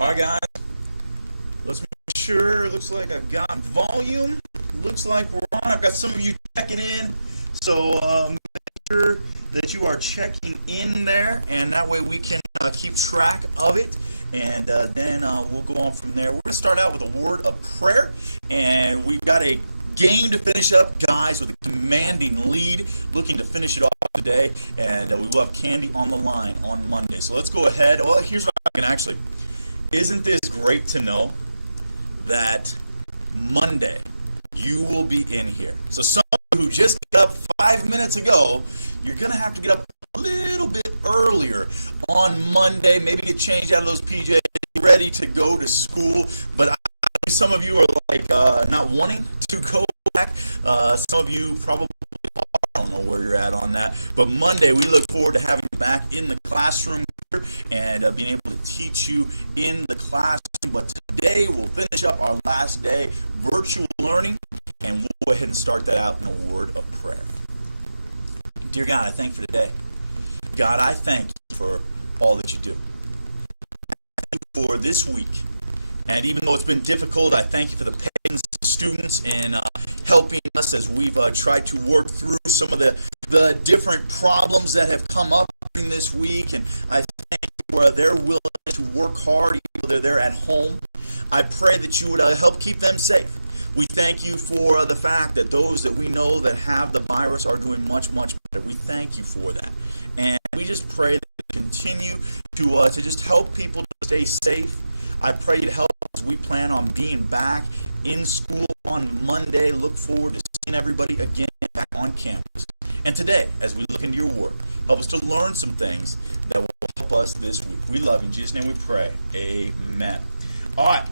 Alright guys, let's make sure. Looks like I've got volume. Looks like we're on. I've got some of you checking in. So make sure that you are checking in there, and that way we can keep track of it. And then we'll go on from there. We're going to start out with a word of prayer, and we've got a game to finish up, guys, with a commanding lead, looking to finish it off today, and we will have Candy on the line on Monday. So let's go ahead. Well, here's what I can actually. Isn't this great to know that Monday you will be in here? So some of you who just got up 5 minutes ago, you're going to have to get up a little bit earlier on Monday, maybe get changed out of those PJs, ready to go to school. But I know some of you are like not wanting to go back. Some of you probably are. I don't know where you're at on that. But Monday, we look forward to having you back in the classroom and being able to teach you in the classroom. But today, we'll finish up our last day, virtual learning, and we'll go ahead and start that out in a word of prayer. Dear God, I thank you for today. God, I thank you for all that you do. Thank you for this week. And even though it's been difficult, I thank you for the parents, students, and helping us as we've tried to work through some of the different problems that have come up during this week. And I thank you for their willingness to work hard, even though they're at home. I pray that you would help keep them safe. We thank you for the fact that those that we know that have the virus are doing much, much better. We thank you for that. And we just pray that you continue to just help people to stay safe. I pray you to help us. We plan on being back in school on Monday. Look forward to seeing everybody again back on campus. And today, as we look into your word, help us to learn some things that will help us this week. We love you. In Jesus' name we pray. Amen. All right.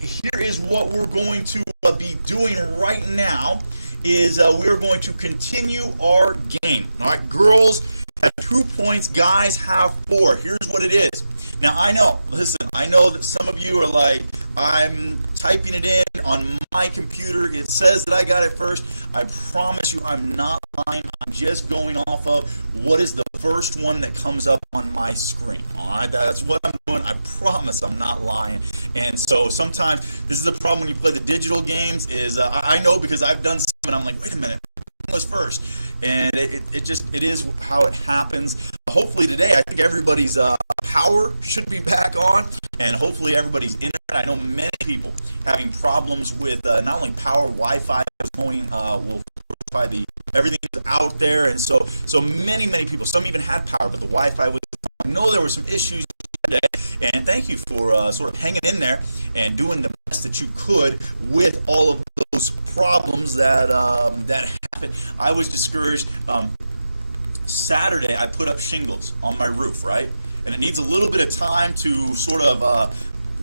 Here is what we're going to be doing right now is we're going to continue our game. All right, girls have 2 points. Guys have 4. Here's what it is. Now, I know that some of you are like, I'm typing it in on my computer. It says that I got it first. I promise you I'm not lying. I'm just going off of what is the first one that comes up on my screen. All right, that's what I'm doing. I promise I'm not lying. And so sometimes this is a problem when you play the digital games is I know because I've done some and I'm like, wait a minute. Was first, and it is how it happens. Hopefully today, I think everybody's power should be back on, and hopefully everybody's internet. I know many people having problems with not only power, Wi-Fi is going. Will fortify everything is out there, and so many people. Some even had power, but the Wi-Fi was. I know there were some issues today, and thank you for sort of hanging in there and doing the best that you could with all of those problems that happened. I was discouraged. Saturday, I put up shingles on my roof, right? And it needs a little bit of time to sort of,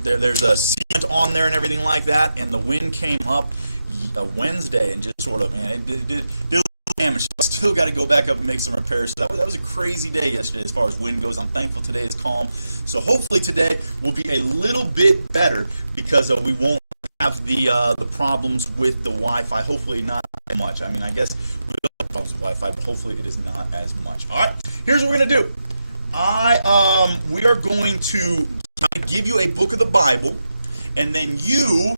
there's a sealant on there and everything like that, and the wind came up Wednesday and just sort of, man, it did a little damage. I still got to go back up and make some repairs. So that was a crazy day yesterday as far as wind goes. I'm thankful today is calm. So hopefully today will be a little bit better because we won't have the problems with the Wi-Fi. Hopefully not as much. I mean, I guess we don't have problems with Wi-Fi, but hopefully it is not as much. All right, here's what we're gonna do. We are going to give you a book of the Bible, and then you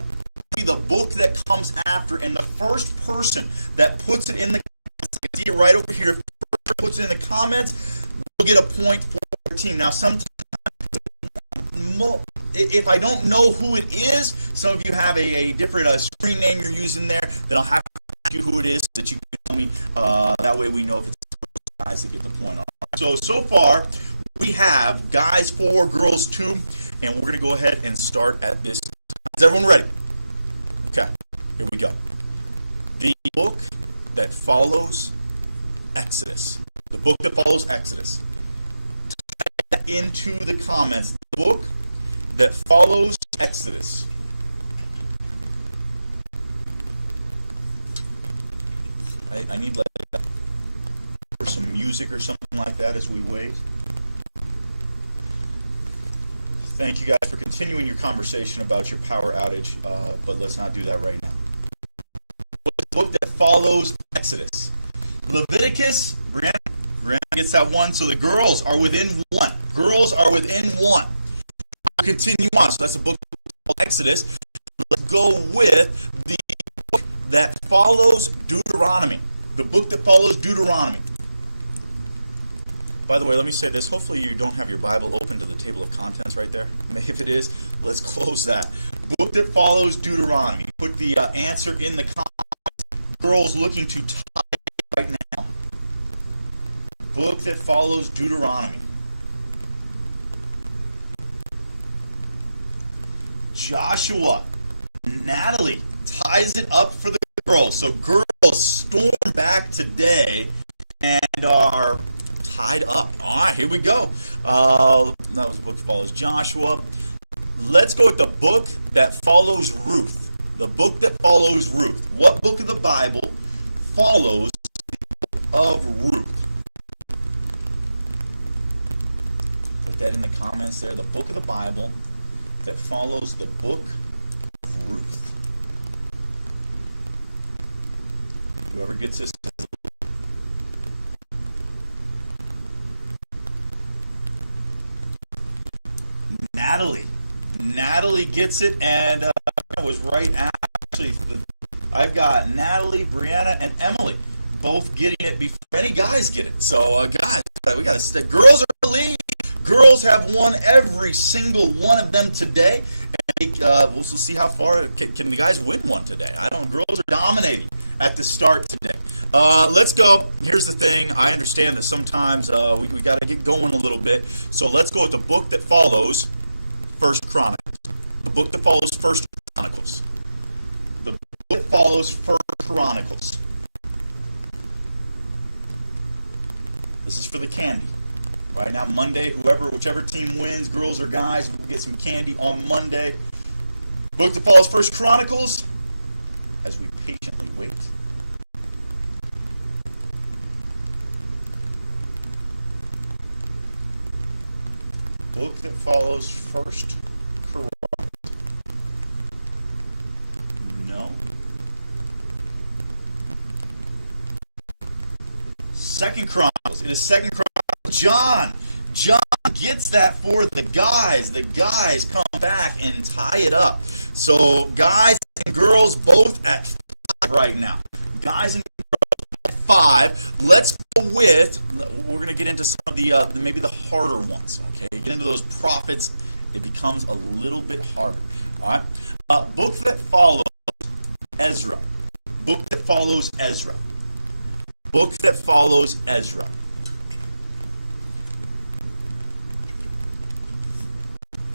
be the book that comes after, and the first person that puts it in the comments, I can see it right over here. If the first puts it in the comments, we'll get a point for your team. Now, sometimes if I don't know who it is, some of you have a different screen name you're using there, then I'll have to ask you who it is so that you can tell me. That way we know if it's guys that get the point. So far, we have guys 4, girls 2, and we're going to go ahead and start at this time. Is everyone ready? Okay, here we go. The book that follows Exodus. The book that follows Exodus. Type that into the comments. The book that follows Exodus. I need like for some music or something like that as we wait. Thank you guys for continuing your conversation about your power outage, but let's not do that right now. The book that follows Exodus. Leviticus, Brianna gets that one, so the girls are within 1. Girls are within 1. continue on. So that's a book called Exodus. Let's go with the book that follows Deuteronomy. The book that follows Deuteronomy. By the way, let me say this. Hopefully you don't have your Bible open to the table of contents right there. If it is, let's close that. Book that follows Deuteronomy. Put the answer in the comments. Girls looking to tie right now. Book that follows Deuteronomy. Joshua. Natalie ties it up for the girls. So girls storm back today and are tied up. All right, here we go. That was the book that follows Joshua. Let's go with the book that follows Ruth. The book that follows Ruth. What book of the Bible follows the book of Ruth? Put that in the comments there. The book of the Bible that follows the book of Ruth. Whoever gets this. Natalie gets it, and it was right actually. I've got Natalie, Brianna, and Emily both getting it before any guys get it. So, guys, we got to stick. Girls are in the lead. Girls have won every single one of them today. And we'll see how far can the guys win one today. I don't. Girls are dominating at the start today. Let's go. Here's the thing. I understand that sometimes we got to get going a little bit. So let's go with the book that follows First Chronicles. The book that follows First Chronicles. The book that follows First Chronicles. This is for the candy. Right now, Monday, whichever team wins, girls or guys, we'll get some candy on Monday. Book that follows First Chronicles as we patiently wait. Book that follows First Chronicles. No. Second Chronicles. It is Second Chronicles. John gets that for the guys. The guys come back and tie it up. So guys and girls both at 5 right now. Guys and girls at 5. Let's go with. We're going to get into some of the maybe the harder ones. Okay, get into those prophets. It becomes a little bit harder. All right. Book that follows Ezra. Book that follows Ezra. Book that follows Ezra.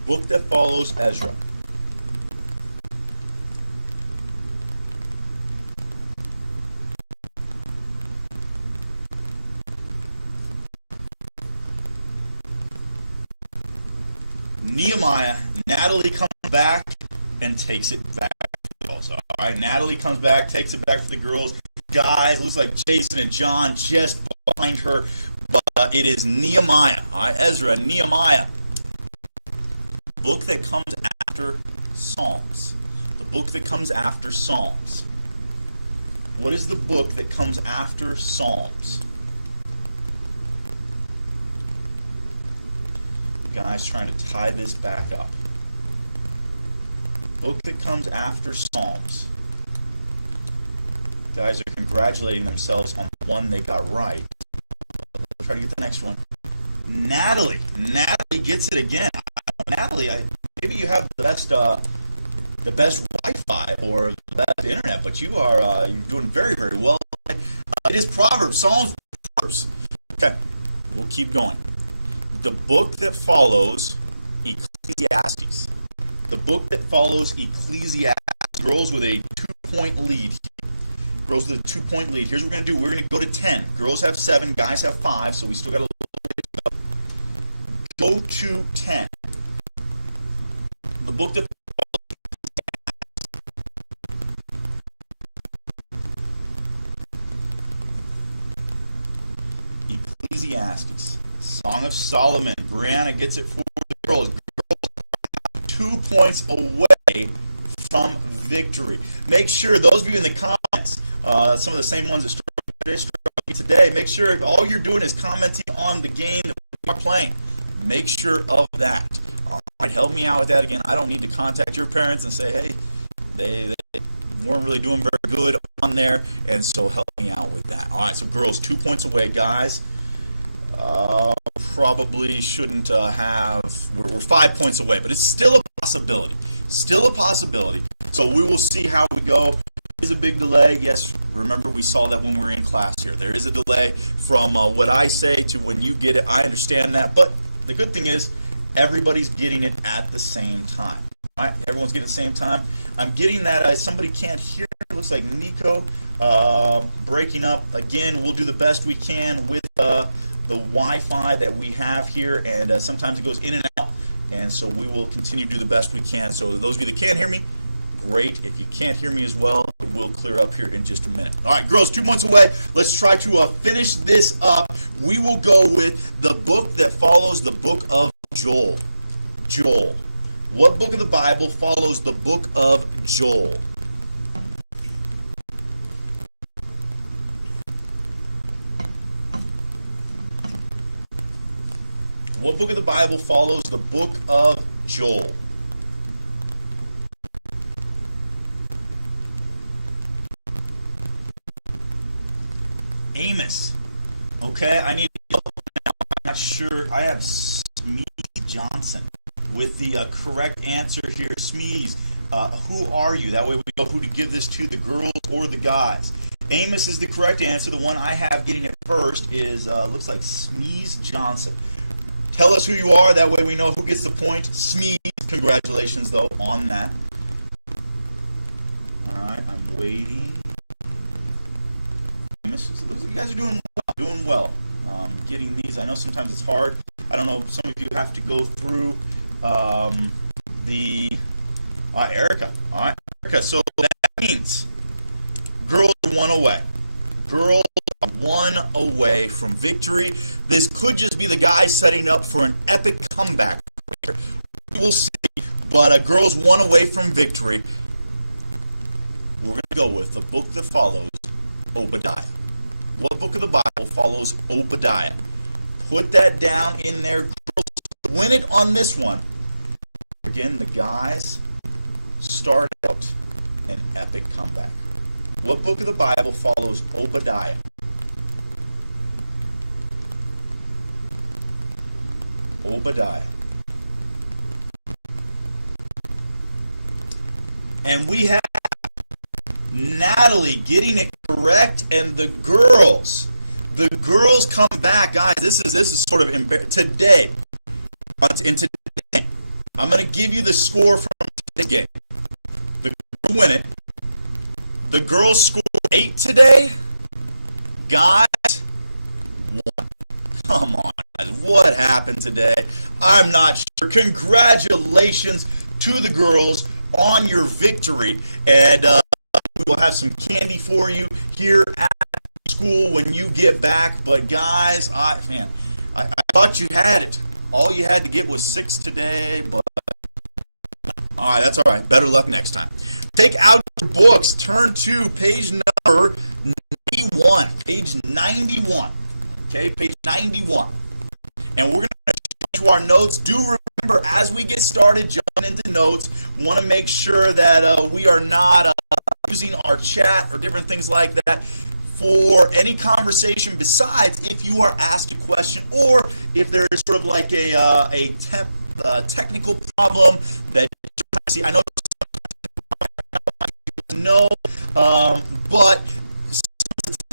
Book that follows Ezra. Nehemiah. Natalie comes back and takes it back for the girls. All right, Natalie comes back, takes it back for the girls. Guys, looks like Jason and John just behind her, but it is Nehemiah. All right, Ezra, Nehemiah. Book that comes after Psalms. The book that comes after Psalms. What is the book that comes after Psalms? Guys trying to tie this back up. Book that comes after Psalms. Guys are congratulating themselves on the one they got right. Let's try to get the next one. Natalie gets it again. Natalie, maybe you have the best Wi-Fi or the best internet, but you're doing very, very well. It is Proverbs, Psalms, Proverbs. Okay, we'll keep going. The book that follows Ecclesiastes. The book that follows Ecclesiastes. Girls with a 2-point lead. Girls with a 2-point lead. Here's what we're going to do. We're going to go to 10. Girls have 7, guys have 5, so we still got a little bit to go. Go to 10. The book that Ecclesiastes. Song of Solomon. Brianna gets it for the girls. Girls 2 points away from victory. Make sure, those of you in the comments, some of the same ones that struck today, make sure if all you're doing is commenting on the game that we are playing. Make sure of that. All right, help me out with that again. I don't need to contact your parents and say, hey, they weren't really doing very good on there, and so help me out with that. All right, so girls, 2 points away, guys. Probably shouldn't have. We're 5 points away, but it's still a possibility. Still a possibility. So we will see how we go. Is a big delay. Yes, remember we saw that when we were in class here. There is a delay from what I say to when you get it. I understand that, but the good thing is everybody's getting it at the same time. All right, everyone's getting it at the same time. I'm getting that somebody can't hear. It looks like Nico breaking up. Again, we'll do the best we can with the Wi-Fi that we have here, and sometimes it goes in and out, and so we will continue to do the best we can. So those of you that can't hear me, great. If you can't hear me as well, we'll clear up here in just a minute. All right, girls, 2 points away. Let's try to finish this up. We will go with the book that follows the book of Joel. Joel. What book of the Bible follows the book of Joel? What book of the Bible follows the book of Joel? Amos. Okay, I need help now. I'm not sure. I have Smeeze Johnson with the correct answer here. Smeeze, who are you? That way we know who to give this to, the girls or the guys. Amos is the correct answer. The one I have getting it first is, looks like Smeeze Johnson. Tell us who you are. That way we know who gets the point. Smeeze. Congratulations, though, on that. All right, I'm waiting. You guys are doing well. Getting these, I know sometimes it's hard. I don't know, some of you have to go through Erica. All right, Erica. So that means girls are 1 away. Girls are 1 away from victory. This could just be the guys setting up for an epic comeback. We will see. But girls 1 away from victory. We're going to go with the book that follows Obadiah. What book of the Bible follows Obadiah? Put that down in there. Girls, win it on this one. Again, the guys start out an epic comeback. What book of the Bible follows Obadiah? Obadiah. And we have Natalie getting it correct, and the girls come back, guys. This is sort of today. In today, I'm going to give you the score from today's game. The girls win it. The girls scored 8 today. Guys, 1. Come on, guys. What happened today? I'm not sure. Congratulations to the girls on your victory, and we will have some candy for you here at school when you get back. But guys, I thought you had it. All you had to get was 6 today, but all right, that's all right. Better luck next time. Take out your books. Turn to page number 91. Page 91. Okay, page 91. And we're going to to our notes. Do remember, as we get started jumping into notes, want to make sure that we are not using our chat or different things like that for any conversation, besides if you are asked a question or if there is sort of like a technical problem that you see. I know but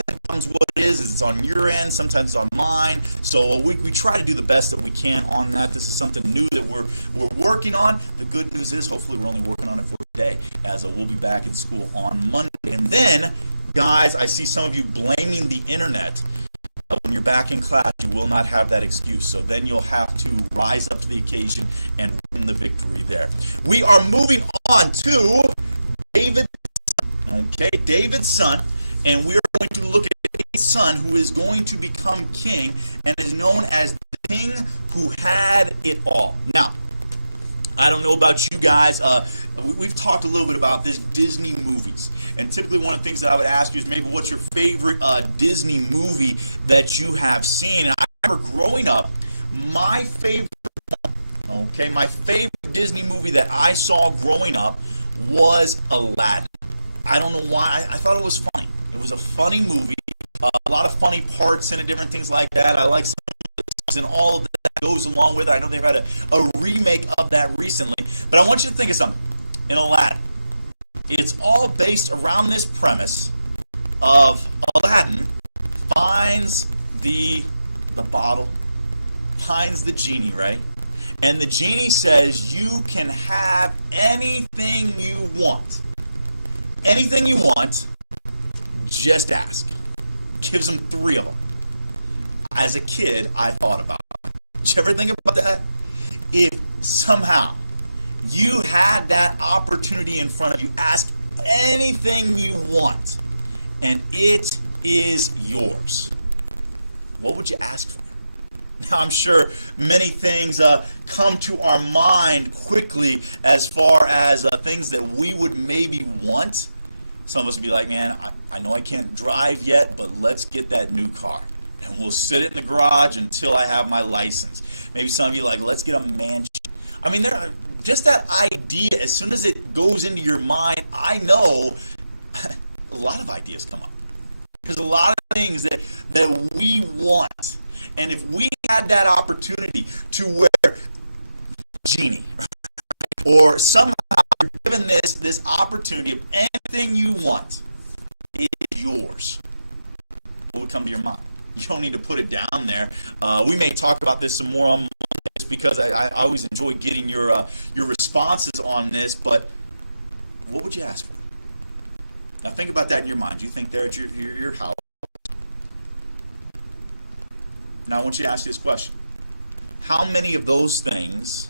sometimes what it is it's on your end, sometimes it's on mine. So we try to do the best that we can on that. This is something new that we're working on. The good news is hopefully we're only working on it for today, as we'll be back in school on Monday. And then, guys, I see some of you blaming the internet. When you're back in class, you will not have that excuse. So then you'll have to rise up to the occasion and win the victory there. We are moving on to David's son, and we're going to look at David's son, who is going to become king and is known as the king who had it all. Now, I don't know about you guys. We've talked a little bit about this Disney movies, and typically one of the things that I would ask you is maybe what's your favorite Disney movie that you have seen. And I remember growing up, my favorite one, Okay, my favorite Disney movie that I saw growing up was Aladdin. I don't know why. I thought it was funny. It was a funny movie. A lot of funny parts in it, different things like that. I like some of the songs and all of that goes along with it. I know they've had a remake of that recently. But I want you to think of something. In Aladdin, it's all based around this premise of Aladdin finds the bottle, finds the genie, right? And the genie says, you can have anything you want. Anything you want, just ask. Gives him 3 of them. As a kid, I thought about it. Did you ever think about that? If somehow you had that opportunity in front of you, ask anything you want, and it is yours, what would you ask for? Now, I'm sure many things come to our mind quickly as far as things that we would maybe want. Some of us would be like, man, I know I can't drive yet, but let's get that new car. And we'll sit it in the garage until I have my license. Maybe some of you are like, let's get a mansion. I mean, just that idea, as soon as it goes into your mind, I know a lot of ideas come up. There's a lot of things that we want. And if we had that opportunity to wear genie, or somehow you're given this opportunity of anything you want, it is yours, what would come to your mind? You don't need to put it down there. We may talk about this some more on Mondays because I always enjoy getting your responses on this, but what would you ask for? Now think about that in your mind. You think there at your house. Now I want you to ask you this question. How many of those things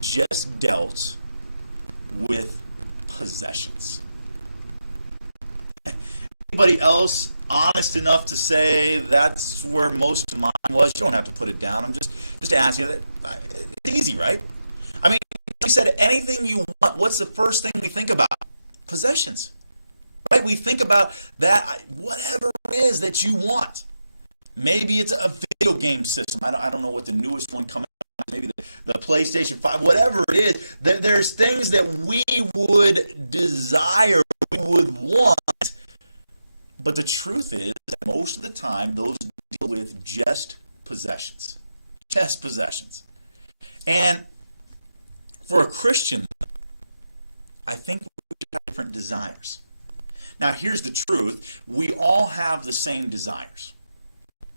just dealt with possessions? Anybody else honest enough to say that's where most of mine was? You don't have to put it down. I'm just asking. It's easy, right? I mean, you said anything you want. What's the first thing we think about? Possessions, right? We think about that, whatever it is that you want. Maybe it's a video game system. I don't know what the newest one coming out is. Maybe the PlayStation 5, whatever it is. There's things that we would desire, we would want. But the truth is that most of the time, those deal with just possessions. Just possessions. And for a Christian, I think we have different desires. Now, here's the truth. We all have the same desires.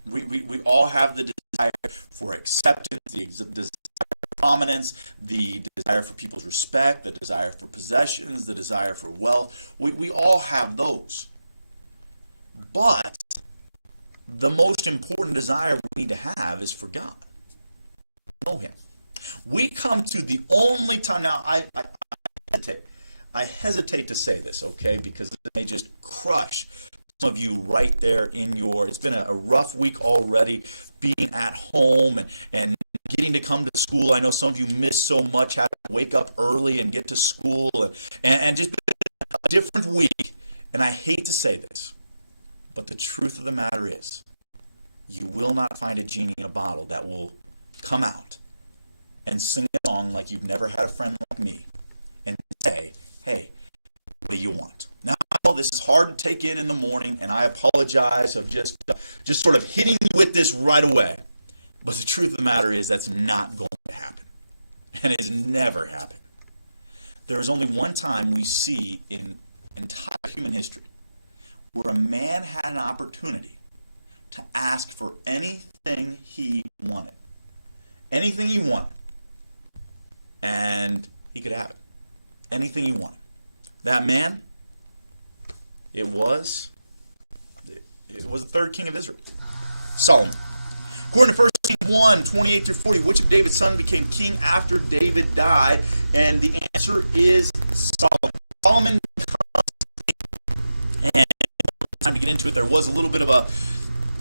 We all have the desire for acceptance, the desire for prominence, the desire for people's respect, the desire for possessions, the desire for wealth. We all have those. But the most important desire we need to have is for God. Know Him. We come to the only time, now I hesitate to say this, okay, because it may just crush some of you right there in it's been a rough week already, being at home and getting to come to school. I know some of you miss so much, having to wake up early and get to school, and just been a different week. And I hate to say this, but the truth of the matter is, you will not find a genie in a bottle that will come out and sing a song like you've never had a friend like me and say, hey, what do you want? Now, I know this is hard to take in the morning, and I apologize of just sort of hitting you with this right away. But the truth of the matter is that's not going to happen. And it has never happened. There is only one time we see in entire human history where a man had an opportunity to ask for anything he wanted. Anything he wanted. And he could have it. Anything he wanted. That man, it was the third king of Israel, Solomon. According to 1 Kings 1, 28 through 40, which of David's sons became king after David died? And the answer is Solomon. Solomon becomes king. And time to get into it, there was a little bit of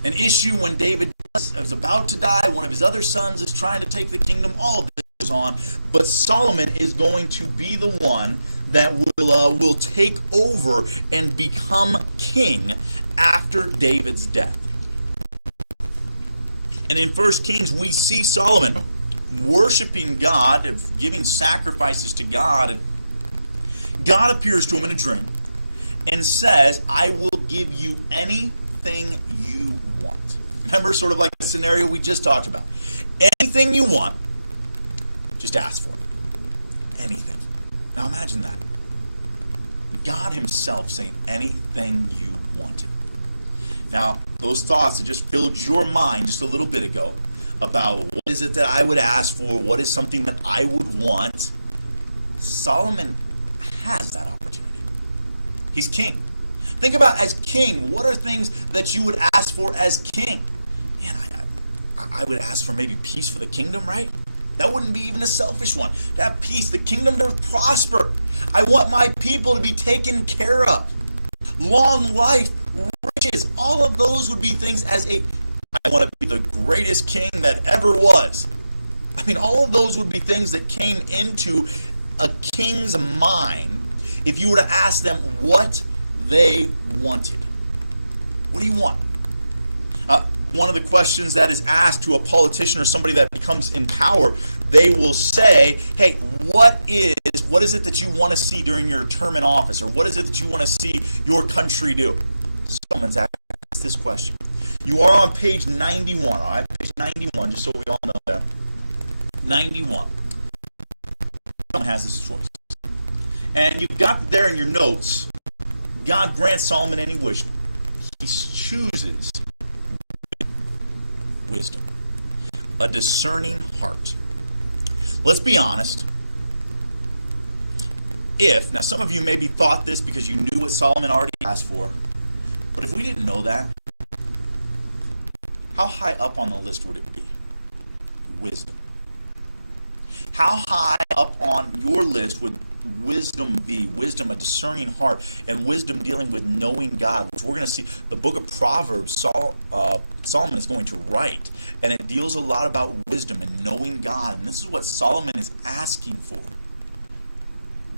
an issue when David was about to die. One of his other sons is trying to take the kingdom. All of this goes on. But Solomon is going to be the one that will take over and become king after David's death. And in 1 Kings, we see Solomon worshiping God, of giving sacrifices to God, God appears to him in a dream and says, I will give you anything you want. Remember, sort of like the scenario we just talked about. Anything you want, just ask for it. Anything. Now imagine that. God himself saying anything you wanted. Now, those thoughts that just filled your mind just a little bit ago about what is it that I would ask for, what is something that I would want, Solomon has that opportunity. He's king. Think about as king, what are things that you would ask for as king? Man, I would ask for maybe peace for the kingdom, right? That wouldn't be even a selfish one. To have peace, the kingdom to prosper. I want my people to be taken care of. Long life, riches, all of those would be things I want to be the greatest king that ever was. I mean, all of those would be things that came into a king's mind if you were to ask them what they wanted. What do you want? One of the questions that is asked to a politician or somebody that becomes in power, they will say, hey, what is it that you want to see during your term in office? Or what is it that you want to see your country do? Solomon's asked this question. You are on page 91, all right? Page 91, just so we all know that. 91. Solomon has this choice. And you've got there in your notes, God grants Solomon any wish. He chooses wisdom, a discerning heart. Let's be honest. Now some of you maybe thought this because you knew what Solomon already asked for, but if we didn't know that, how high up on the list would it be? Wisdom. How high up on your list would wisdom be? Wisdom, a discerning heart, and wisdom dealing with knowing God, which we're going to see the book of Proverbs, Solomon is going to write, and it deals a lot about wisdom and knowing God, and this is what Solomon is asking for.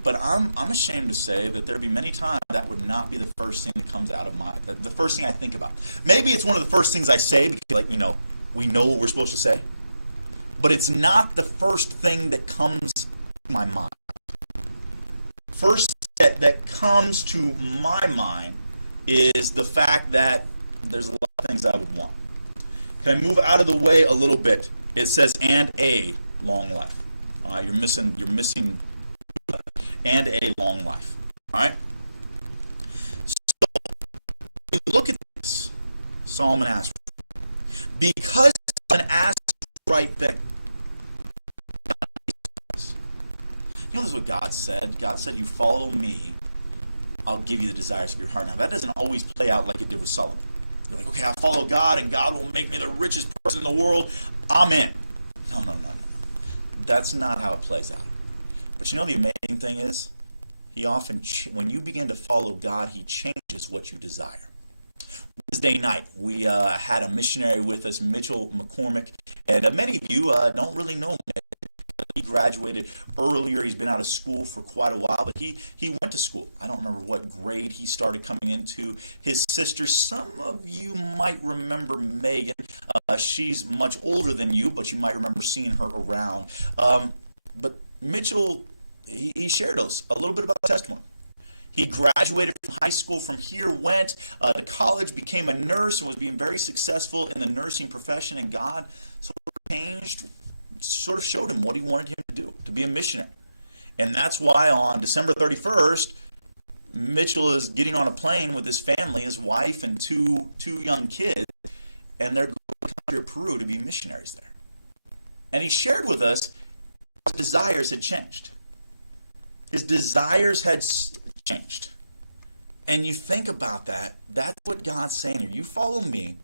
But I'm ashamed to say that there'd be many times that would not be the first thing that comes out of the first thing I think about. Maybe it's one of the first things I say because, we know what we're supposed to say, but it's not the first thing that comes to my mind. First that comes to my mind is the fact that there's a lot of things I would want. Can I move out of the way a little bit? It says, and a long life. All right, you're missing, and a long life. All right? So, look at this. Solomon asked, because Solomon asked the right thing. You know, this is what God said. God said, you follow me, I'll give you the desires of your heart. Now, that doesn't always play out like it did with Solomon. You're like, okay, I follow God, and God will make me the richest person in the world. I'm in. No. That's not how it plays out. But you know the amazing thing is, he often, when you begin to follow God, he changes what you desire. Wednesday night, we had a missionary with us, Mitchell McCormick, and many of you don't really know him. He graduated earlier. He's been out of school for quite a while, but he went to school. I don't remember what grade he started coming into. His sister, some of you might remember Megan. She's much older than you, but you might remember seeing her around. But Mitchell, he shared us a little bit about testimony. He graduated from high school from here, went to college, became a nurse, and was being very successful in the nursing profession, and God sort of showed him what he wanted him to do, to be a missionary. And that's why on December 31st, Mitchell is getting on a plane with his family, his wife, and two young kids, and they're going to the country of Peru to be missionaries there. And he shared with us his desires had changed. His desires had changed. And you think about that, that's what God's saying here. You follow me,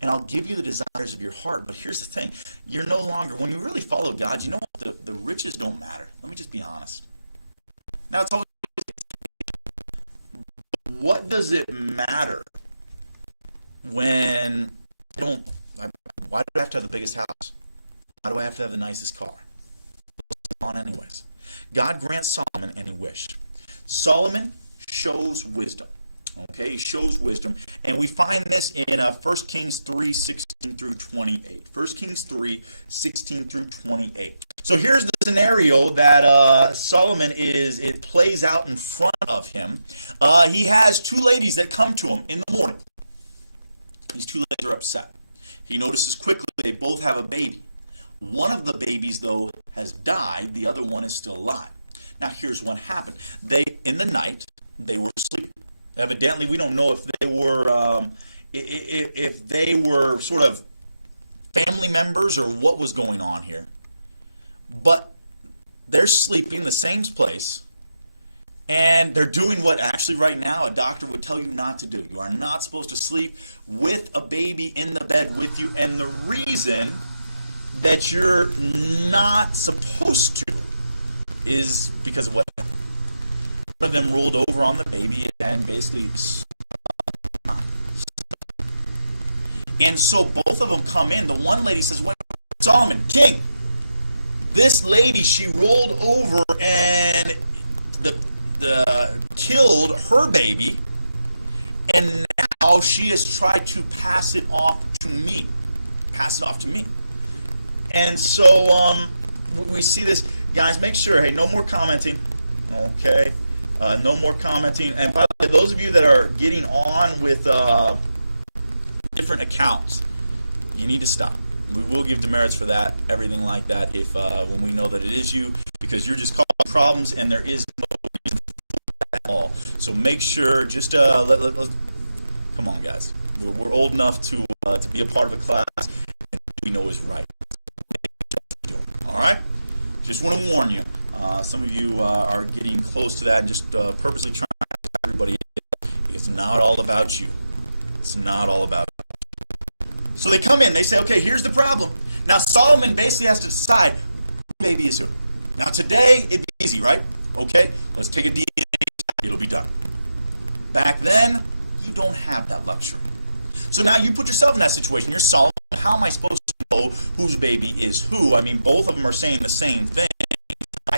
and I'll give you the desires of your heart. But here's the thing. You're no longer, when you really follow God, you know what? The riches don't matter. Let me just be honest. Now, it's always, what does it matter when why do I have to have the biggest house? Why do I have to have the nicest car? On anyways. God grants Solomon any wish. Solomon shows wisdom. Okay, he shows wisdom. And we find this in 1 Kings 3:16. through 28. 1 Kings 3, 16 through 28. So here's the scenario that Solomon it plays out in front of him. He has two ladies that come to him in the morning. These two ladies are upset. He notices quickly they both have a baby. One of the babies, though, has died. The other one is still alive. Now, here's what happened. In the night, they were sleeping. Evidently, we don't know if they were sort of family members or what was going on here. But they're sleeping in the same place, and they're doing what actually right now a doctor would tell you not to do. You are not supposed to sleep with a baby in the bed with you, and the reason that you're not supposed to is because of what happened. One of them rolled over on the baby and basically and so both of them come in. The one lady says, "Wait, Solomon, king, this lady, she rolled over and killed her baby, and now she has tried to pass it off to me." And so we see this. Guys, make sure, hey, no more commenting. Okay? No more commenting. And by the way, those of you that are getting on with different accounts, you need to stop. We will give demerits for that, everything like that, if when we know that it is you, because you're just causing problems and there is no reason for that at all. So make sure, just come on, guys. We're old enough to be a part of a class, and we know is right. All right? Just want to warn you. Some of you are getting close to that and just purposely trying to tell everybody it's not all about you. It's not all about you. So they come in, they say, okay, here's the problem. Now Solomon basically has to decide who the baby is who. Now today, it'd be easy, right? Okay, let's take a DNA, it'll be done. Back then, you don't have that luxury. So now you put yourself in that situation. You're Solomon. How am I supposed to know whose baby is who? I mean, both of them are saying the same thing.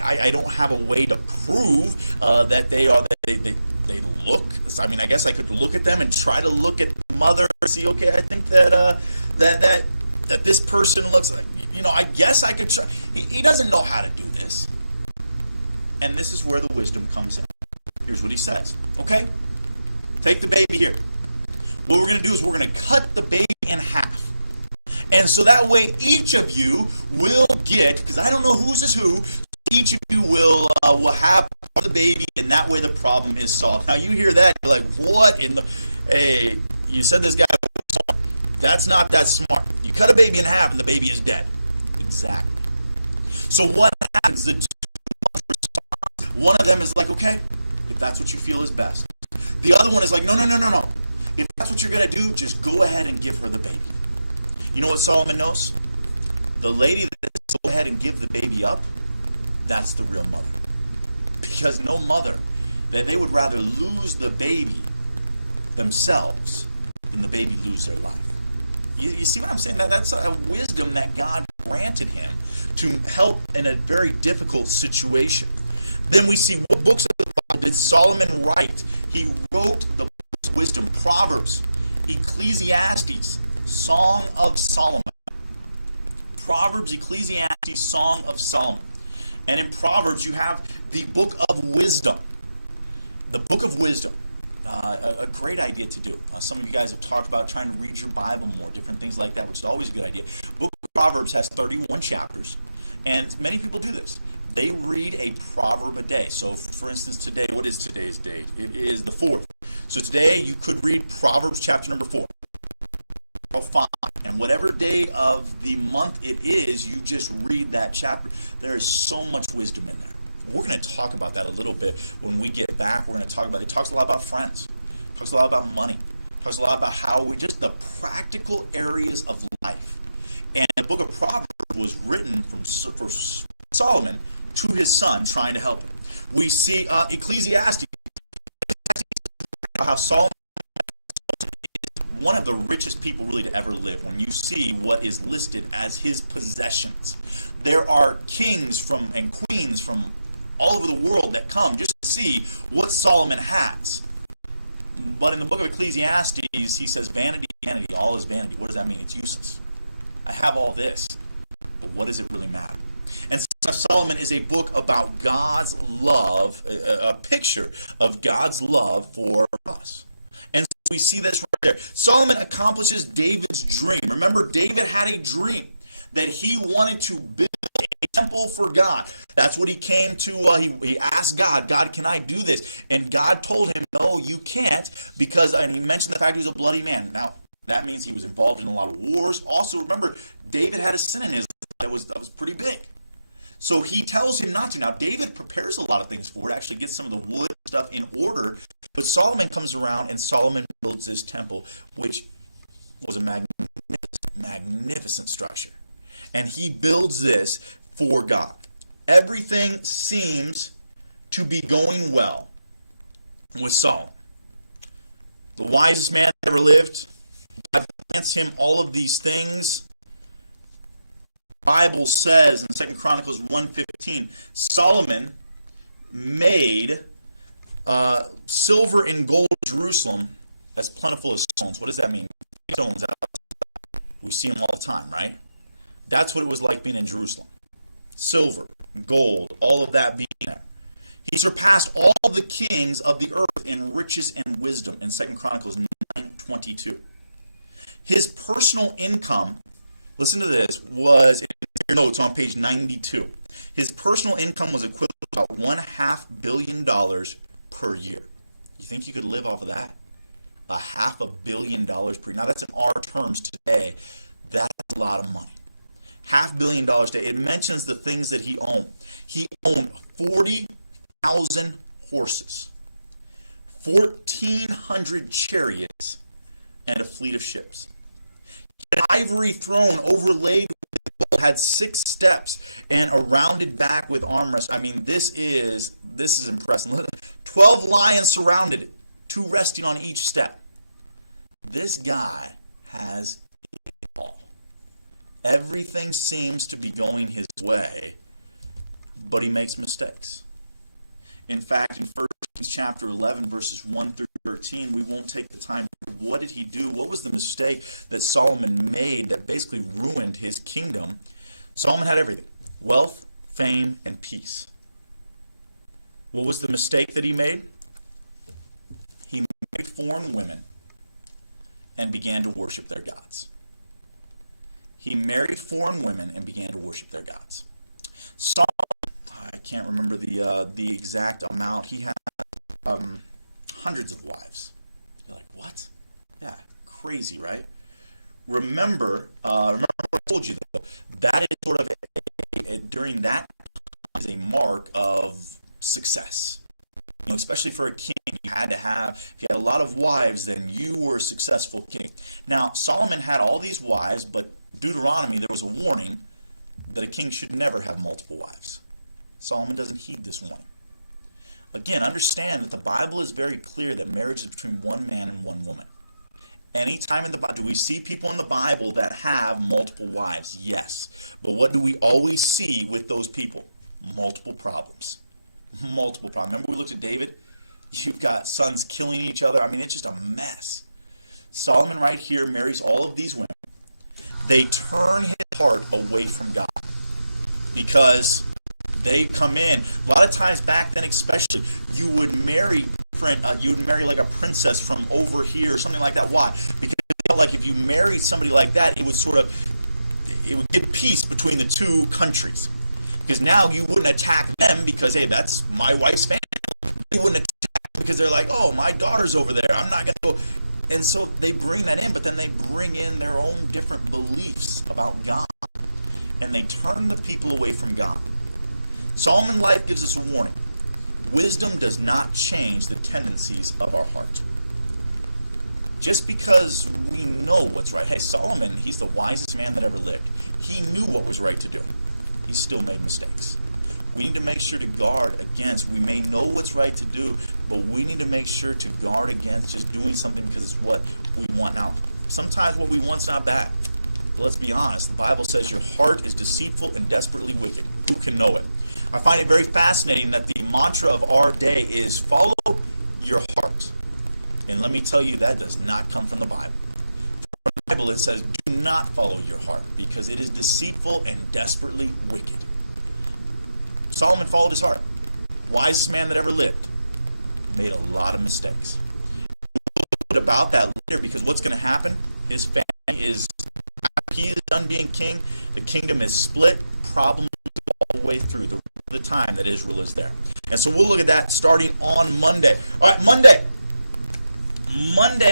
I don't have a way to prove that they look. I mean, I guess I could look at them and try to look at the mother and see, okay, I think that this person looks like, I guess I could try. He doesn't know how to do this. And this is where the wisdom comes in. Here's what he says. Okay, take the baby here. What we're going to do is we're going to cut the baby in half. And so that way each of you will get, because I don't know whose is who, each of you will have the baby, and that way the problem is solved. Now you hear that, you're like, what in the... Hey, you said this guy was smart. That's not that smart. You cut a baby in half and the baby is dead. Exactly. So what happens? One of them is like, okay, if that's what you feel is best. The other one is like, no. If that's what you're going to do, just go ahead and give her the baby. You know what Solomon knows? The lady that says go ahead and give the baby up, that's the real mother. Because no mother, they would rather lose the baby themselves than the baby lose their life. You see what I'm saying? That's a wisdom that God granted him to help in a very difficult situation. Then we see, what books of the Bible did Solomon write? He wrote the books of wisdom, Proverbs, Ecclesiastes, Song of Solomon. Proverbs, Ecclesiastes, Song of Solomon. And in Proverbs, you have the book of wisdom. The book of wisdom. A great idea to do. Some of you guys have talked about trying to read your Bible more, different things like that, which is always a good idea. Book of Proverbs has 31 chapters, and many people do this. They read a proverb a day. So, for instance, today, what is today's date? It is the 4th. So today, you could read Proverbs chapter number 4. 5. And whatever day of the month it is, you just read that chapter. There is so much wisdom in there. We're going to talk about that a little bit when we get back. We're going to talk about it. It talks a lot about friends. It talks a lot about money. It talks a lot about how just the practical areas of life. And the book of Proverbs was written for Solomon to his son, trying to help him. We see Ecclesiastes, how Solomon is one of the richest people really to ever live. When you see what is listed as his possessions, there are kings and queens from all over the world that come just to see what Solomon has. But in the book of Ecclesiastes, he says, vanity vanity, all is vanity. What does that mean? It's useless. I have all this, but what does it really matter? And Song of Solomon is a book about God's love, a picture of God's love for us. And so we see this right there. Solomon accomplishes David's dream. Remember, David had a dream that he wanted to build a temple for God. That's what he came to. He asked God, God, can I do this? And God told him, no, you can't, because, and he mentioned the fact he was a bloody man. Now, that means he was involved in a lot of wars. Also, remember, David had a sin in his life that was pretty big. So he tells him not to. Now, David prepares a lot of things for it, actually gets some of the wood stuff in order. But Solomon comes around, and Solomon builds this temple, which was a magnificent structure. And he builds this for God. Everything seems to be going well with Solomon. The wisest man that ever lived. God grants him all of these things. The Bible says in 2 Chronicles 1:15, Solomon made silver and gold in Jerusalem as plentiful as stones. What does that mean? Stones out. We see them all the time, right? That's what it was like being in Jerusalem. Silver, gold, all of that being there. He surpassed all the kings of the earth in riches and wisdom in 2 Chronicles 9:22. His personal income, listen to this, was in your notes on page 92. His personal income was equivalent to about $1.5 billion per year. You think you could live off of that? $500 million per year. Now that's in our terms today. That's a lot of money. $500 million today. It mentions the things that he owned. He owned 40,000 horses, 1,400 chariots, and a fleet of ships. An ivory throne overlaid with gold had 6 steps and a rounded back with armrests. I mean, this is impressive. 12 lions surrounded it, 2 resting on each step. This guy has it all. Everything seems to be going his way, but he makes mistakes. In fact, in 1 Kings chapter 11, verses 1 through 13, we won't take the time. What did he do? What was the mistake that Solomon made that basically ruined his kingdom? Solomon had everything: wealth, fame, and peace. What was the mistake that he made? He married foreign women and began to worship their gods. He married foreign women and began to worship their gods. Solomon, I can't remember the exact amount. He had hundreds of wives. You're like, what? Yeah, crazy, right? Remember what I told you, though. That is sort of during that time is a mark of success. You know, especially for a king, you had to have, if you had a lot of wives, then you were a successful king. Now, Solomon had all these wives, but Deuteronomy, there was a warning that a king should never have multiple wives. Solomon doesn't heed this warning. Again, understand that the Bible is very clear that marriage is between one man and one woman. Anytime in the Bible, do we see people in the Bible that have multiple wives? Yes. But what do we always see with those people? Multiple problems. Multiple problems. Remember we looked at David? You've got sons killing each other. I mean, it's just a mess. Solomon right here marries all of these women. They turn his heart away from God because they come in. A lot of times back then especially, you would marry like a princess from over here or something like that. Why? Because they felt like if you married somebody like that, it would give peace between the two countries. Because now you wouldn't attack them because, hey, that's my wife's family. You wouldn't attack them because they're like, oh, my daughter's over there. I'm not going to go. And so they bring that in, but then they bring in their own different beliefs about God. And they turn the people away from God. Solomon's life gives us a warning. Wisdom does not change the tendencies of our heart. Just because we know what's right. Hey, Solomon, he's the wisest man that ever lived. He knew what was right to do. He still made mistakes. We need to make sure to guard against. We may know what's right to do, but we need to make sure to guard against just doing something because it's what we want. Now, sometimes what we want's not bad. But let's be honest. The Bible says your heart is deceitful and desperately wicked. Who can know it? I find it very fascinating that the mantra of our day is follow your heart. And let me tell you, that does not come from the Bible. Bible it says, do not follow your heart, because it is deceitful and desperately wicked. Solomon followed his heart. Wisest man that ever lived. Made a lot of mistakes. About that later, because what's going to happen, his family is, after he is done being king, the kingdom is split, problems all the way through the time that Israel is there. And so we'll look at that starting on Monday. All right, Monday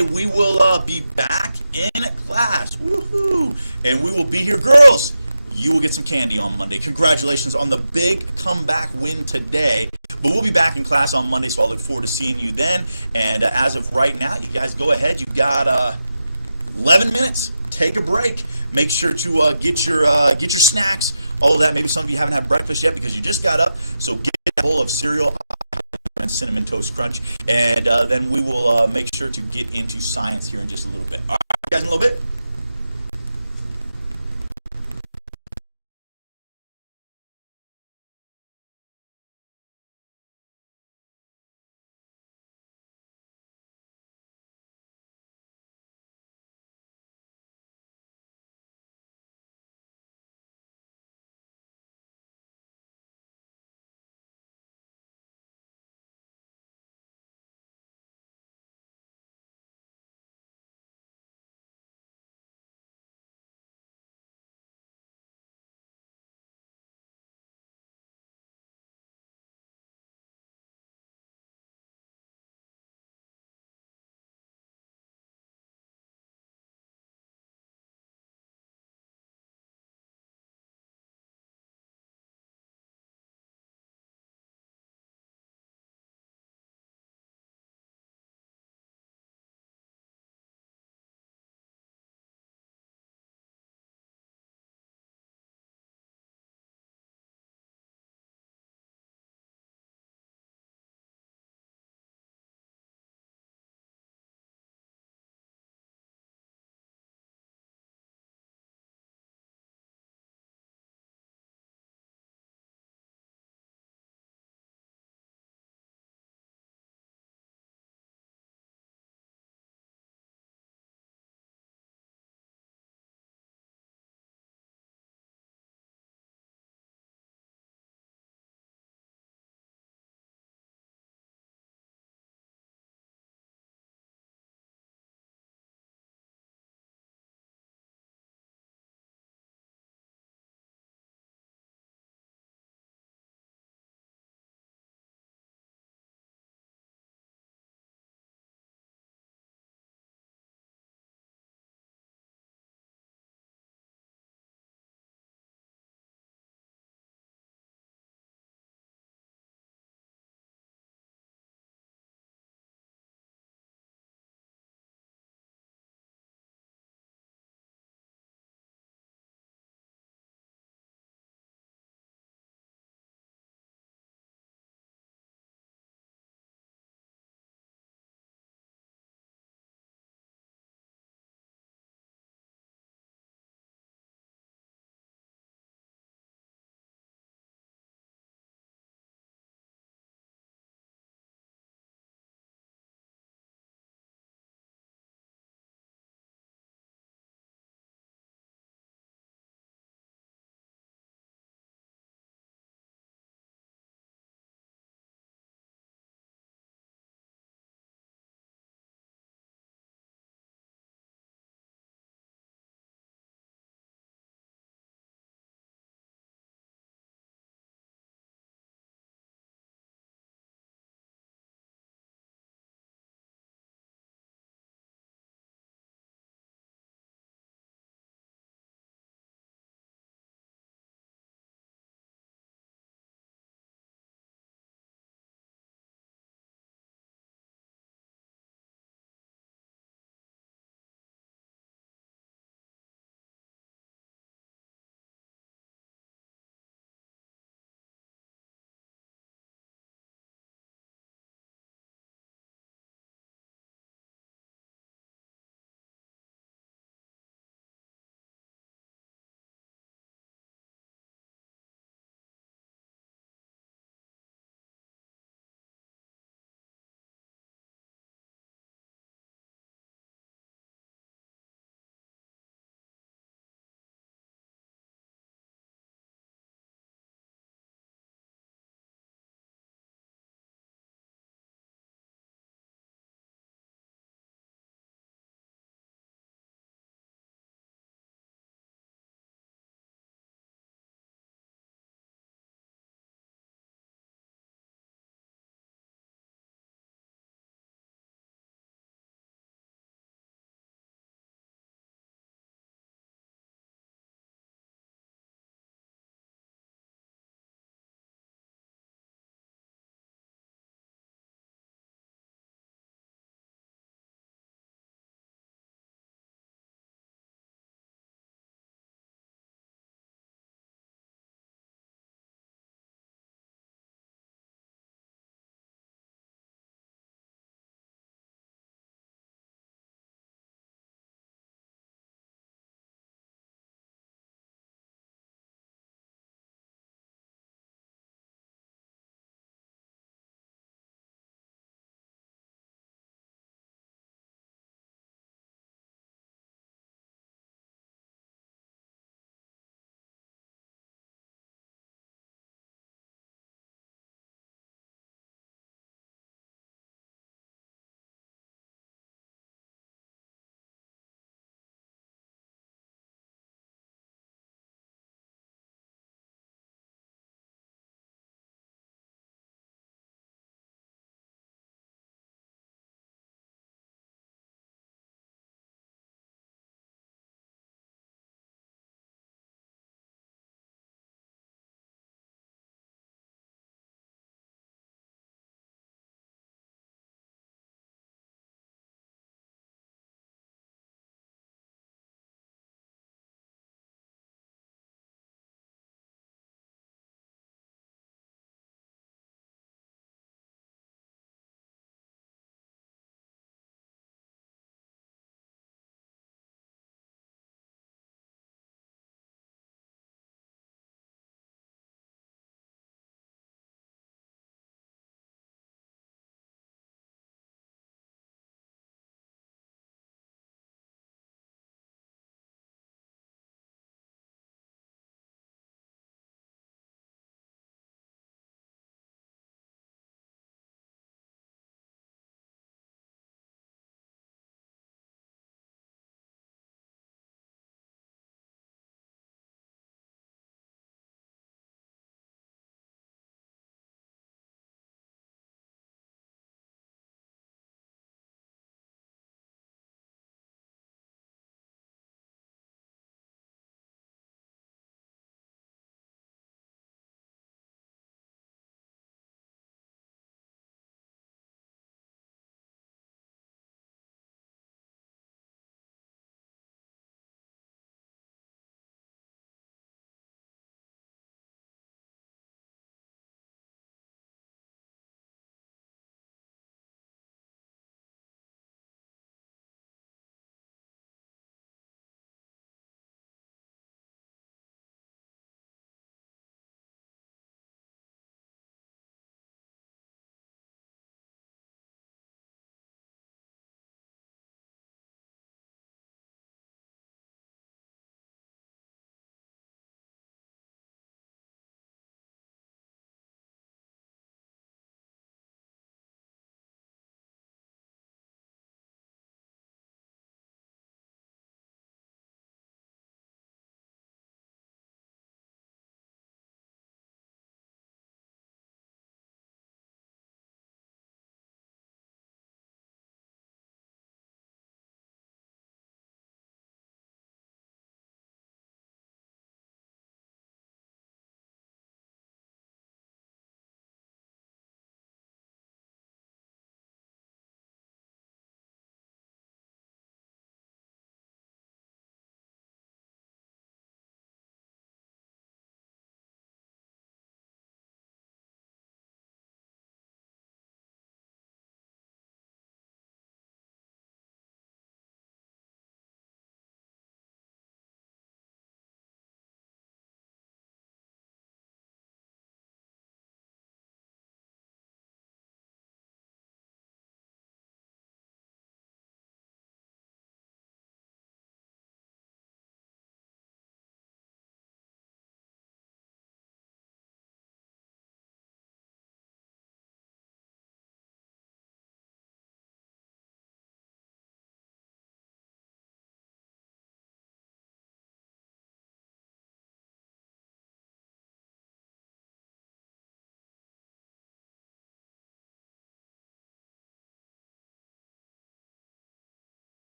we will be back in class. Woohoo! And we will be here. Girls, you will get some candy on Monday. Congratulations on the big comeback win today. But we'll be back in class on Monday, so I look forward to seeing you then. And as of right now, you guys go ahead. You've got 11 minutes. Take a break. Make sure to get your snacks, all of that. Maybe some of you haven't had breakfast yet because you just got up. So get a bowl of cereal and Cinnamon Toast Crunch. And then we will make sure to get into science here in just a little bit. All right, guys, in a little bit.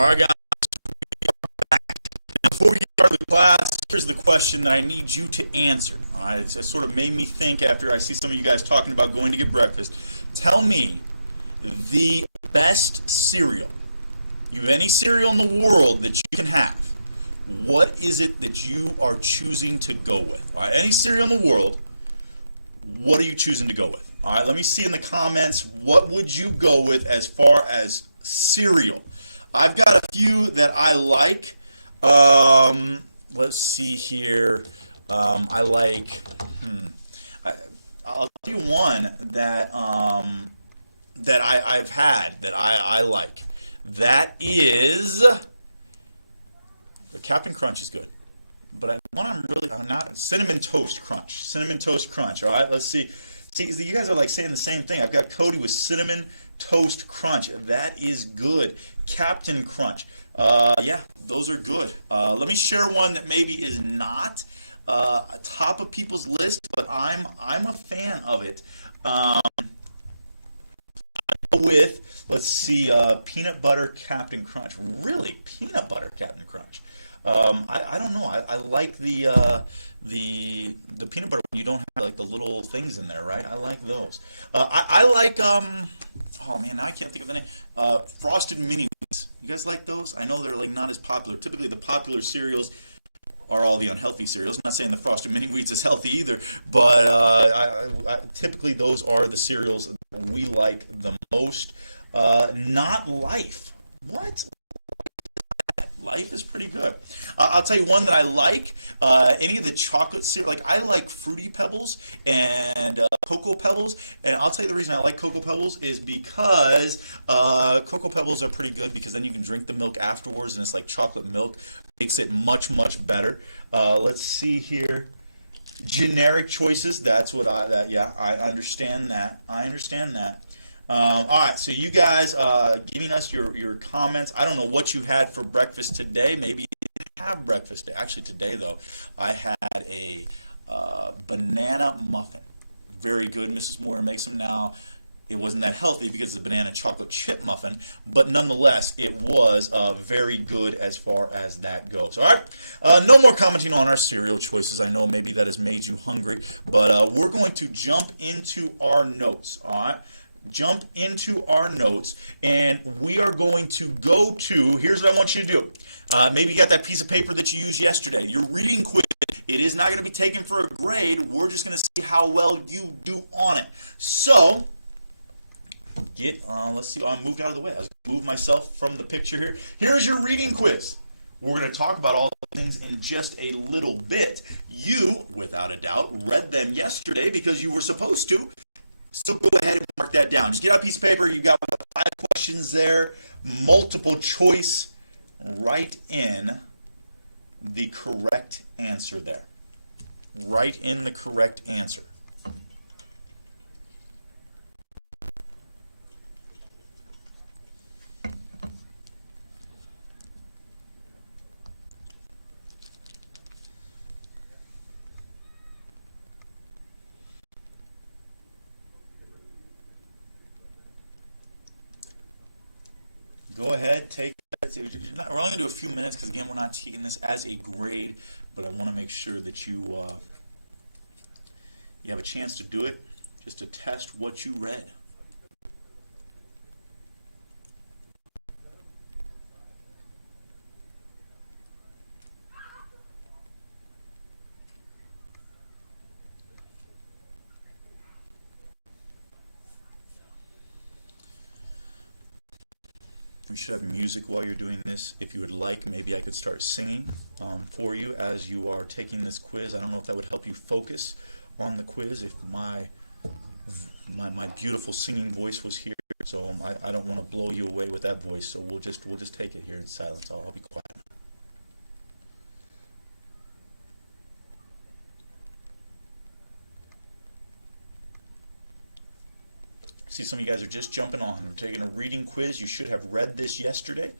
All right, guys. Before we start the class, here's the question that I need you to answer. All right, it sort of made me think after I see some of you guys talking about going to get breakfast. Tell me the best cereal. You have any cereal in the world that you can have. What is it that you are choosing to go with? All right, any cereal in the world, what are you choosing to go with? All right, let me see in the comments, what would you go with as far as cereal? I've got a few that I like. Let's see here. I like, I'll tell you one that that I've had that I like. That is the Captain Crunch is good, but I'm not Cinnamon Toast Crunch. Cinnamon Toast Crunch. All right, let's see. See, you guys are like saying the same thing. I've got Cody with Cinnamon Toast Crunch. That is good. Captain Crunch. Yeah, those are good. Let me share one that maybe is not top of people's list, but I'm a fan of it. With, let's see, peanut butter Captain Crunch. Really, peanut butter Captain Crunch. I don't know. I like the peanut butter when you don't have like the little things in there, right? I like those. I like oh man, now I can't think of the name. Frosted Mini Wheats. You guys like those? I know they're like not as popular. Typically, the popular cereals are all the unhealthy cereals. I'm not saying the Frosted Mini Wheats is healthy either, but typically those are the cereals that we like the most. Not Life. What? Life is pretty good. I'll tell you one that I like. Any of the chocolate cereal, like I like Fruity Pebbles and Cocoa Pebbles. And I'll tell you the reason I like Cocoa Pebbles is because Cocoa Pebbles are pretty good because then you can drink the milk afterwards and it's like chocolate milk. Makes it much, much better. Let's see here. Generic choices. That's what I understand that. I understand that. All right, so you guys giving us your comments. I don't know what you had for breakfast today. Maybe you didn't have breakfast today. Actually, today, though, I had a banana muffin. Very good. Mrs. Moyer makes them now. It wasn't that healthy because it's a banana chocolate chip muffin, but nonetheless, it was very good as far as that goes. All right, no more commenting on our cereal choices. I know maybe that has made you hungry, but we're going to jump into our notes. All right. Jump into our notes, and we are going to go to, here's what I want you to do. Maybe you got that piece of paper that you used yesterday, your reading quiz. It is not going to be taken for a grade. We're just going to see how well you do on it. So, let's see. Oh, I moved out of the way. I was going to move myself from the picture here. Here's your reading quiz. We're going to talk about all the things in just a little bit. You, without a doubt, read them yesterday because you were supposed to. So go ahead and mark that down. Just get out a piece of paper. You've got 5 questions there, multiple choice. Write in the correct answer there. Write in the correct answer. Go ahead, take that. We're only going to do a few minutes because, again, we're not taking this as a grade, but I want to make sure that you have a chance to do it just to test what you read. We should have music while you're doing this. If you would like, maybe I could start singing for you as you are taking this quiz. I don't know if that would help you focus on the quiz if my beautiful singing voice was here. So I don't want to blow you away with that voice. So we'll just take it here in silence. I'll be quiet. See, some of you guys are just jumping on. We're taking a reading quiz. You should have read this yesterday. It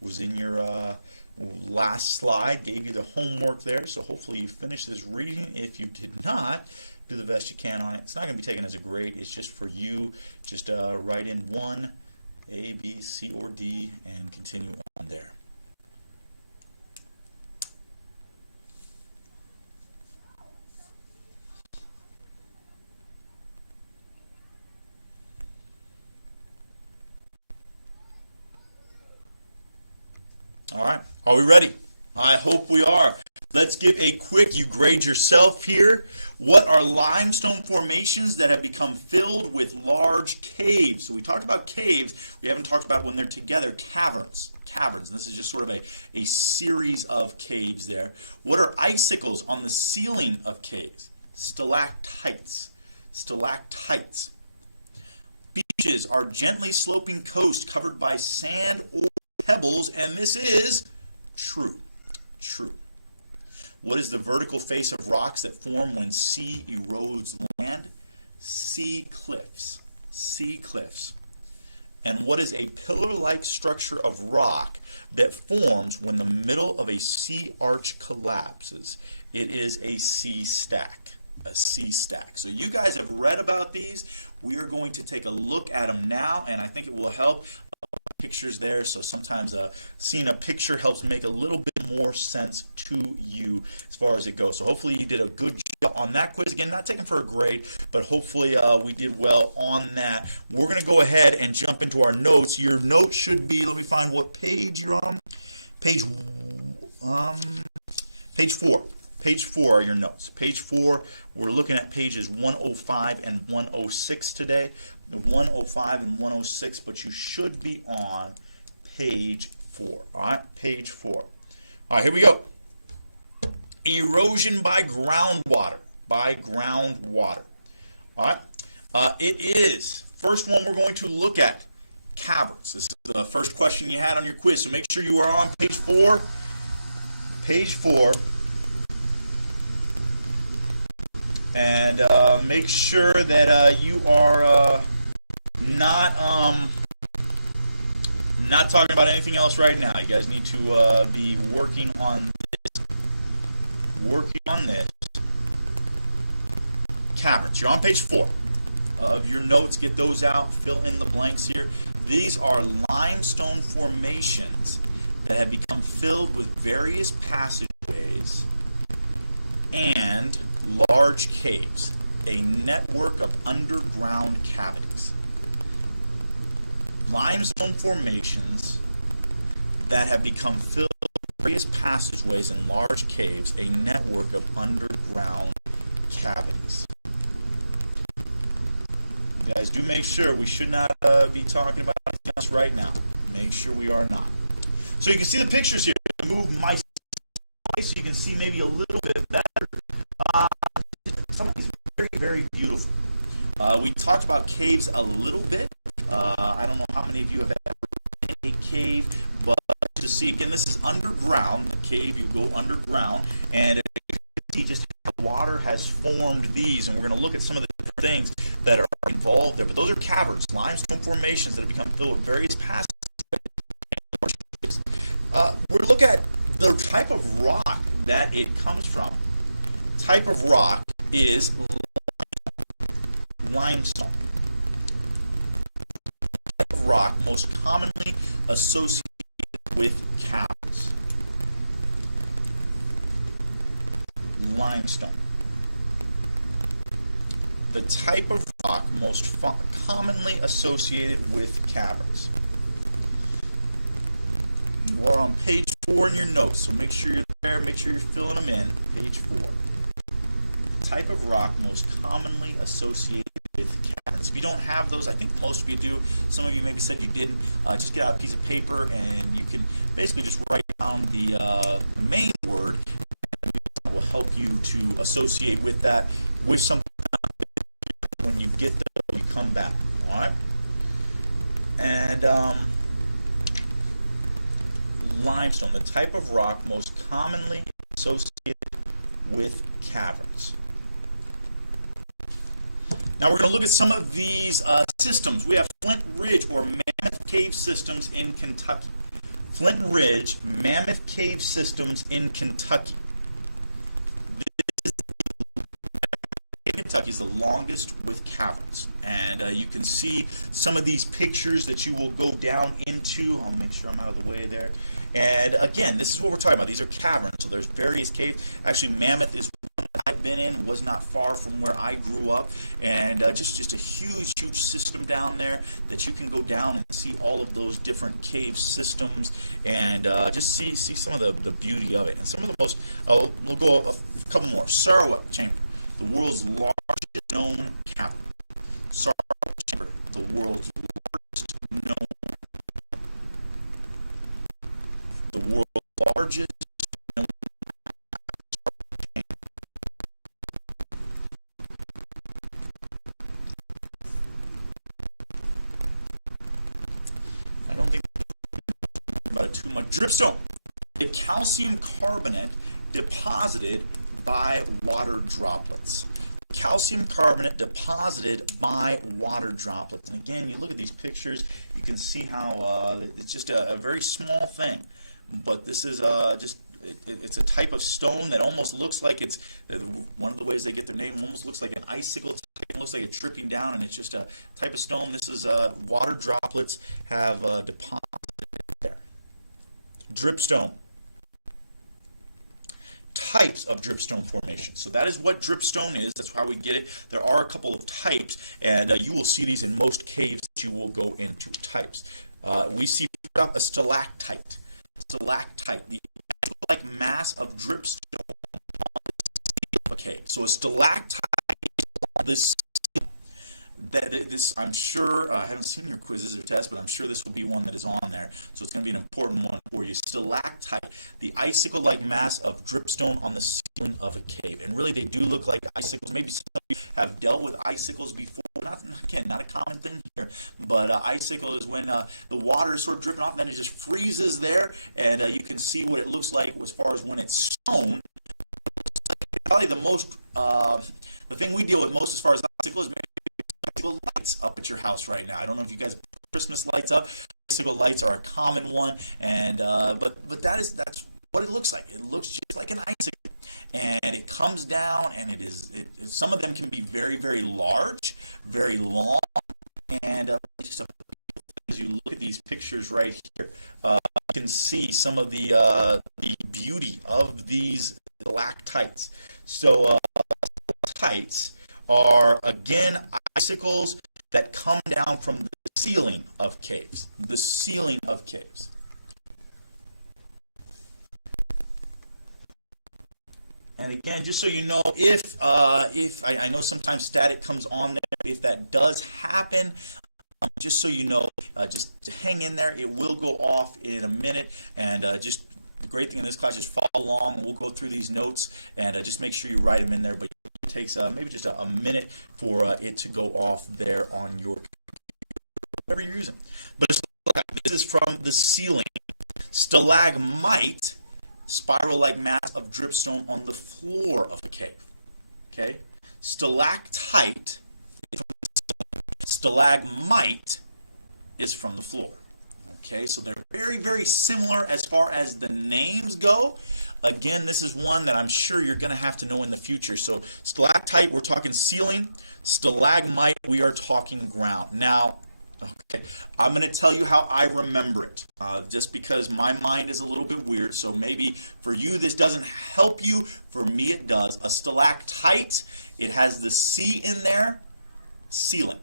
was in your last slide. Gave you the homework there. So hopefully you finished this reading. If you did not, do the best you can on it. It's not going to be taken as a grade. It's just for you. Just write in 1, A, B, C, or D, and continue on there. All right, are we ready? I hope we are. Let's give a quick, you grade yourself here. What are limestone formations that have become filled with large caves? So we talked about caves. We haven't talked about when they're together, caverns. Caverns, and this is just sort of a series of caves there. What are icicles on the ceiling of caves? Stalactites. Stalactites. Beaches are gently sloping coast covered by sand or pebbles, and this is true. True. What is the vertical face of rocks that form when sea erodes land? Sea cliffs. Sea cliffs. And what is a pillar-like structure of rock that forms when the middle of a sea arch collapses? It is a sea stack. A sea stack. So you guys have read about these. We are going to take a look at them now, and I think it will help. Pictures there, so sometimes seeing a picture helps make a little bit more sense to you as far as it goes. So hopefully you did a good job on that quiz. Again, not taken for a grade, but hopefully we did well on that. We're going to go ahead and jump into our notes. Your notes should be, let me find what page you're on. Page 4. Page 4 are your notes. Page 4, we're looking at pages 105 and 106 today. 105 and 106, but you should be on page 4. All right, page 4. All right, here we go. Erosion by groundwater. By groundwater. All right, it is, first one we're going to look at, caverns. This is the first question you had on your quiz, so make sure you are on page 4. Page 4. And make sure that you are not talking about anything else right now. You guys need to be working on this. Working on this. Caverns. You're on page 4 of your notes. Get those out. Fill in the blanks here. These are limestone formations that have become filled with various passageways and large caves, a network of underground cavities. Limestone formations that have become filled with various passageways and large caves, a network of underground cavities. You guys do make sure we should not be talking about anything else right now. Make sure we are not. So you can see the pictures here. Move my so you can see maybe a little bit better. Some of these are very, very beautiful. We talked about caves a little bit. I don't know how many of you have ever been in a cave, but to see, again, this is underground. The cave, you go underground, and you can see just how the water has formed these, and we're going to look at some of the different things that are involved there. But those are caverns, limestone formations that have become filled with various passages. We're going to look at the type of rock that it comes from. Type of rock is limestone. Type of rock most commonly associated with caverns. Limestone. The type of rock most commonly associated with caverns. You are on page 4 in your notes, so make sure you're there, make sure you're filling them in. Page 4. Type of rock most commonly associated with caverns. If you don't have those, I think most of you do. Some of you maybe said you didn't. Just get out a piece of paper and you can basically just write down the main word, and it will help you to associate with that with something when you get there, when you come back. All right? And limestone, the type of rock most commonly associated with caverns. Now we're going to look at some of these systems. We have Flint Ridge or Mammoth Cave Systems in Kentucky. Flint Ridge, Mammoth Cave Systems in Kentucky. This is in Kentucky is the longest with caverns. And you can see some of these pictures that you will go down into. I'll make sure I'm out of the way there. And again, this is what we're talking about. These are caverns, so there's various caves. Actually, Mammoth is one that I've been in, was not far from where I grew up. And just a huge system down there that you can go down and see all of those different cave systems and just see some of the beauty of it. And some of the most, we'll go a couple more. Sarawak Chamber, the world's largest known cavern. Sarawak Chamber, the world's largest known, the world's largest known chamber. I don't think about it too much. Dripstone, a calcium carbonate deposited by water droplets. Calcium carbonate deposited by water droplets. And again, you look at these pictures, you can see how it's just a very small thing. But this is it's a type of stone that almost looks like it's, one of the ways they get their name, almost looks like an icicle. It looks like it's dripping down, and it's just a type of stone. This is water droplets have deposited there. Dripstone. Types of dripstone formation. So that is what dripstone is. That's how we get it. There are a couple of types, and you will see these in most caves that you will go into. Types. We see a stalactite. Stalactite, the like mass of dripstone on the of a cave. So a stalactite is this. This, I'm sure, I haven't seen your quizzes or tests, but I'm sure this will be one that is on there. So it's going to be an important one for you. Stalactite, the icicle-like mass of dripstone on the ceiling of a cave. And really, they do look like icicles. Maybe some of you have dealt with icicles before. Again, not a common thing here, but icicle is when the water is sort of dripping off, and then it just freezes there, and you can see what it looks like as far as when it's stone. Probably the most, the thing we deal with most as far as icicle is maybe icicle lights up at your house right now. I don't know if you guys put Christmas lights up. Icicle lights are a common one, and but that's what it looks like. It looks just like an icicle, and it comes down, and some of them can be very, very large, very long, and just as you look at these pictures right here, you can see some of the beauty of these stalactites. So stalactites are, again, icicles that come down from the ceiling of caves. The ceiling of caves. And again, just so you know, if I know sometimes static comes on there, if that does happen, just so you know, just hang in there. It will go off in a minute, and just the great thing in this class is follow along. We'll go through these notes, and just make sure you write them in there. But it takes maybe just a minute for it to go off there on your computer, whatever you're using. But this is from the ceiling. Stalagmite, spiral-like mass of dripstone on the floor of a cave. Okay, stalactite. Stalagmite is from the floor. Okay, so they're very, very similar as far as the names go. Again, this is one that I'm sure you're going to have to know in the future. So stalactite, we're talking ceiling. Stalagmite, we are talking ground. Now, okay, I'm going to tell you how I remember it, just because my mind is a little bit weird. So maybe for you this doesn't help you. For me it does. A stalactite, it has the C in there, ceiling.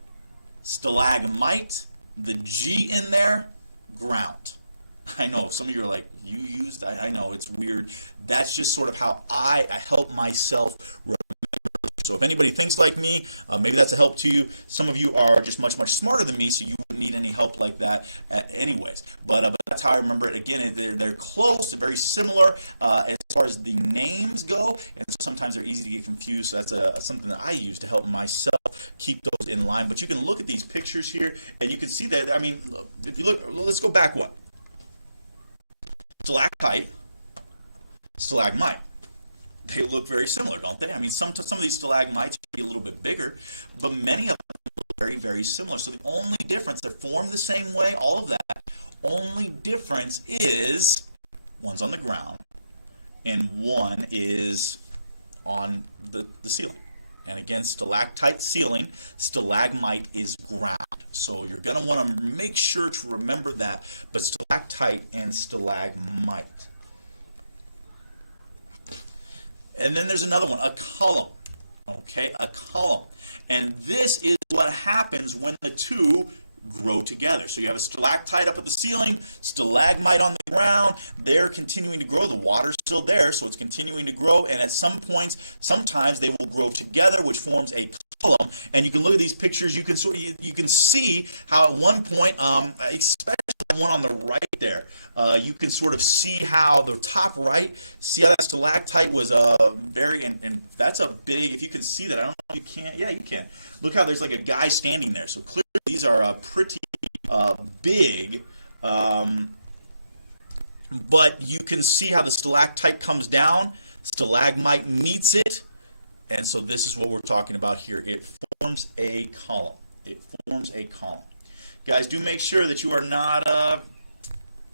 Stalagmite, the G in there, ground. I know some of you are like, you used, I know it's weird. That's just sort of how I help myself remember. So if anybody thinks like me, maybe that's a help to you. Some of you are just much, much smarter than me, so you wouldn't need any help like that anyways. But that's how I remember it. Again, they're close, very similar as far as the names go, and so sometimes they're easy to get confused. So that's something that I use to help myself keep those in line. But you can look at these pictures here, and you can see that, I mean, if you look, let's go back one. Stalactite, stalagmite. They look very similar, don't they? I mean, some of these stalagmites can be a little bit bigger, but many of them look very, very similar. So the only difference, they're formed the same way, all of that. Only difference is one's on the ground and one is on the ceiling. And again, stalactite ceiling, stalagmite is ground. So you're going to want to make sure to remember that. But stalactite and stalagmite. And then there's another one, a column. Okay, a column. And this is what happens when the two grow together. So you have a stalactite up at the ceiling, stalagmite on the ground. They're continuing to grow. The water's still there, so it's continuing to grow. And at some points, sometimes they will grow together, which forms a column. And you can look at these pictures. You can see how at one point, especially the one on the right there, you can sort of see how the top right, see how that stalactite was and that's a big, if you can see that, I don't know if you can, yeah, you can. Look how there's like a guy standing there. So clearly these are pretty big, but you can see how the stalactite comes down, stalagmite meets it, and so this is what we're talking about here. It forms a column. It forms a column. Guys, do make sure that you are not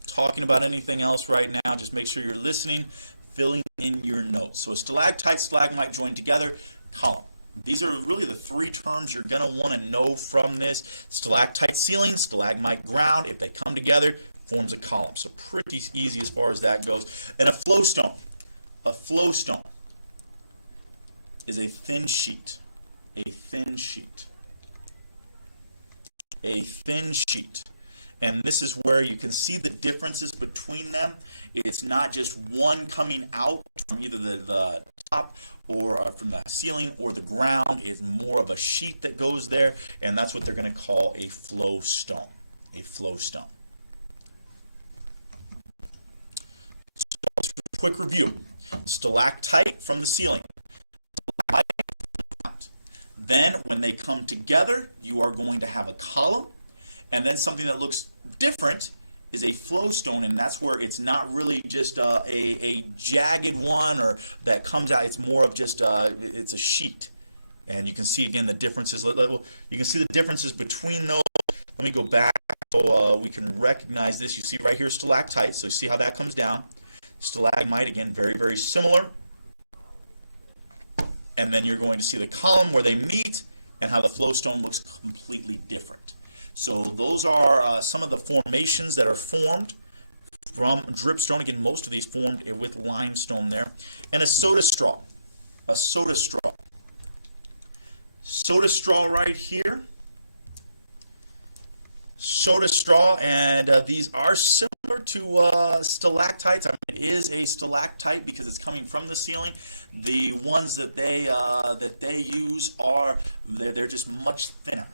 talking about anything else right now. Just make sure you're listening, filling in your notes. So a stalactite, stalagmite joined together, column. These are really the three terms you're going to want to know from this. Stalactite ceiling, stalagmite ground. If they come together, forms a column. So pretty easy as far as that goes. And a flowstone. A flowstone is a thin sheet. A thin sheet. A thin sheet. And this is where you can see the differences between them. It's not just one coming out from either the top or from the ceiling or the ground. It's more of a sheet that goes there, and that's what they're going to call a flowstone. A flowstone. So, quick review. Stalactite from the ceiling. Then when they come together, you are going to have a column. And then something that looks different is a flowstone, and that's where it's not really just a jagged one or that comes out. It's more of just it's a sheet. And you can see again the differences. You can see the differences between those. Let me go back so we can recognize this. You see right here stalactite, so you see how that comes down. Stalagmite, again, very, very similar. And then you're going to see the column where they meet and how the flowstone looks completely different. So those are some of the formations that are formed from dripstone. Again, most of these formed with limestone there. And a soda straw. A soda straw. Soda straw right here. Soda straw, and these are similar to stalactites. I mean, it is a stalactite because it's coming from the ceiling. The ones that they use are they're just much thinner.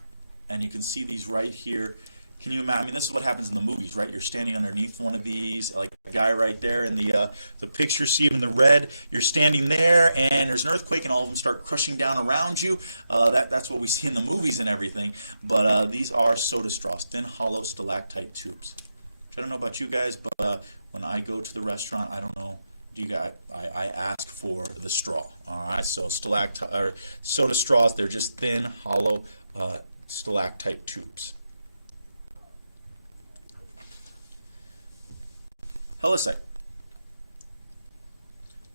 And you can see these right here. Can you imagine? I mean, this is what happens in the movies, right? You're standing underneath one of these, like the guy right there in the picture, see him in the red. You're standing there, and there's an earthquake, and all of them start crushing down around you. That's what we see in the movies and everything. But these are soda straws, thin, hollow stalactite tubes. Which I don't know about you guys, but when I go to the restaurant, I don't know. I ask for the straw. All right, so stalactite or soda straws, they're just thin, hollow stalactite tubes. Helesite.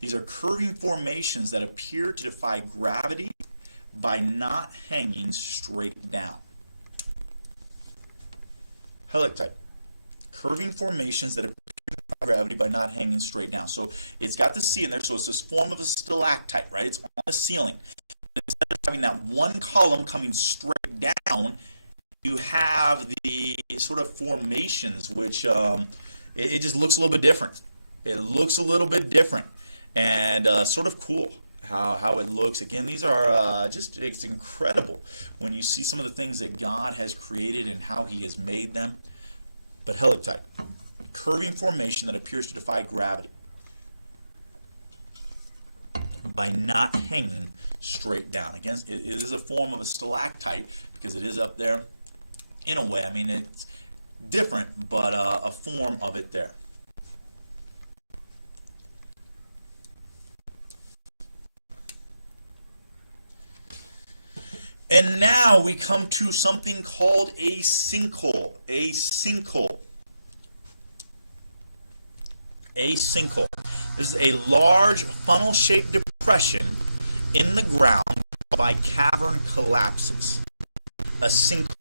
These are curving formations that appear to defy gravity by not hanging straight down. Helictite. Curving formations that appear to defy gravity by not hanging straight down. So it's got the C in there, so it's this form of a stalactite, right? It's on the ceiling. Instead of having that one column coming straight down, you have the sort of formations which it just looks a little bit different. It looks a little bit different and sort of cool how it looks. Again, these are it's incredible when you see some of the things that God has created and how He has made them. But helictite, curving formation that appears to defy gravity by not hanging straight down. Again, it is a form of a stalactite because it is up there in a way. I mean, it's different, but a form of it there. And now we come to something called a sinkhole. A sinkhole. A sinkhole. This is a large funnel-shaped depression in the ground by cavern collapses. A sinkhole.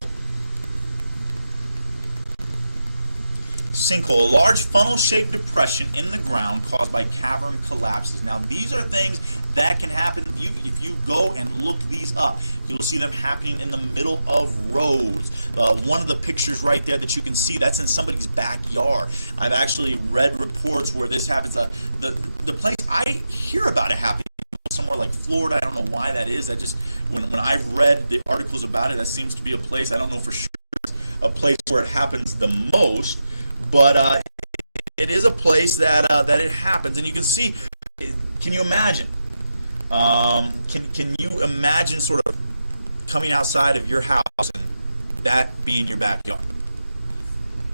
Sinkhole, a large funnel-shaped depression in the ground caused by cavern collapses. Now, these are things that can happen if you go and look these up. You'll see them happening in the middle of roads. One of the pictures right there that you can see, that's in somebody's backyard. I've actually read reports where this happens. The place I hear about it happening somewhere like Florida. I don't know why that is. That just when I've read the articles about it, that seems to be a place. I don't know for sure it's a place where it happens the most. But it is a place that it happens, and you can see. Can you imagine? Can you imagine sort of coming outside of your house and that being your backyard?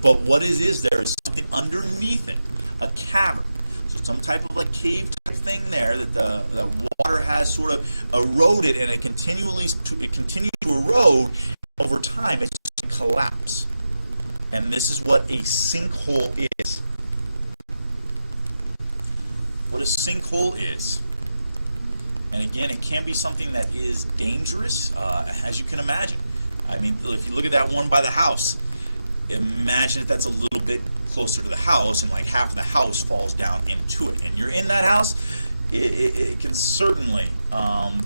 But what is there is something underneath it, a cavern. So some type of like cave type thing there that the water has sort of eroded, and it continues to erode over time. It just collapse. And this is what a sinkhole is. What a sinkhole is. And again, it can be something that is dangerous, as you can imagine. I mean, if you look at that one by the house, imagine if that's a little bit closer to the house and like half of the house falls down into it. And you're in that house, it can certainly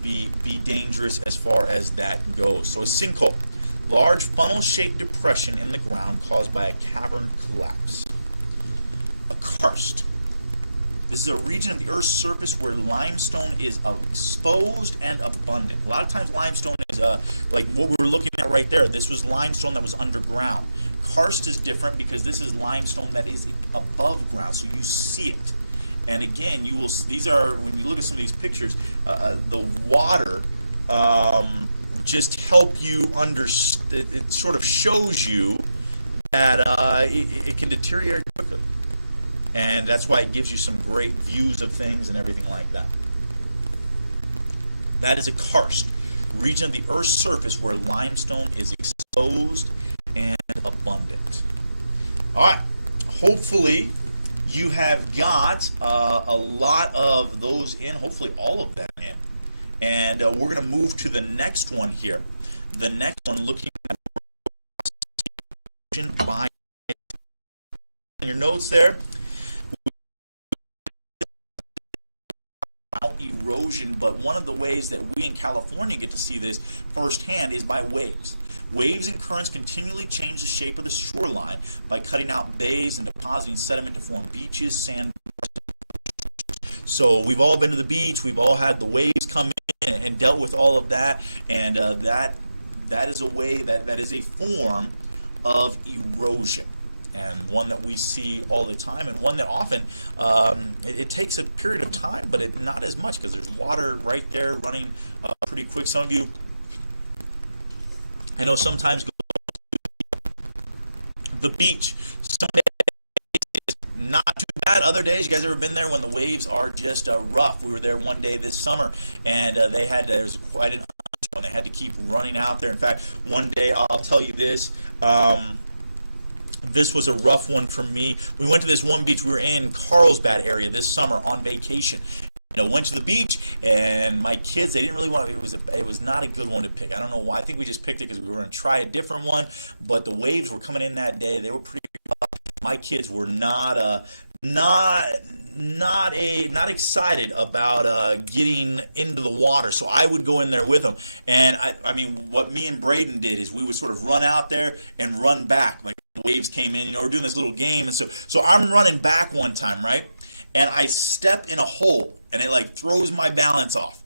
be dangerous as far as that goes. So a sinkhole. Large funnel-shaped depression in the ground caused by a cavern collapse. A karst. This is a region of the Earth's surface where limestone is exposed and abundant. A lot of times limestone is like what we're looking at right there. This was limestone that was underground. Karst is different because this is limestone that is above ground, so you see it. And again, you will. These are, when you look at some of these pictures, the water. Just help you understand. It sort of shows you that it can deteriorate quickly, and that's why it gives you some great views of things and everything like that. That is a karst, region of the Earth's surface where limestone is exposed and abundant. All right, hopefully you have got a lot of those in. Hopefully all of them in. And we're going to move to the next one here. The next one, looking at by in your notes there. Erosion, but one of the ways that we in California get to see this firsthand is by waves. Waves and currents continually change the shape of the shoreline by cutting out bays and depositing sediment to form beaches, sand. So we've all been to the beach. We've all had the waves come in and dealt with all of that, and that is a way that is a form of erosion, and one that we see all the time, and one that often it takes a period of time, but not as much because there's water right there running pretty quick. Some of you, I know, sometimes go to the beach. Some days it's not too bad. Other days, you guys ever been there when the waves are just rough? We were there one day this summer, and there was quite an undertow, and they had to keep running out there. In fact, one day, I'll tell you this. This was a rough one for me. We went to this one beach. We were in Carlsbad area this summer on vacation. Went to the beach, and my kids, they didn't really want it was not a good one to pick. I don't know why. I think we just picked it because we were going to try a different one, but the waves were coming in that day. They were pretty rough. My kids were not excited about getting into the water, so I would go in there with them. And I mean, what me and Braden did is we would sort of run out there and run back, like the waves came in. We're doing this little game, and so I'm running back one time, right? And I step in a hole, and it like throws my balance off,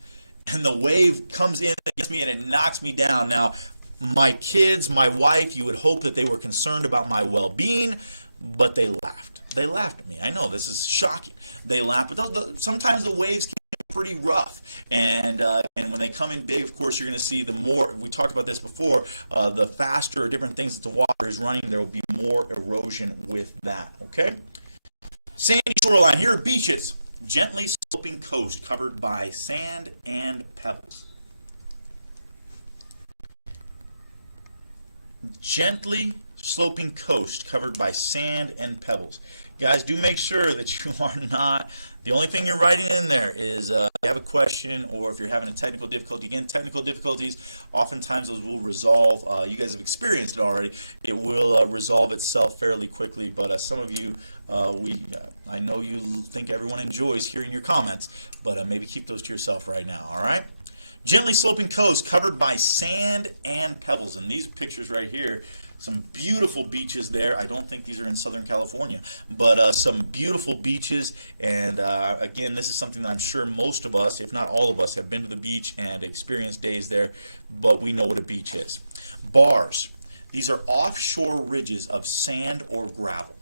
and the wave comes in against me, and it knocks me down. Now, my kids, my wife, you would hope that they were concerned about my well-being, but they laughed. They laughed at me. I know this is shocking. They laughed, but sometimes the waves can be pretty rough, and when they come in big, of course, you're going to see the more. We talked about this before. The faster different things that the water is running, there will be more erosion with that. Okay. Sandy shoreline. Here are beaches. Gently sloping coast covered by sand and pebbles. Gently sloping coast covered by sand and pebbles. Guys, do make sure that you are not, the only thing you're writing in there is if you have a question or if you're having a technical difficulty. Again, technical difficulties, oftentimes those will resolve. You guys have experienced it already. It will resolve itself fairly quickly, but some of you, I know you think everyone enjoys hearing your comments, but maybe keep those to yourself right now, all right? Gently sloping coast covered by sand and pebbles. And these pictures right here, some beautiful beaches there. I don't think these are in Southern California, but some beautiful beaches. And again, this is something that I'm sure most of us, if not all of us, have been to the beach and experienced days there, but we know what a beach is. Bars. These are offshore ridges of sand or gravel.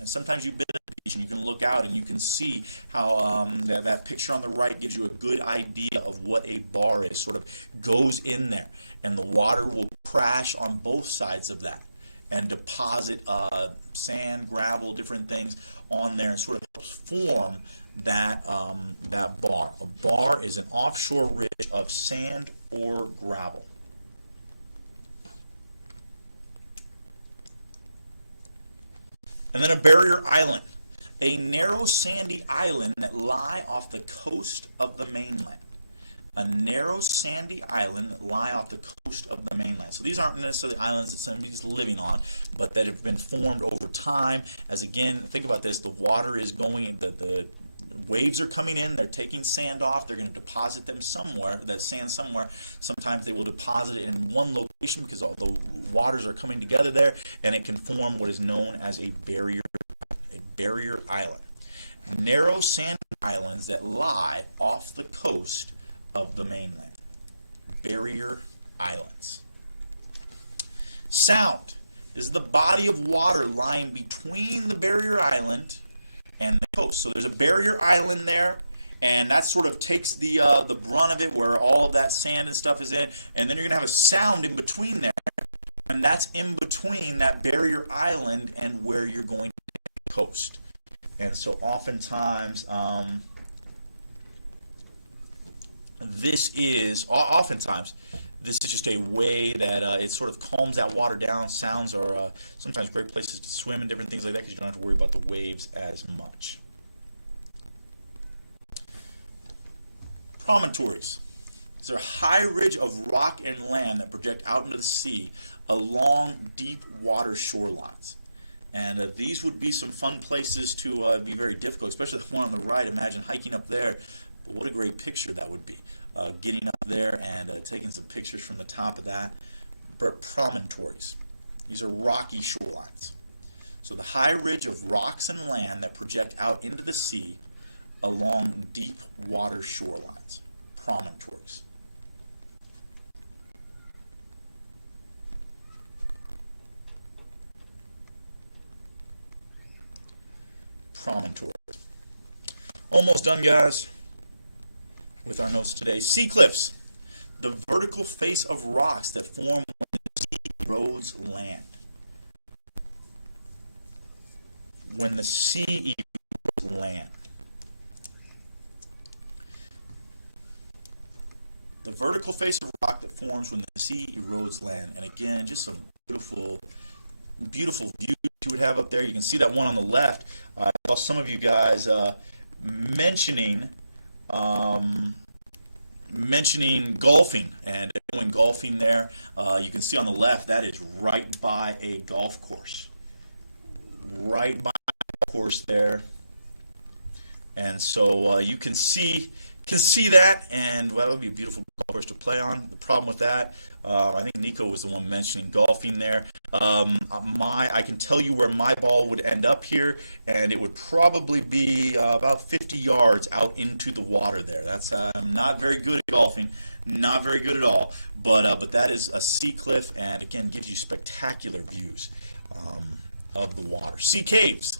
And sometimes you've been at the beach and you can look out and you can see how that picture on the right gives you a good idea of what a bar is. Sort of goes in there and the water will crash on both sides of that and deposit sand, gravel, different things on there and sort of helps form that, that bar. A bar is an offshore ridge of sand or gravel. And then a barrier island, a narrow sandy island that lie off the coast of the mainland. A narrow sandy island that lie off the coast of the mainland. So these aren't necessarily islands that somebody's living on, but that have been formed over time. As again, think about this, the water is going, the waves are coming in, they're taking sand off, they're going to deposit them somewhere, that sand somewhere. Sometimes they will deposit it in one location because all the waters are coming together there, and it can form what is known as a barrier island. Narrow sandy islands that lie off the coast of the mainland. Barrier islands. Sound. This is the body of water lying between the barrier island and the coast. So there's a barrier island there, and that sort of takes the brunt of it where all of that sand and stuff is in, and then you're going to have a sound in between there, and that's in between that barrier island and where you're going to the coast. And so oftentimes this is just a way that it sort of calms that water down. Sounds are sometimes great places to swim and different things like that because you don't have to worry about the waves as much. Promontories. These are a high ridge of rock and land that project out into the sea along deep water shorelines. And these would be some fun places to be very difficult, especially the one on the right. Imagine hiking up there. But what a great picture that would be. Getting up there and taking some pictures from the top of that. But promontories. These are rocky shorelines. So the high ridge of rocks and land that project out into the sea along deep water shorelines. Promontories. Promontories. Almost done, guys, with our notes today. Sea cliffs, the vertical face of rocks that form when the sea erodes land. When the sea erodes land. The vertical face of rock that forms when the sea erodes land. And again, just some beautiful, beautiful views you would have up there. You can see that one on the left. I saw some of you guys mentioning golfing and going golfing there. You can see on the left that is right by a golf course. Right by a golf course there. And so you can see that, and well, it would be a beautiful golf course to play on. The problem with that, I think Nico was the one mentioning golfing there. I can tell you where my ball would end up here, and it would probably be about 50 yards out into the water there. That's I'm not very good at golfing, not very good at all. But that is a sea cliff, and again gives you spectacular views of the water. Sea caves.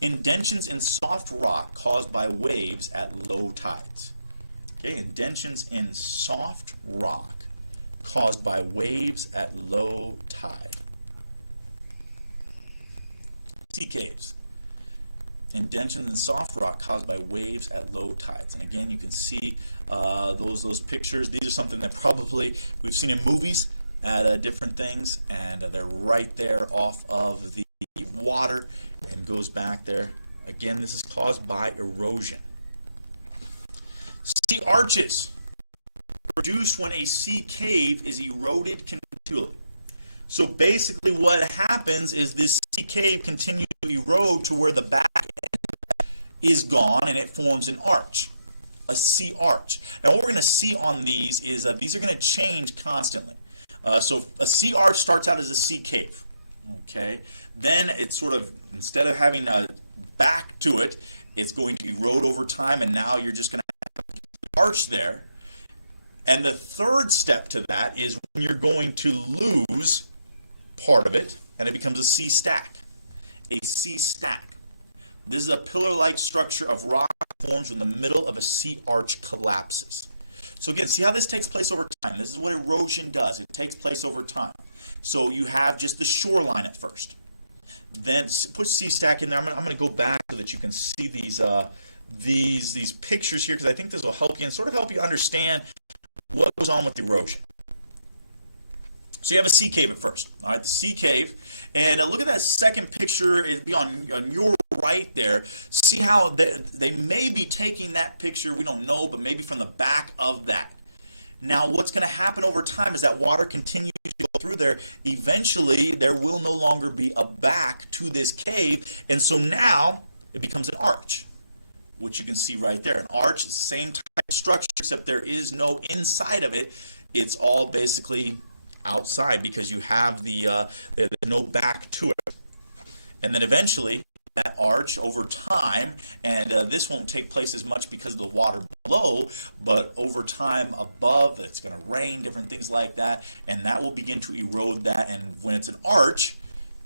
Indentions in soft rock caused by waves at low tides. Okay, indentions in soft rock caused by waves at low tide. Sea caves. Indentions in soft rock caused by waves at low tides. And again, you can see those pictures. These are something that probably we've seen in movies. at different things, and they're right there off of the water and goes back there. Again, this is caused by erosion. Sea arches produced when a sea cave is eroded continually. So basically what happens is this sea cave continues to erode to where the back end is gone and it forms an arch, a sea arch. Now what we're going to see on these is these are going to change constantly. So a sea arch starts out as a sea cave. Okay, then it's sort of, instead of having a back to it, it's going to erode over time, and now you're just going to have an arch there. And the third step to that is when you're going to lose part of it, and it becomes a sea stack. A sea stack. This is a pillar-like structure of rock that forms when the middle of a sea arch collapses. So again, see how this takes place over time. This is what erosion does. It takes place over time. So you have just the shoreline at first. Then put sea stack in there. I'm going to go back so that you can see these pictures here, because I think this will help you and sort of help you understand what goes on with erosion. So you have a sea cave at first. All right, the sea cave. And look at that second picture. It'd be on your right there. See how they may be taking that picture, we don't know, but maybe from the back of that. Now what's going to happen over time is that water continues to go through there. Eventually there will no longer be a back to this cave, and so now it becomes an arch, which you can see right there. An arch is the same type of structure, except there is no inside of it. It's all basically outside because you have there's no back to it. And then eventually that arch over time, and this won't take place as much because of the water below, but over time above, it's going to rain, different things like that, and that will begin to erode that. And when it's an arch,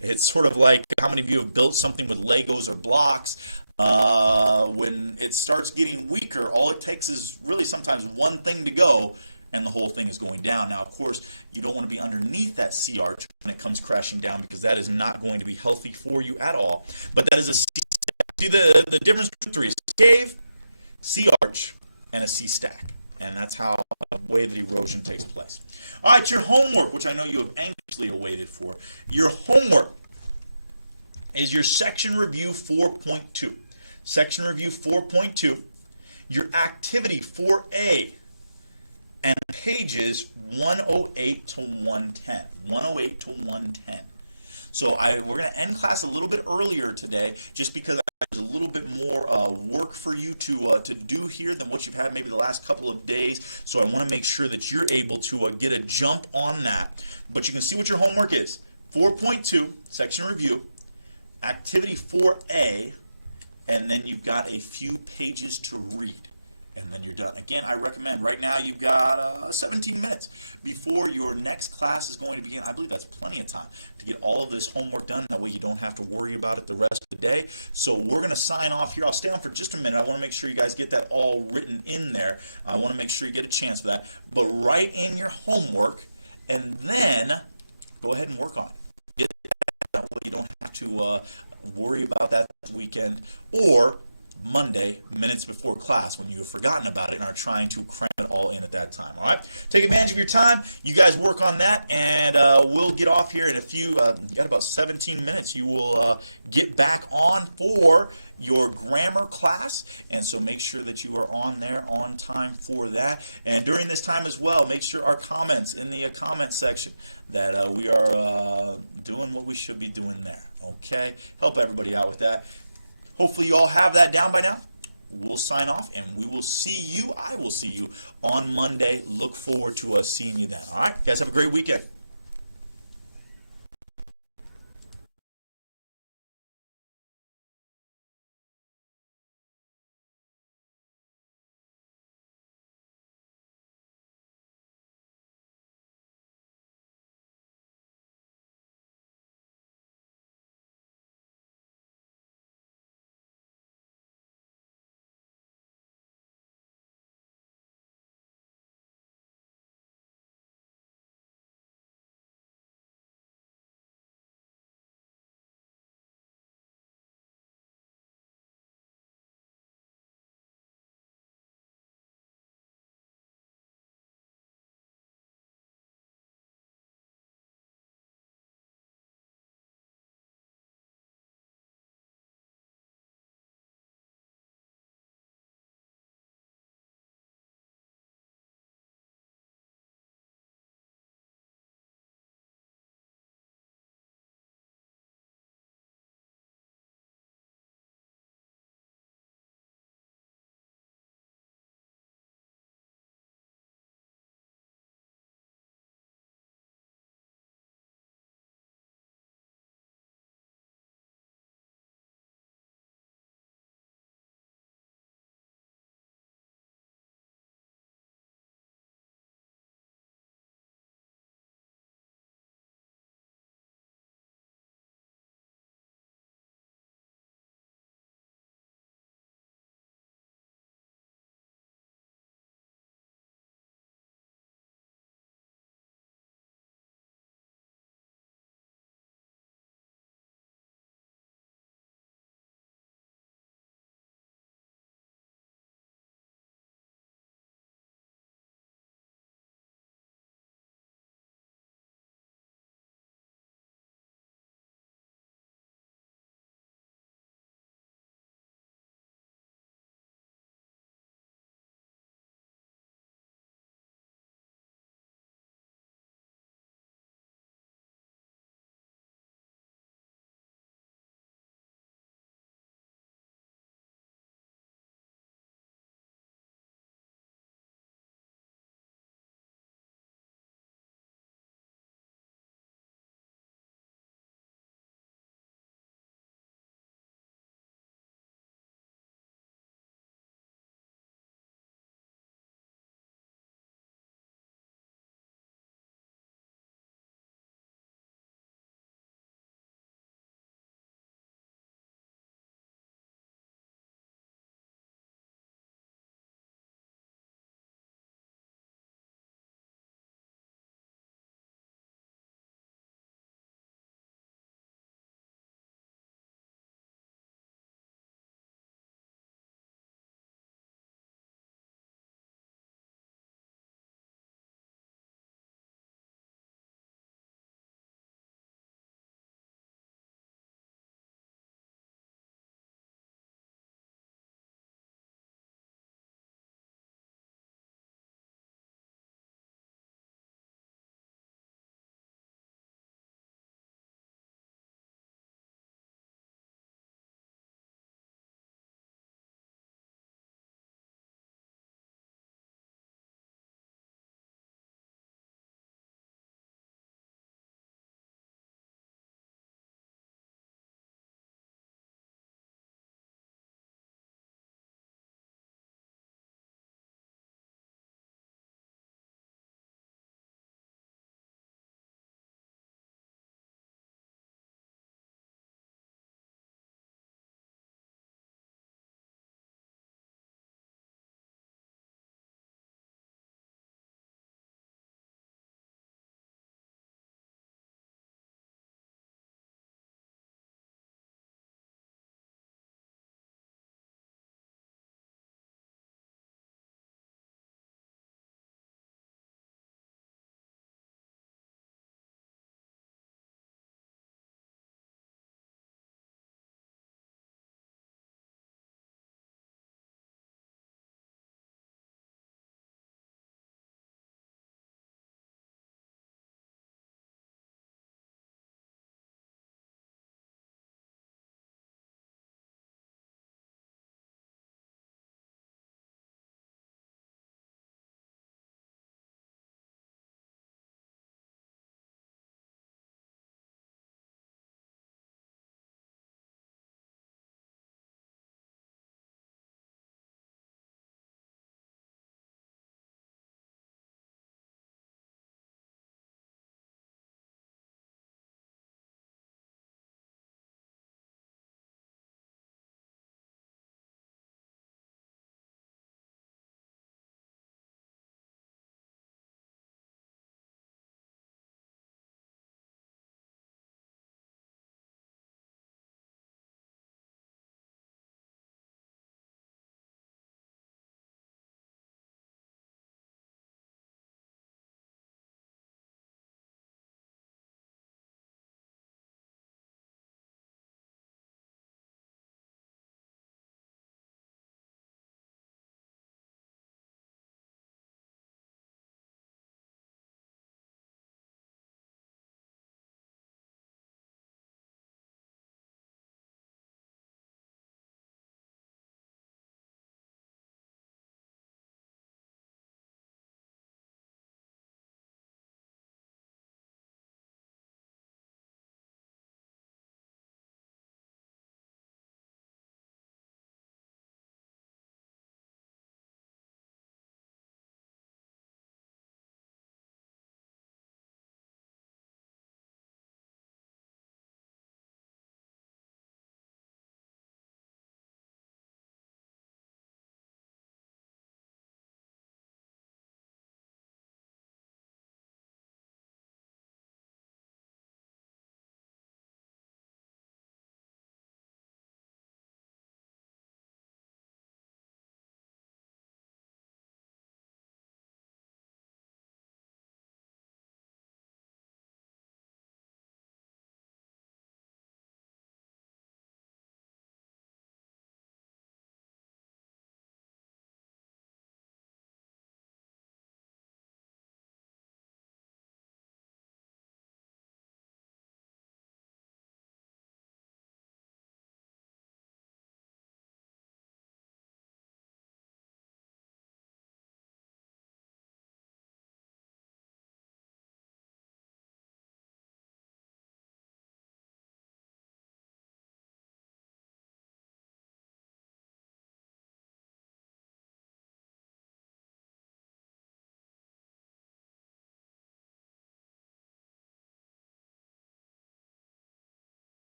it's sort of like, how many of you have built something with Legos or blocks? When it starts getting weaker, all it takes is really sometimes one thing to go, and the whole thing is going down. Now, of course, you don't want to be underneath that sea arch when it comes crashing down, because that is not going to be healthy for you at all. But that is a sea stack. See the difference between three: cave, sea arch, and a sea stack. And that's how the way that erosion takes place. All right, your homework, which I know you have anxiously awaited for. Your homework is your section review 4.2. Section review 4.2, your activity 4A, and pages 108 to 110. 108 to 110. So we're going to end class a little bit earlier today, just because there's a little bit more work for you to do here than what you've had maybe the last couple of days. So I want to make sure that you're able to get a jump on that. But you can see what your homework is. 4.2, section review, activity 4A, and then you've got a few pages to read. And then you're done. Again, I recommend right now you've got 17 minutes before your next class is going to begin. I believe that's plenty of time to get all of this homework done. That way you don't have to worry about it the rest of the day. So we're going to sign off here. I'll stay on for just a minute. I want to make sure you guys get that all written in there. I want to make sure you get a chance for that. But write in your homework and then go ahead and work on it. Get that way you don't have to worry about that weekend or Monday, minutes before class, when you have forgotten about it and are trying to cram it all in at that time. All right, take advantage of your time. You guys work on that, and we'll get off here in a few. You got about 17 minutes. You will get back on for your grammar class, and so make sure that you are on there on time for that. And during this time as well, make sure our comments in the comment section that we are doing what we should be doing there. Okay, help everybody out with that. Hopefully you all have that down by now. We'll sign off, and we will see you. I will see you on Monday. Look forward to seeing you then. All right, guys, have a great weekend.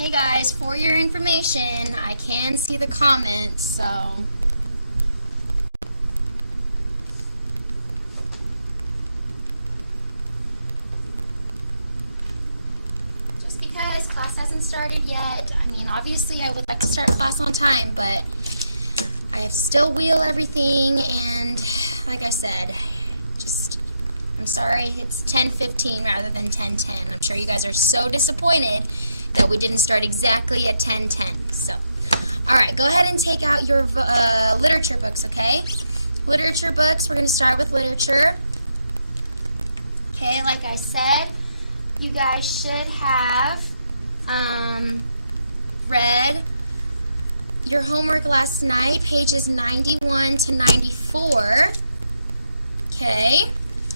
Hey guys, for your information, I can see the comments, so just because class hasn't started yet, I mean, obviously I would like to start class on time, but I have still wheel everything, and like I said, I'm sorry, it's 10:15 rather than 10:10. I'm sure you guys are so disappointed that we didn't start exactly at 10:10. So, all right, go ahead and take out your literature books, okay? Literature books, we're going to start with literature. Okay, like I said, you guys should have read your homework last night, pages 91 to 94. Okay,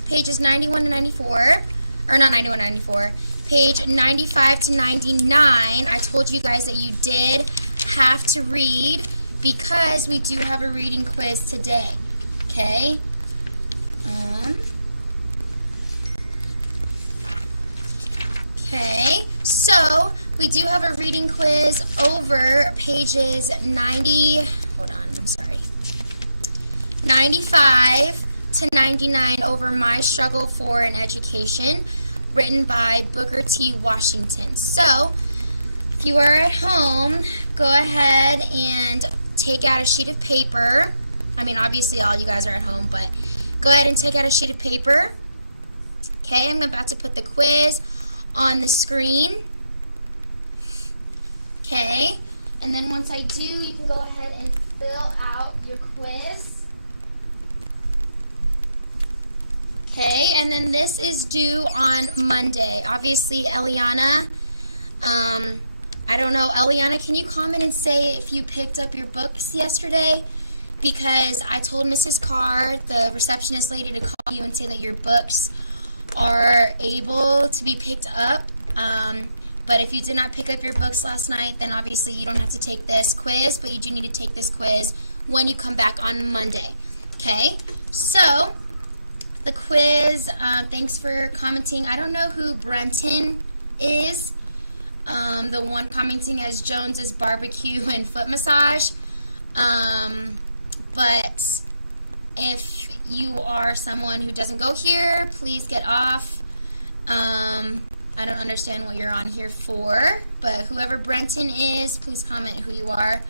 pages 91 to 94, or not 91 to 94, page 95 to 99. I told you guys that you did have to read because we do have a reading quiz today. Okay. Okay, so we do have a reading quiz over pages 95 to 99 over My Struggle for an Education, written by Booker T. Washington. So, if you are at home, go ahead and take out a sheet of paper. I mean, obviously all you guys are at home, but go ahead and take out a sheet of paper. Okay, I'm about to put the quiz on the screen. Okay, and then once I do, you can go ahead and fill out your quiz. Okay, and then this is due on Monday. Obviously, Eliana, I don't know, Eliana, can you comment and say if you picked up your books yesterday? Because I told Mrs. Carr, the receptionist lady, to call you and say that your books are able to be picked up. But if you did not pick up your books last night, then obviously you don't have to take this quiz, but you do need to take this quiz when you come back on Monday. Okay, so the quiz, thanks for commenting. I don't know who Brenton is, the one commenting as Jones's Barbecue and Foot Massage. But if you are someone who doesn't go here, please get off. I don't understand what you're on here for, but whoever Brenton is, please comment who you are.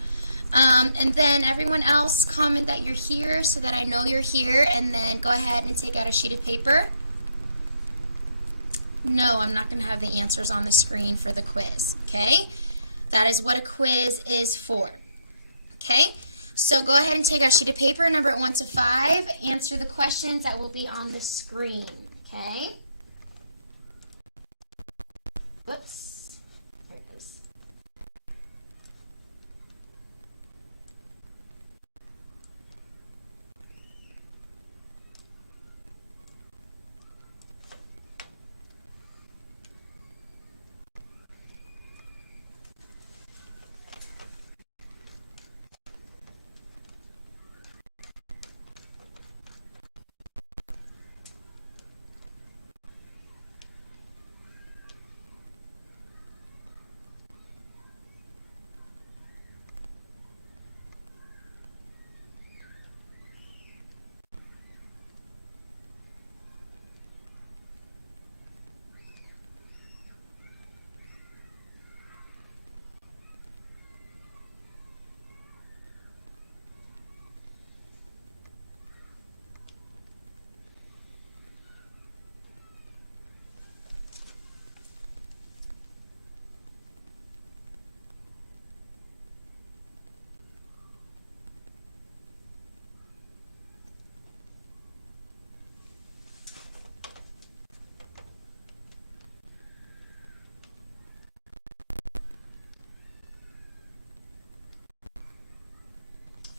And then everyone else, comment that you're here so that I know you're here, and then go ahead and take out a sheet of paper. No, I'm not going to have the answers on the screen for the quiz, okay? That is what a quiz is for, okay? So go ahead and take out a sheet of paper, number it 1 to 5, answer the questions that will be on the screen, okay? Whoops, here it is.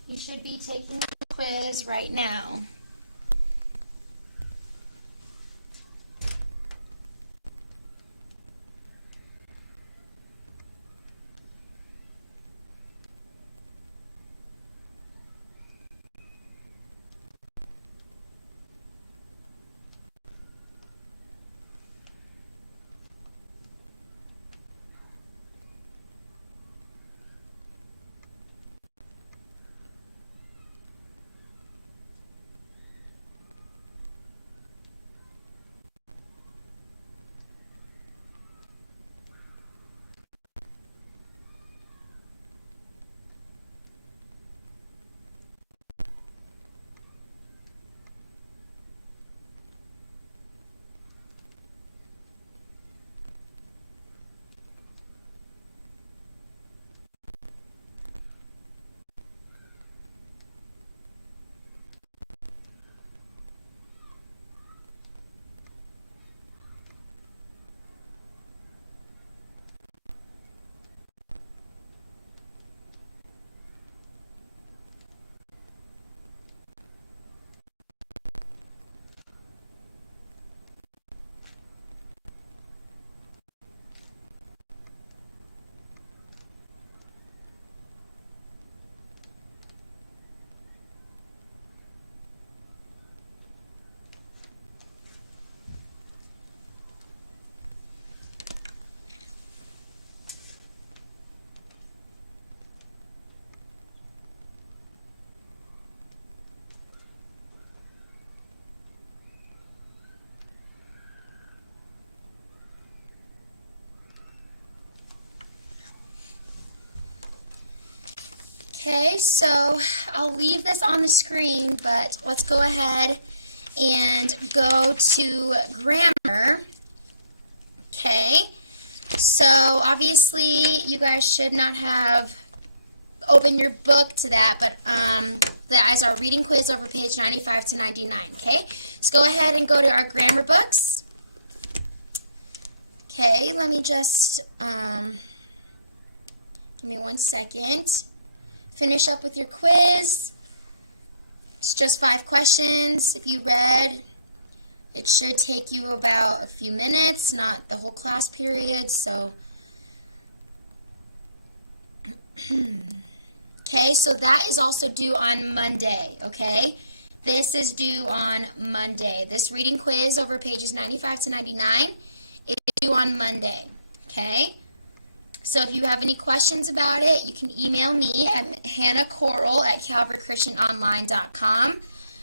You should be taking the quiz right now. Okay, so I'll leave this on the screen, but let's go ahead and go to grammar. Okay, so obviously you guys should not have opened your book to that, but that is our reading quiz over page 95 to 99. Okay, let's go ahead and go to our grammar books. Okay, let me just give me 1 second. Finish up with your quiz. It's just 5 questions. If you read, it should take you about a few minutes, not the whole class period. So, okay, so that is also due on Monday, okay? This is due on Monday. This reading quiz over pages 95 to 99 is due on Monday, okay? So if you have any questions about it, you can email me at hannahcorral@calvarychristianonline.com.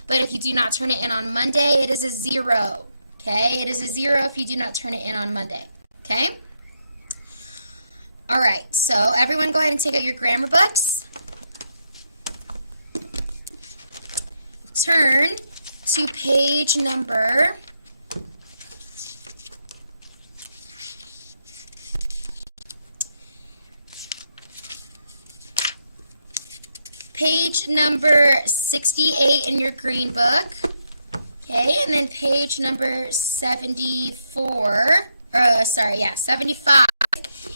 But if you do not turn it in on Monday, it is a 0. Okay? It is a 0 if you do not turn it in on Monday. Okay? All right. So everyone go ahead and take out your grammar books. Turn to page number 68 in your green book, okay, and then page number 75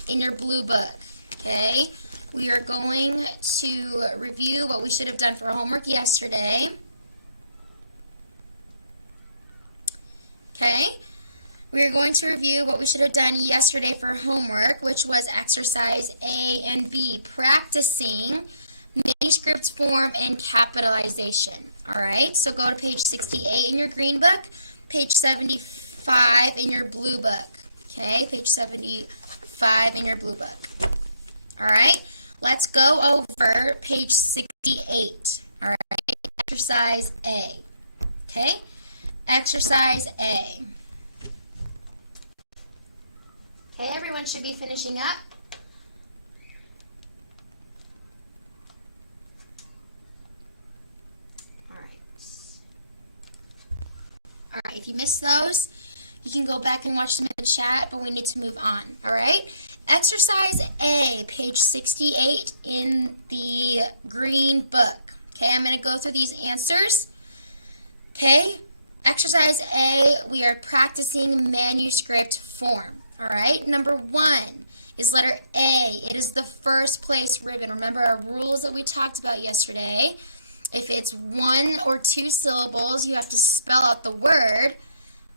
in your blue book, okay. We are going to review what we should have done for homework yesterday, okay. We are going to review what we should have done yesterday for homework, which was exercise A and B, practicing manuscript form and capitalization. All right, so go to page 68 in your green book, page 75 in your blue book. Okay, page 75 in your blue book. All right, let's go over page 68. All right, exercise A. Okay, exercise A. Okay, everyone should be finishing up. All right, if you missed those, you can go back and watch them in the chat, but we need to move on. All right, exercise A, page 68 in the green book. Okay, I'm going to go through these answers. Okay, exercise A, we are practicing manuscript form. All right, number 1 is letter A. It is the first place ribbon. Remember our rules that we talked about yesterday. If it's 1 or 2 syllables, you have to spell out the word.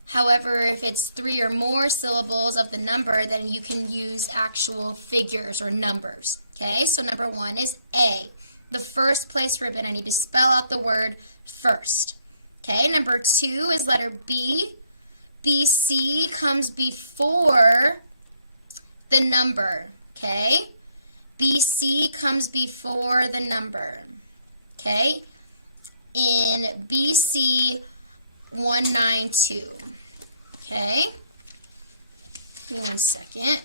However, if it's 3 or more syllables of the number, then you can use actual figures or numbers. Okay, so number 1 is A. The first place ribbon, I need to spell out the word first. Okay, number 2 is letter B. BC comes before the number. Okay, BC comes before the number. Okay, in BC 192. Okay, give me 1 second.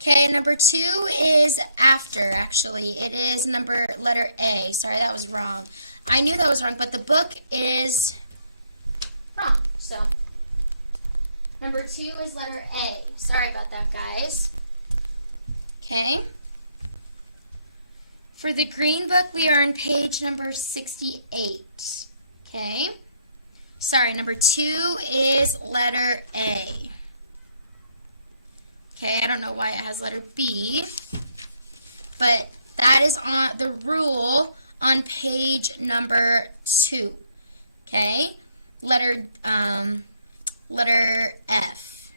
Okay, number 2 is after, actually. It is letter A. Sorry, that was wrong. I knew that was wrong, but the book is wrong. So, number 2 is letter A. Sorry about that, guys. Okay. For the green book, we are on page number 68. Okay. Sorry, number 2 is letter A. Okay, I don't know why it has letter B, but that is on the rule on page number 2. Okay, letter F.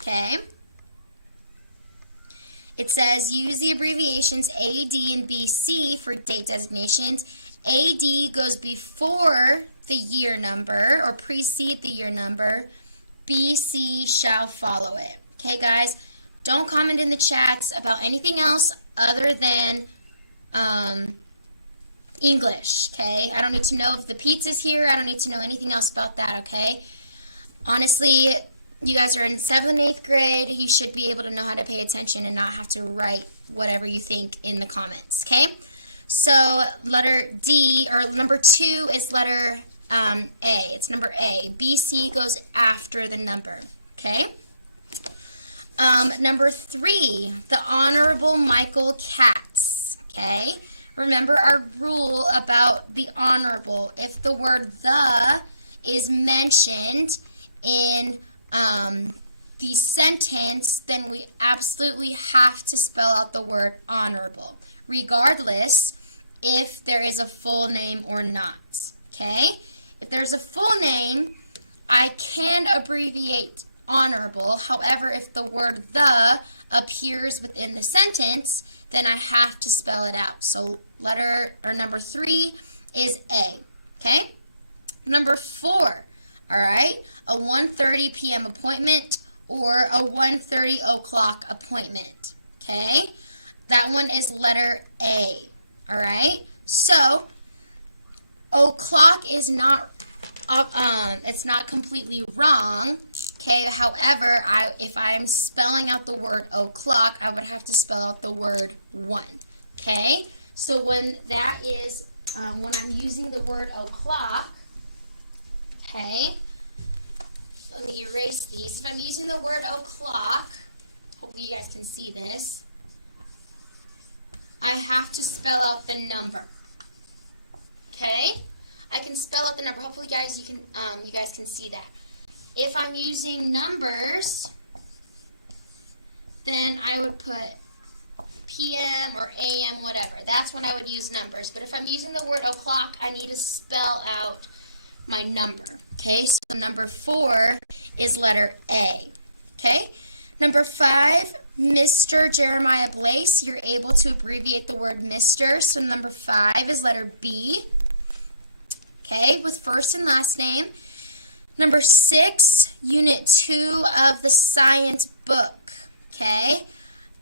Okay, it says use the abbreviations AD and BC for date designations. AD goes before the year number or precede the year number. BC shall follow it. Okay, guys, Don't comment in the chats about anything else other than English, okay? I don't need to know if the pizza's here. I don't need to know anything else about that, okay? Honestly, you guys are in 7th and 8th grade. You should be able to know how to pay attention and not have to write whatever you think in the comments, okay? So letter D, or number 2 is letter A. It's number A. BC goes after the number, okay? Number 3, the Honorable Michael Katz, okay? Remember our rule about the honorable. If the word the is mentioned in the sentence, then we absolutely have to spell out the word honorable, regardless if there is a full name or not, okay? If there's a full name, I can abbreviate honorable. However, if the word the appears within the sentence, then I have to spell it out. So number 3 is A, okay? Number 4, all right, a 1:30 p.m. appointment or a 1:30 o'clock appointment, okay? That one is letter A, all right? So o'clock is not, it's not completely wrong, okay? However, if I'm spelling out the word o'clock, I would have to spell out the word 1, okay? So when that is, when I'm using the word o'clock, okay, let me erase these. If I'm using the word o'clock, hopefully you guys can see this, I have to spell out the number, okay? I can spell out the number. Hopefully, guys, you guys can see that. If I'm using numbers, then I would put PM or AM, whatever. That's when I would use numbers. But if I'm using the word o'clock, I need to spell out my number. Okay, so number 4 is letter A. Okay, number 5, Mr. Jeremiah Blaze. You're able to abbreviate the word Mr. So number 5 is letter B. Okay, with first and last name. Number 6, Unit 2 of the science book. Okay,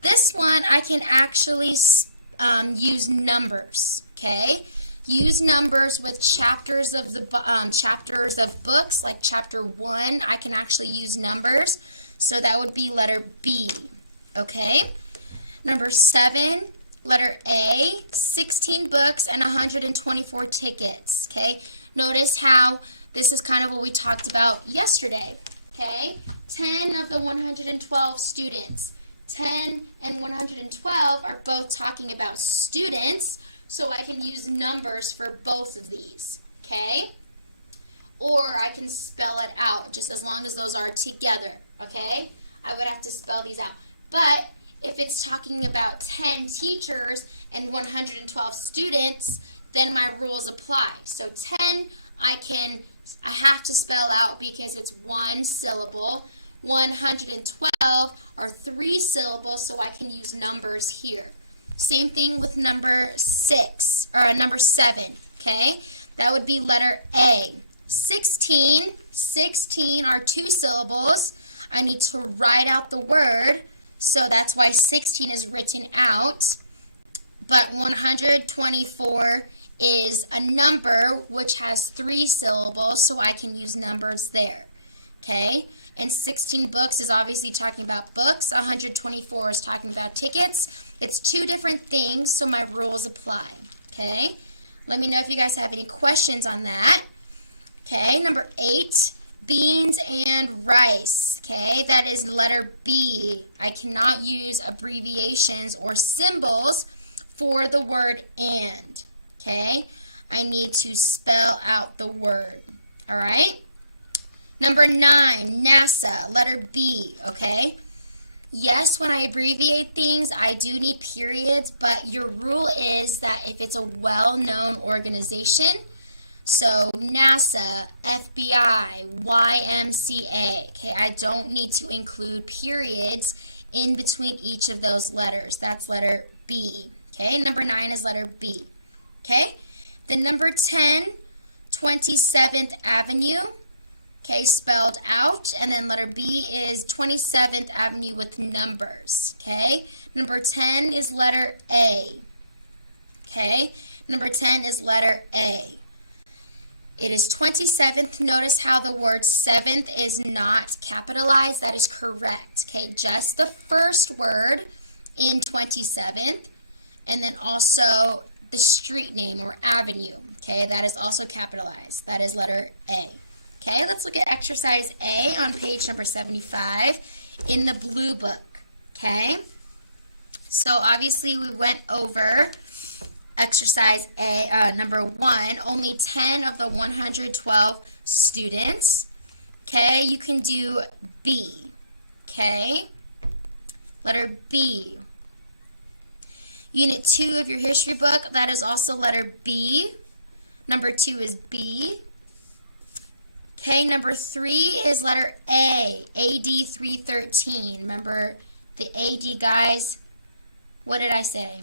this one I can actually use numbers. Okay, use numbers with chapters of books, like chapter 1. I can actually use numbers, so that would be letter B. Okay, number 7, letter A, 16 books and 124 tickets. Okay, notice how this is kind of what we talked about yesterday, okay? 10 of the 112 students. 10 and 112 are both talking about students, so I can use numbers for both of these, okay? Or I can spell it out, just as long as those are together, okay? I would have to spell these out. But if it's talking about 10 teachers and 112 students, then my rules apply. So 10, I have to spell out because it's 1 syllable. 112 are 3 syllables, so I can use numbers here. Same thing with number 7, okay? That would be letter A. 16 are 2 syllables. I need to write out the word, so that's why 16 is written out. But 124 is a number which has 3 syllables, so I can use numbers there, okay? And 16 books is obviously talking about books. 124 is talking about tickets. It's 2 different things, so my rules apply, okay? Let me know if you guys have any questions on that. Okay, number 8, beans and rice, okay? That is letter B. I cannot use abbreviations or symbols for the word and. Okay, I need to spell out the word, all right? Number 9, NASA, letter B, okay? Yes, when I abbreviate things, I do need periods, but your rule is that if it's a well-known organization, so NASA, FBI, YMCA, okay, I don't need to include periods in between each of those letters. That's letter B, okay? Number 9 is letter B. Okay, then number 10, 27th Avenue. okay, spelled out. And then letter B is 27th Avenue with numbers, okay? Number 10 is letter A, okay? Number 10 is letter A. It is 27th. Notice how the word 7th is not capitalized. That is correct, okay? Just the first word in 27th, and then also the street name or avenue, okay? That is also capitalized. That is letter A. Okay, let's look at exercise A on page number 75 in the blue book, okay? So obviously we went over exercise A, number 1, only 10 of the 112 students, okay? You can do B, okay? Letter B. Unit 2 of your history book, that is also letter B. Number 2 is B. Okay, number 3 is letter A, AD 313. Remember the AD, guys? What did I say?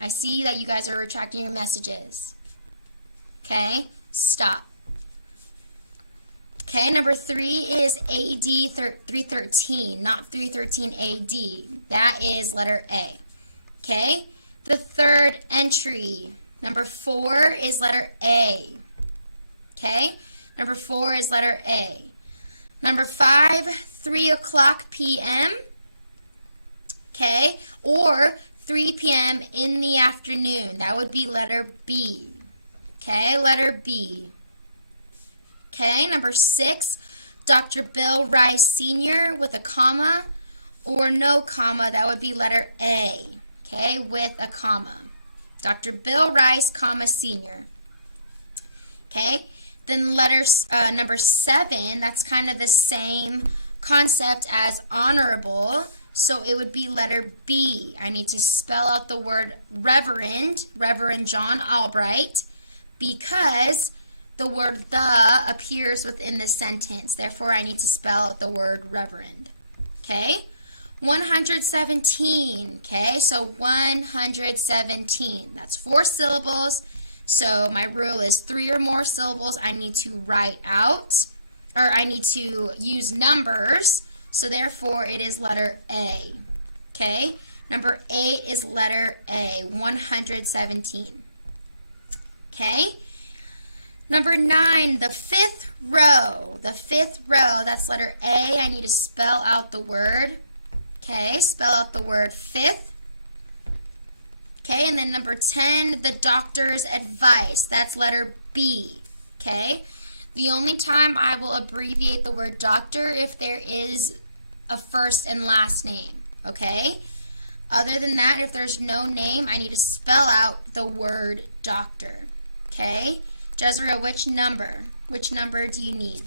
I see that you guys are retracting your messages. Okay, stop. Okay, number 3 is AD 313, not 313 AD. That is letter A. Okay, the third entry, number 4 is letter A. Okay, number 4 is letter A. Number 5, 3 o'clock p.m. Okay, or 3 p.m. in the afternoon. That would be letter B. Okay, letter B. Okay, number 6, Dr. Bill Rice Sr. with a comma or no comma. That would be letter A. Okay, with a comma. Dr. Bill Rice, comma, Sr. Okay, then number 7, that's kind of the same concept as honorable, so it would be letter B. I need to spell out the word Reverend, Reverend John Albright, because the word the appears within the sentence. Therefore, I need to spell out the word Reverend. Okay? 117. Okay, so 117. That's 4 syllables. So my rule is 3 or more syllables I need to write out, or I need to use numbers. So therefore, it is letter A. Okay, number 8 is letter A, 117. Okay, number 9, the 5th row. The 5th row, that's letter A. I need to spell out the word. Okay, spell out the word 5th. Okay, and then number 10, the doctor's advice. That's letter B. Okay, the only time I will abbreviate the word doctor if there is a first and last name. Okay, other than that, if there's no name, I need to spell out the word doctor. Okay, Jezreel, which number? Which number do you need?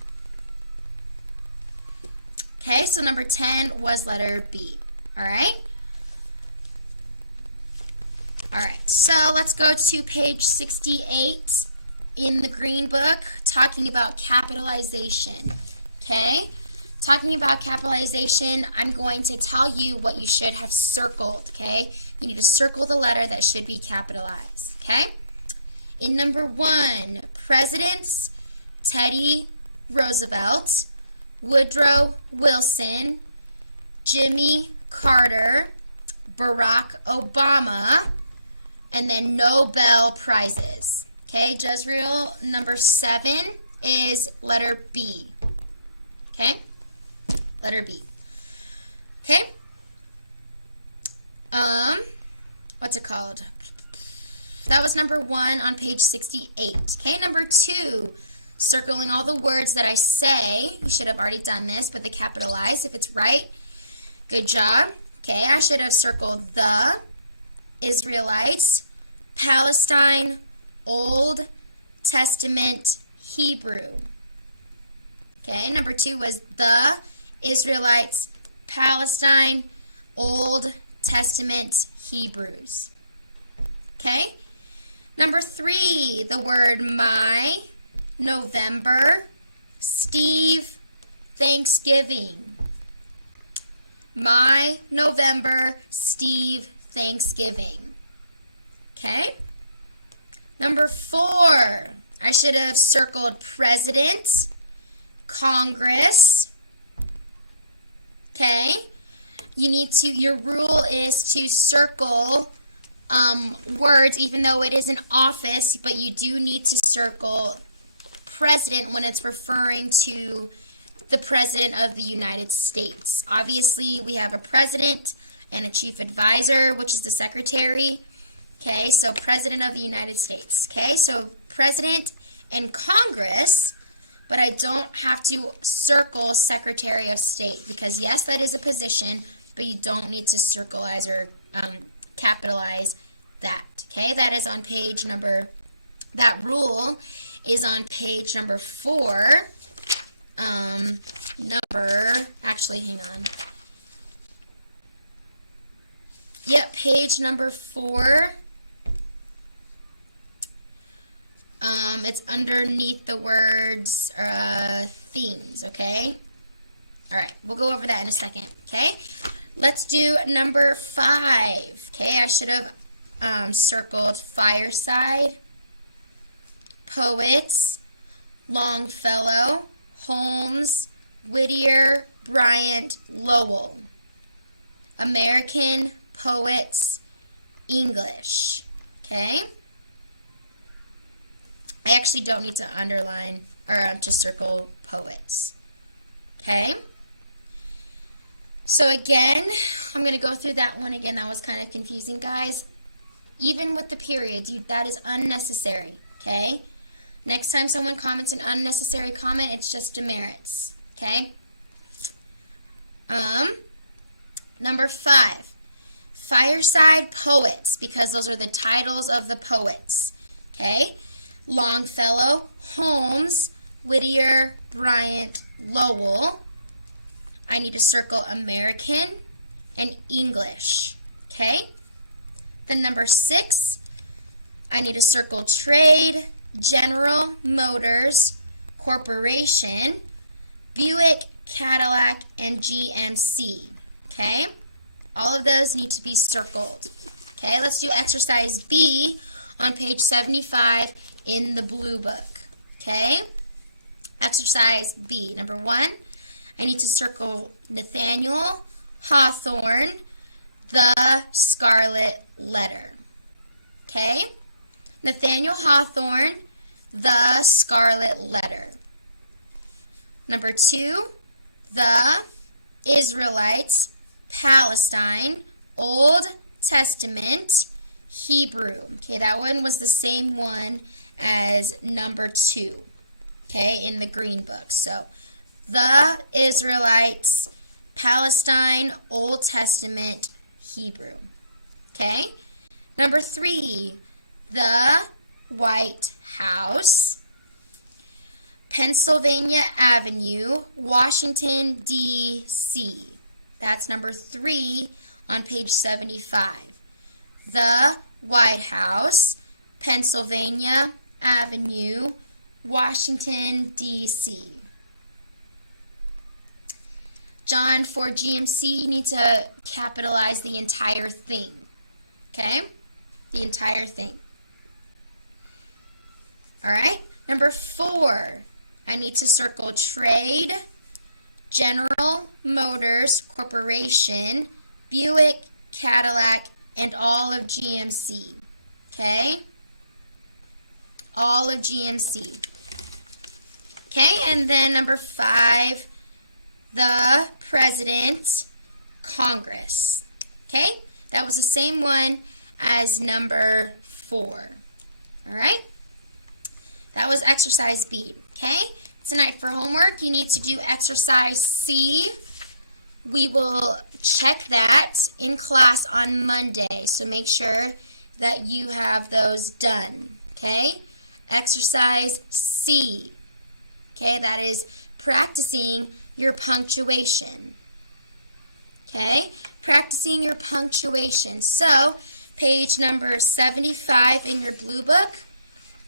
Okay, so number 10 was letter B. All right? All right, so let's go to page 68 in the green book, talking about capitalization. Okay? Talking about capitalization, I'm going to tell you what you should have circled. Okay? You need to circle the letter that should be capitalized. Okay? In number 1, presidents, Teddy Roosevelt, Woodrow Wilson, Jimmy Carter, Barack Obama, and then Nobel Prizes. Okay, Jezreel, number 7 is letter B. Okay, letter B. Okay, what's it called? That was number 1 on page 68. Okay, number 2, circling all the words that I say. You should have already done this, but the capitalized, if it's right, good job. Okay, I should have circled the Israelites, Palestine, Old Testament, Hebrew. Okay, number 2 was the Israelites, Palestine, Old Testament, Hebrews. Okay, number 3, the word my, November, Steve, Thanksgiving. My, November, Steve, Thanksgiving. Okay. Number 4, I should have circled president, Congress. Okay? Your rule is to circle words, even though it is an office, but you do need to circle president when it's referring to the President of the United States. Obviously, we have a president and a chief advisor, which is the secretary. Okay, so President of the United States. Okay, so President and Congress, but I don't have to circle Secretary of State because, yes, that is a position, but you don't need to circleize or capitalize that. Okay, that is on page number, that rule is on page number 4. Actually, hang on. Yep, page number 4. It's underneath the words themes, okay? All right, we'll go over that in a second, okay? Let's do number 5, okay? I should have circled Fireside, Poets, Longfellow, Holmes, Whittier, Bryant, Lowell. American Poets, English, okay? I actually don't need to underline or to circle poets, okay? So again, I'm going to go through that one again. That was kind of confusing, guys. Even with the periods, that is unnecessary, okay? Next time someone comments an unnecessary comment, it's just demerits, okay? Number 5, Fireside Poets, because those are the titles of the poets, okay? Longfellow, Holmes, Whittier, Bryant, Lowell. I need to circle American and English, okay? Then number 6, I need to circle Trade, General Motors, Corporation, Buick, Cadillac, and GMC, okay? All of those need to be circled. Okay, let's do exercise B on page 75 in the blue book. Okay, exercise B. Number 1, I need to circle Nathaniel Hawthorne, the Scarlet Letter. Okay, Nathaniel Hawthorne, the Scarlet Letter. Number 2, the Israelites, Palestine, Old Testament, Hebrew. Okay, that one was the same one as number 2, okay, in the green book. So, the Israelites, Palestine, Old Testament, Hebrew. Okay, number 3, the White House, Pennsylvania Avenue, Washington, D.C. That's number 3 on page 75. The White House, Pennsylvania Avenue, Washington, D.C. John, for GMC, you need to capitalize the entire thing. Okay? The entire thing. All right? Number 4, I need to circle Trade, General Motors Corporation, Buick, Cadillac, and all of GMC. Okay? All of GMC. Okay, and then number 5, the President, Congress. Okay? That was the same one as number 4. All right? That was exercise B. Okay? Tonight for homework, you need to do exercise C. We will check that in class on Monday, so make sure that you have those done, okay? Exercise C, okay? That is practicing your punctuation, okay? Practicing your punctuation. So, page number 75 in your blue book,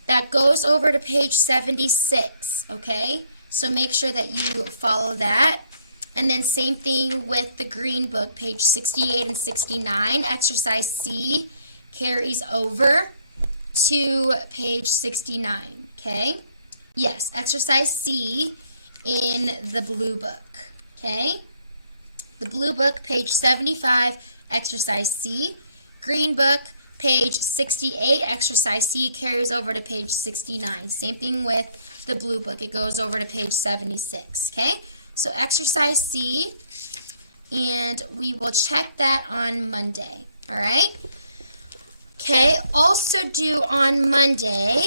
that goes over to page 76, okay? So make sure that you follow that. And then same thing with the green book, page 68 and 69. Exercise C carries over to page 69, okay? Yes, exercise C in the blue book. Okay? The blue book, page 75, exercise C. Green book, page 68, exercise C, carries over to page 69. Same thing with the blue book. It goes over to page 76. Okay? So exercise C, and we will check that on Monday. All right? Okay, also due on Monday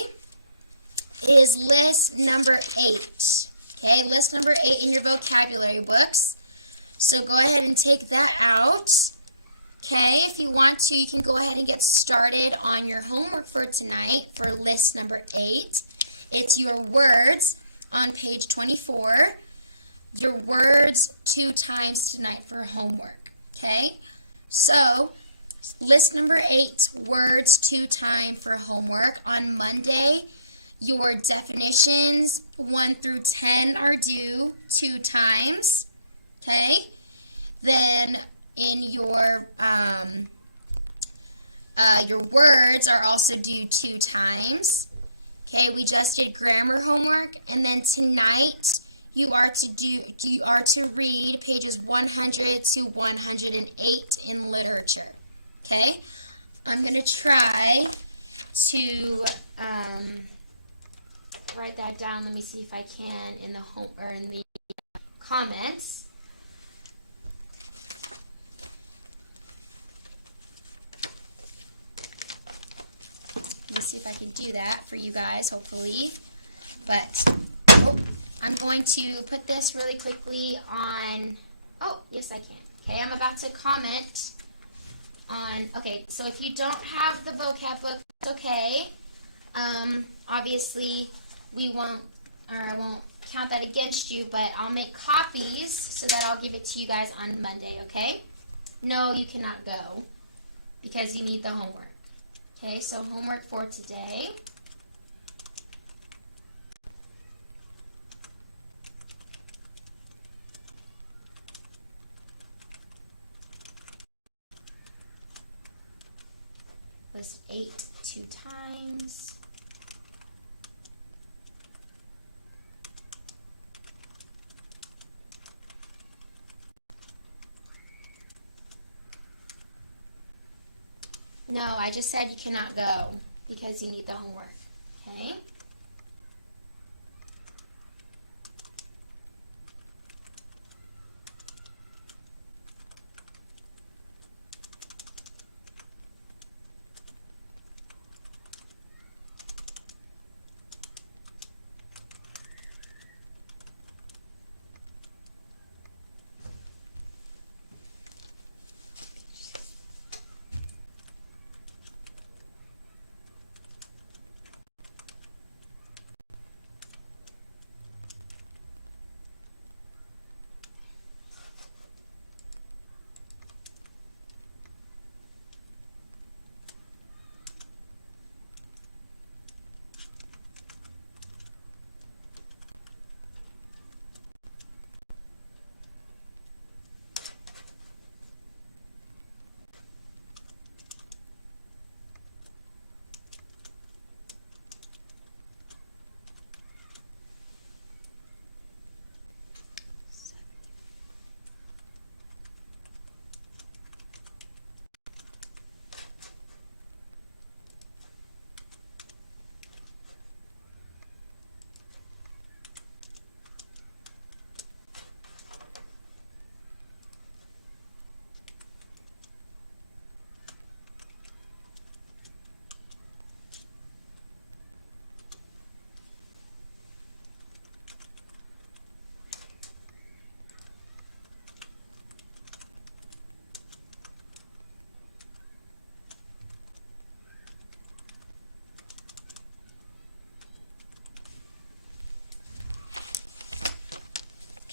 is list number 8. Okay, list number 8 in your vocabulary books. So go ahead and take that out. Okay, if you want to, you can go ahead and get started on your homework for tonight for list number 8. It's your words on page 24. Your words 2 times tonight for homework. Okay, so list number 8, words 2 times for homework. On Monday, your definitions 1 through 10 are due 2 times. Okay, then in your words are also due 2 times. Okay, we just did grammar homework, and then tonight you are to read pages 100 to 108 in literature. Okay, I'm gonna try to write that down. Let me see if I can in the comments. Let me see if I can do that for you guys, hopefully. But I'm going to put this really quickly on. Oh, yes, I can. Okay, I'm about to comment on. Okay, so if you don't have the vocab book, it's okay. Obviously, I won't count that against you, but I'll make copies so that I'll give it to you guys on Monday, okay? No, you cannot go because you need the homework. Okay, so homework for today. List 8 2 times. No, I just said you cannot go because you need the homework. Okay?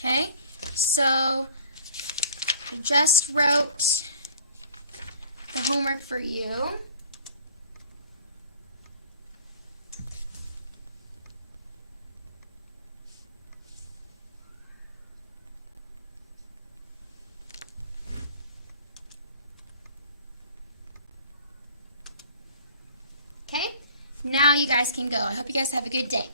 Okay, so I just wrote the homework for you. Okay, now you guys can go. I hope you guys have a good day.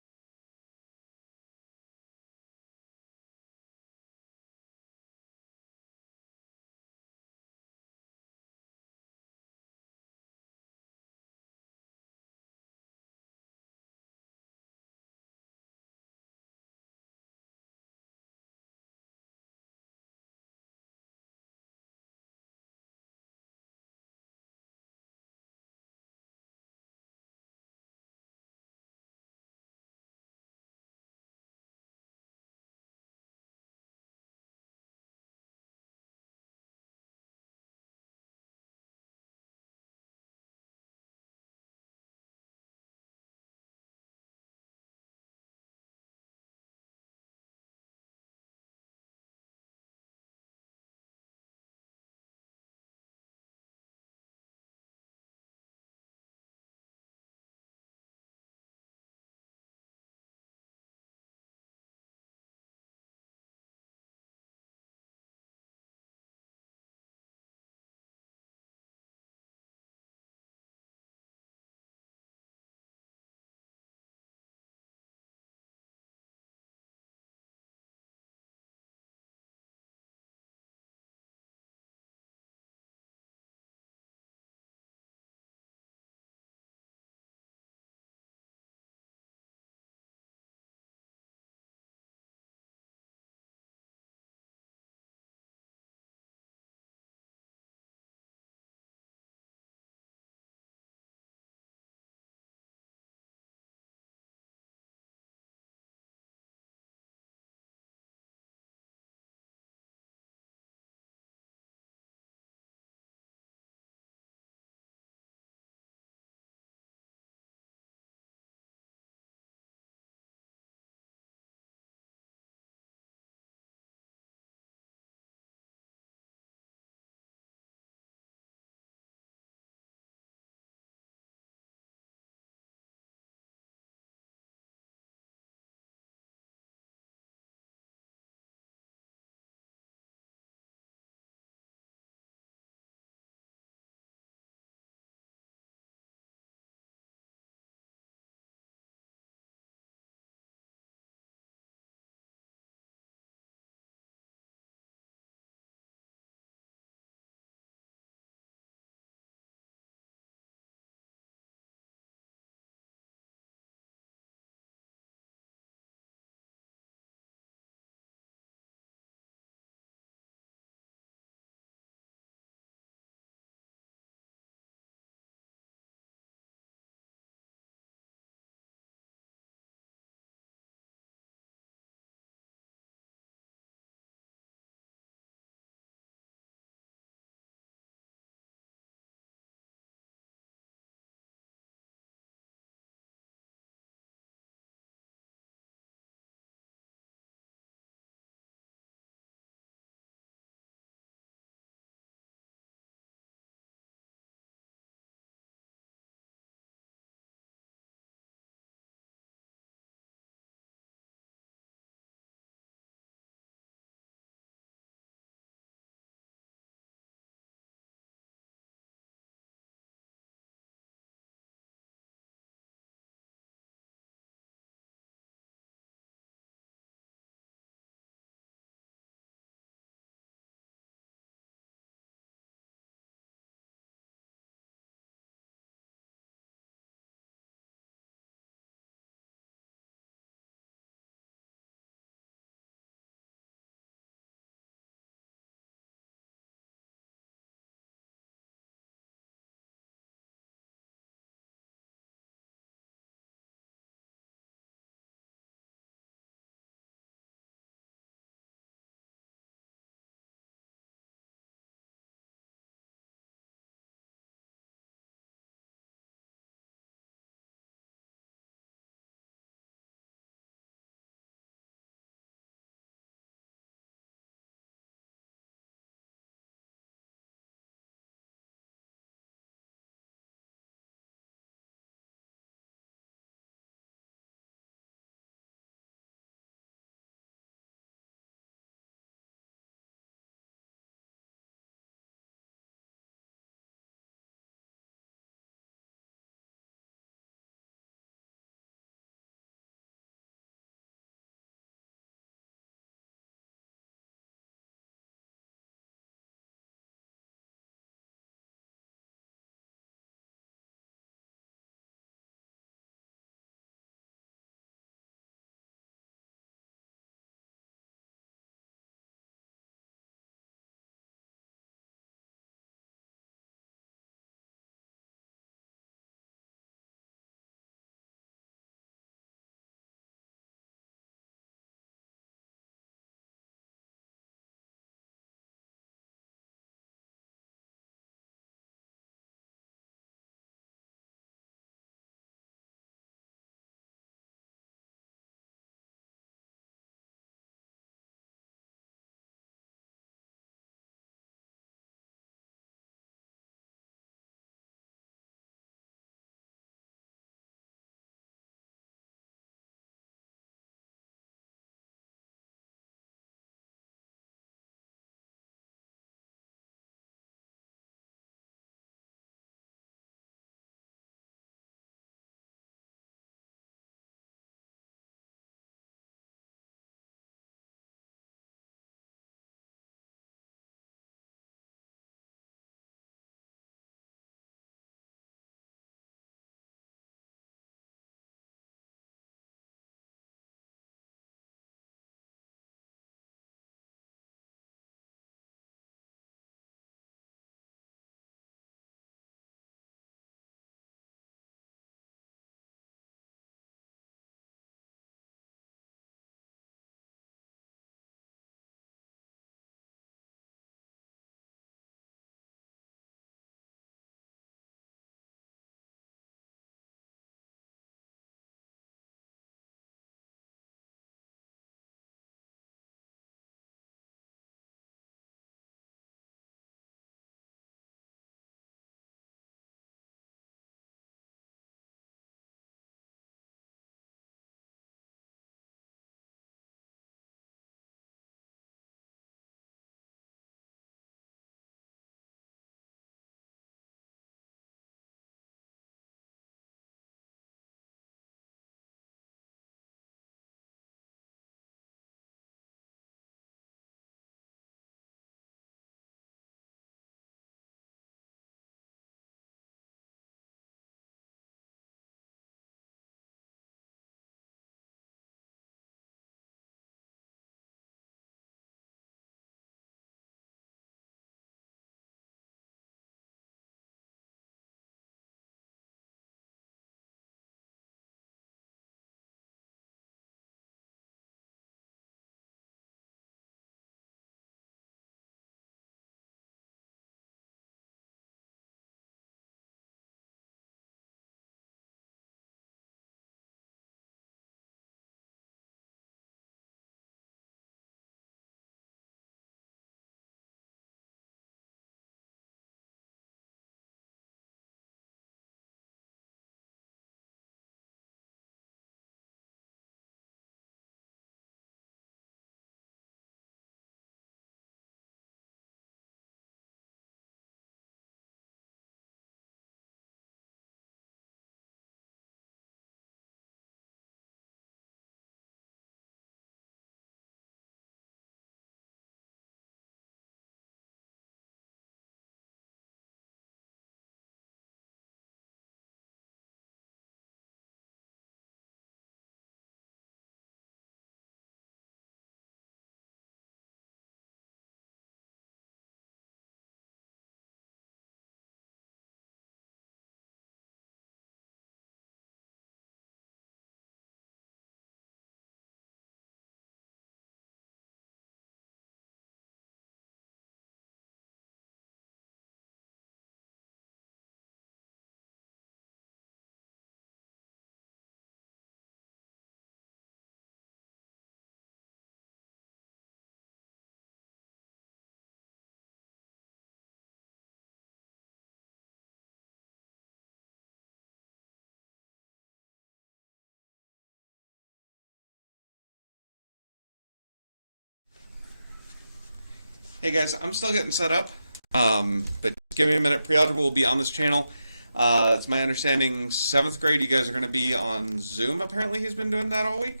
Hey guys, I'm still getting set up, but give me a minute. Pre-algebra will be on this channel. It's my understanding 7th grade you guys are going to be on Zoom. Apparently he's been doing that all week.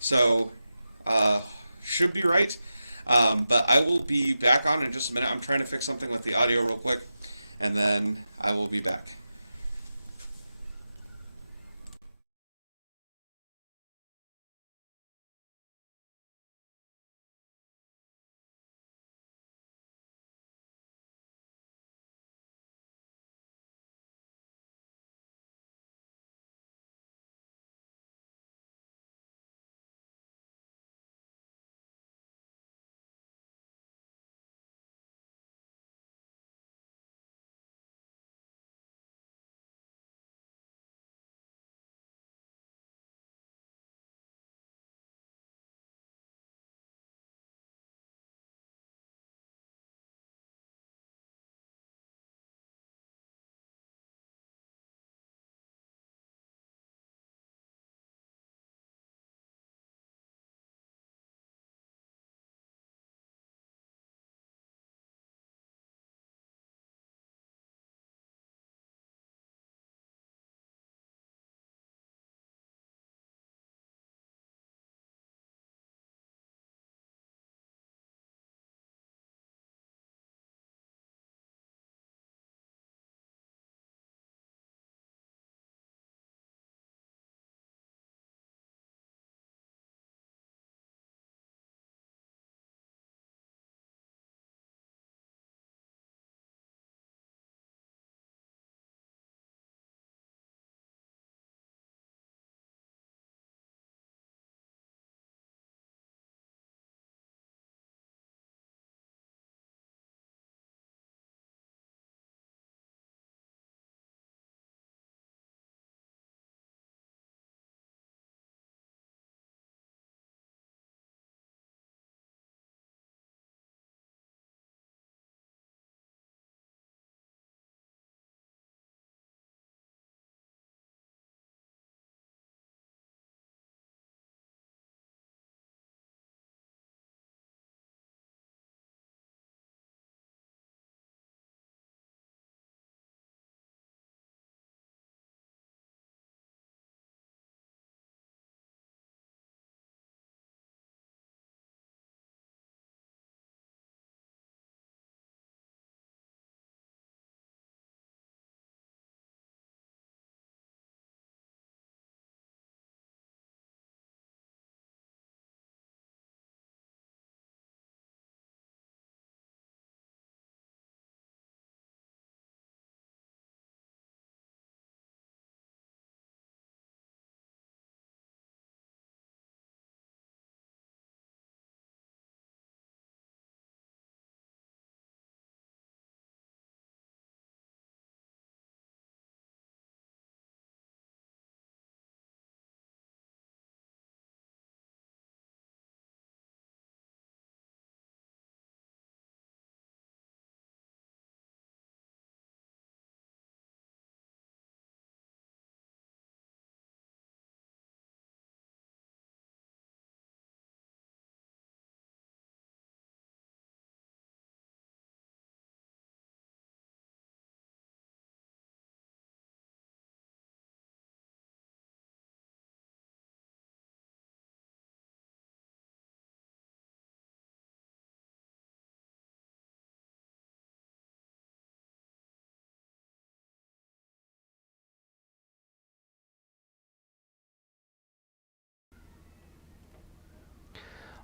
So, should be right. But I will be back on in just a minute. I'm trying to fix something with the audio real quick, and then I will be back.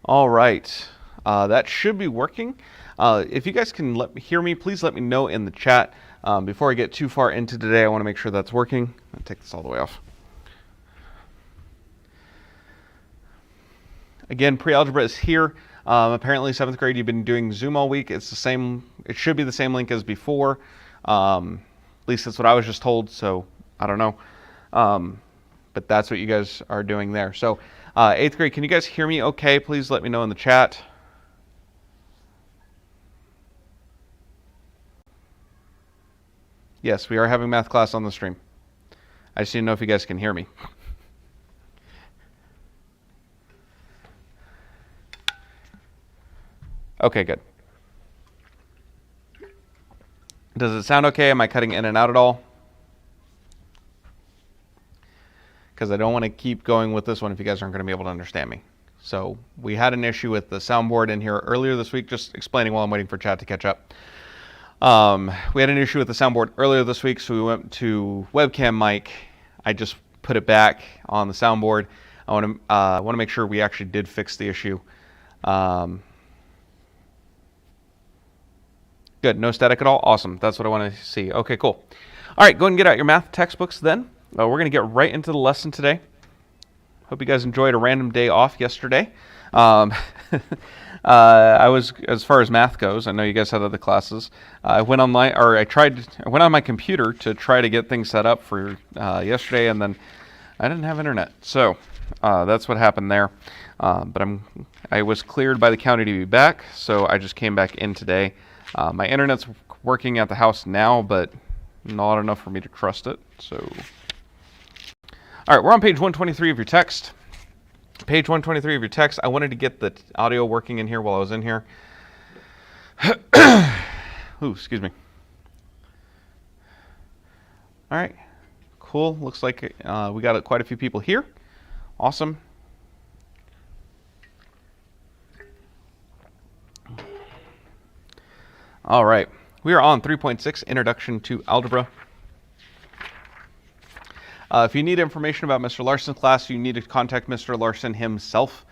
All right, that should be working. If you guys can hear me, please let me know in the chat. Before I get too far into today, I want to make sure that's working. I'll take this all the way off. Again, pre-algebra is here. Apparently 7th grade, you've been doing Zoom all week. It's the same, it should be the same link as before. At least that's what I was just told, so I don't know. But that's what you guys are doing there. So 8th grade, can you guys hear me okay? Please let me know in the chat. Yes, we are having math class on the stream. I just need to know if you guys can hear me. Okay, good. Does it sound okay? Am I cutting in and out at all? Because I don't want to keep going with this one if you guys aren't going to be able to understand me. So we had an issue with the soundboard in here earlier this week, just explaining while I'm waiting for chat to catch up. We had an issue with the soundboard earlier this week, so we went to webcam mic. I just put it back on the soundboard. I want to make sure we actually did fix the issue. Good, no static at all? Awesome, that's what I want to see. Okay, cool. All right, go ahead and get out your math textbooks then. We're going to get right into the lesson today. Hope you guys enjoyed a random day off yesterday. I was, as far as math goes, I know you guys had other classes. I went on my computer to try to get things set up for yesterday, and then I didn't have internet. So that's what happened there. But I was cleared by the county to be back, so I just came back in today. My internet's working at the house now, but not enough for me to trust it. So, all right, we're on page 123 of your text. Page 123 of your text. I wanted to get the audio working in here while I was in here. Ooh, excuse me. All right, cool. Looks like we got quite a few people here. Awesome. All right, we are on 3.6, Introduction to Algebra. If you need information about Mr. Larson's class, you need to contact Mr. Larson himself.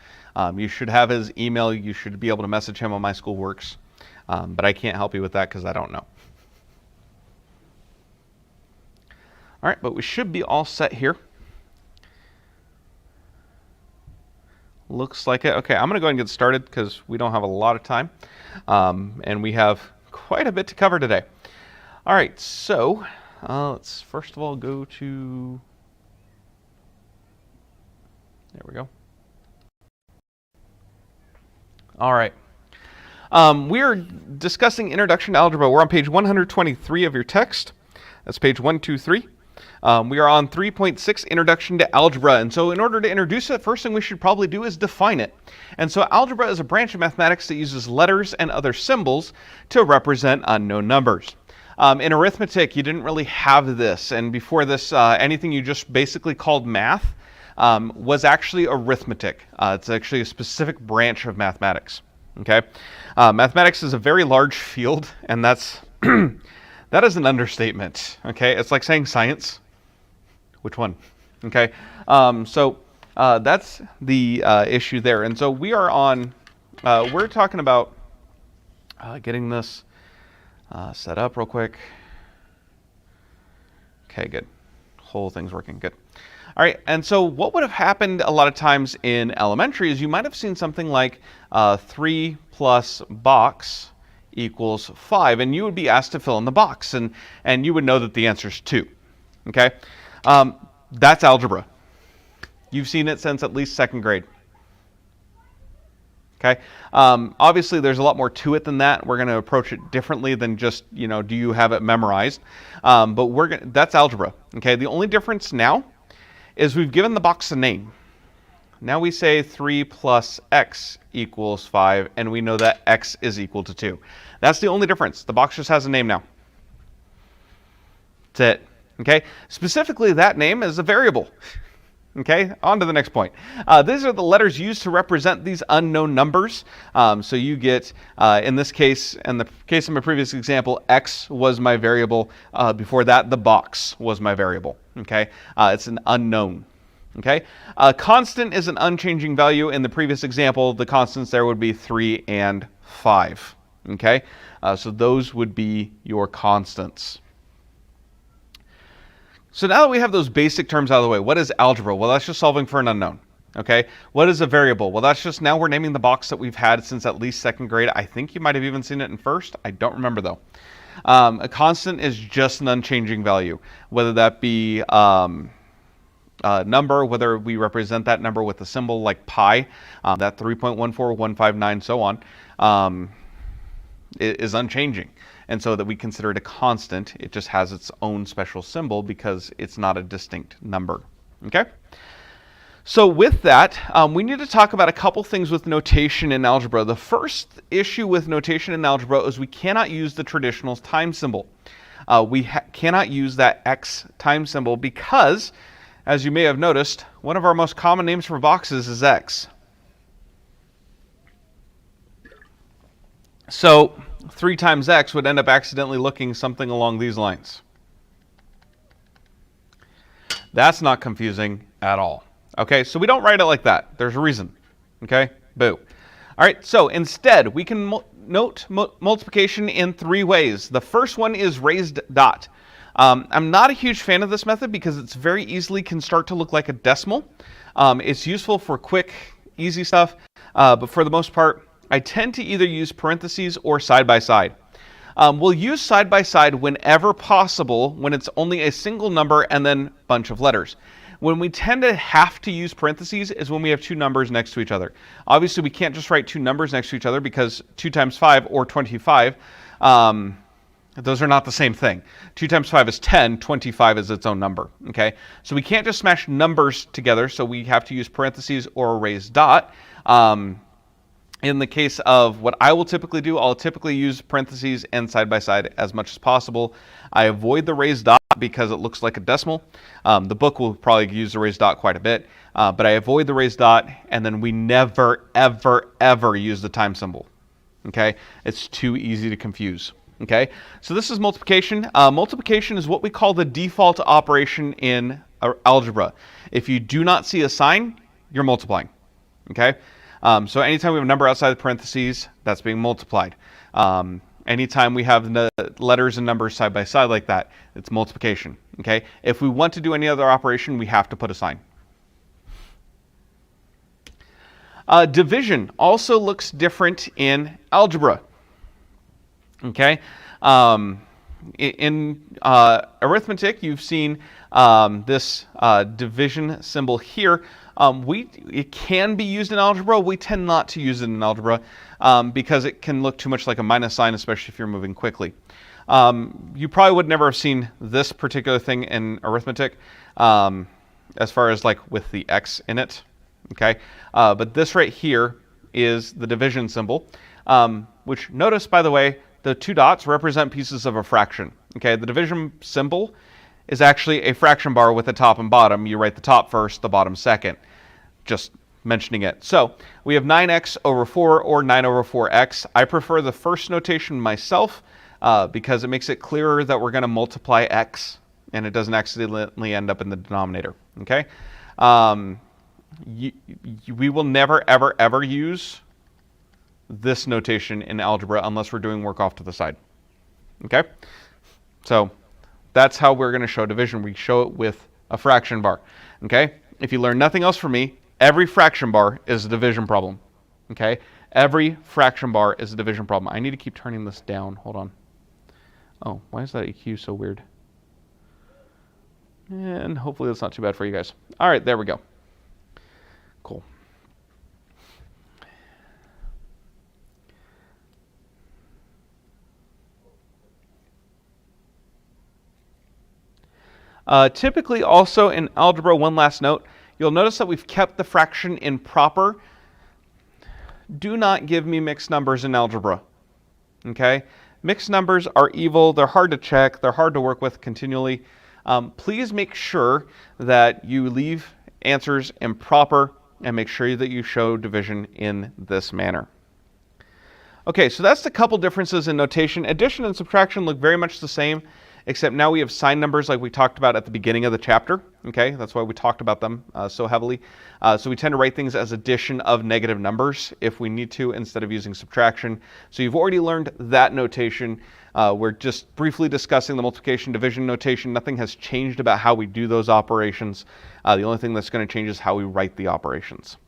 You should have his email. You should be able to message him on My School Works. But I can't help you with that because I don't know. All right, but we should be all set here. Looks like it. Okay, I'm going to go ahead and get started because we don't have a lot of time. And we have quite a bit to cover today. All right, so let's first of all go to... There we go. All right. We are discussing Introduction to Algebra. We're on page 123 of your text. That's page 123. We are on 3.6, Introduction to Algebra. And so in order to introduce it, first thing we should probably do is define it. And so algebra is a branch of mathematics that uses letters and other symbols to represent unknown numbers. In arithmetic, you didn't really have this. And before this, anything you just basically called math was actually arithmetic. It's actually a specific branch of mathematics. Okay, mathematics is a very large field, and that's that is an understatement. Okay, it's like saying science. Which one? Okay, so that's the issue there, and so we are on. We're talking about getting this set up real quick. Okay, good. Whole thing's working. Good. All right, and so what would have happened a lot of times in elementary is you might have seen something like 3 plus box equals 5, and you would be asked to fill in the box, and you would know that the answer is 2. Okay, that's algebra. You've seen it since at least 2nd grade. Okay, obviously there's a lot more to it than that. We're going to approach it differently than just, you know, do you have it memorized? But that's algebra. Okay, the only difference now is we've given the box a name. Now we say 3 plus x equals 5, and we know that x is equal to 2. That's the only difference. The box just has a name now. That's it. Okay? Specifically, that name is a variable. Okay? On to the next point. These are the letters used to represent these unknown numbers. So you get, in this case, in the case of my previous example, x was my variable. Before that, the box was my variable. Okay? It's an unknown. Okay? Constant is an unchanging value. In the previous example, the constants there would be 3 and 5. Okay? So those would be your constants. So now that we have those basic terms out of the way, what is algebra? Well, that's just solving for an unknown. Okay? What is a variable? Well, that's just now we're naming the box that we've had since at least 2nd grade. I think you might have even seen it in 1st. I don't remember though. A constant is just an unchanging value, whether that be number, whether we represent that number with a symbol like pi, that 3.14159, so on, is unchanging. And so that we consider it a constant, it just has its own special symbol because it's not a distinct number. Okay? So with that, we need to talk about a couple things with notation in algebra. The first issue with notation in algebra is we cannot use the traditional time symbol. We cannot use that X time symbol because, as you may have noticed, one of our most common names for boxes is X. So 3 times X would end up accidentally looking something along these lines. That's not confusing at all. Okay, so we don't write it like that. There's a reason. Okay, boo. All right, so instead, we can note multiplication in 3 ways. The first one is raised dot. I'm not a huge fan of this method because it's very easily can start to look like a decimal. It's useful for quick, easy stuff, but for the most part, I tend to either use parentheses or side by side. We'll use side by side whenever possible when it's only a single number and then a bunch of letters. When we tend to have to use parentheses is when we have 2 numbers next to each other. Obviously, we can't just write 2 numbers next to each other because 2 times 5 or 25, those are not the same thing. 2 times 5 is 10, 25 is its own number. Okay, so we can't just smash numbers together, so we have to use parentheses or a raised dot. In the case of what I will typically do, I'll typically use parentheses and side by side as much as possible. I avoid the raised dot because it looks like a decimal. The book will probably use the raised dot quite a bit, but I avoid the raised dot, and then we never, ever, ever use the time symbol. Okay, it's too easy to confuse. Okay, so this is multiplication. Multiplication is what we call the default operation in algebra. If you do not see a sign, you're multiplying. Okay. So anytime we have a number outside the parentheses, that's being multiplied. Anytime we have the letters and numbers side by side like that, it's multiplication. Okay? If we want to do any other operation, we have to put a sign. Division also looks different in algebra. Okay? In arithmetic, you've seen this division symbol here. It can be used in algebra. We tend not to use it in algebra because it can look too much like a minus sign, especially if you're moving quickly. You probably would never have seen this particular thing in arithmetic as far as like with the X in it. Okay, but this right here is the division symbol, which notice, by the way, the 2 dots represent pieces of a fraction. Okay, the division symbol is actually a fraction bar with a top and bottom. You write the top first, the bottom second. Just mentioning it. So we have 9x over 4 or 9 over 4x. I prefer the first notation myself because it makes it clearer that we're going to multiply x and it doesn't accidentally end up in the denominator. Okay? We will never, ever, ever use this notation in algebra unless we're doing work off to the side. Okay? So that's how we're going to show division. We show it with a fraction bar. Okay? If you learn nothing else from me, every fraction bar is a division problem. Okay? Every fraction bar is a division problem. I need to keep turning this down. Hold on. Oh, why is that EQ so weird? And hopefully that's not too bad for you guys. All right, there we go. Cool. Typically also in algebra, one last note, you'll notice that we've kept the fraction in proper. Do not give me mixed numbers in algebra. Okay? Mixed numbers are evil. They're hard to check. They're hard to work with continually. Please make sure that you leave answers improper and make sure that you show division in this manner. Okay, so that's the couple differences in notation. Addition and subtraction look very much the same, except now we have sign numbers like we talked about at the beginning of the chapter. Okay, that's why we talked about them so heavily. So we tend to write things as addition of negative numbers if we need to instead of using subtraction. So you've already learned that notation. We're just briefly discussing the multiplication division notation. Nothing has changed about how we do those operations. The only thing that's going to change is how we write the operations.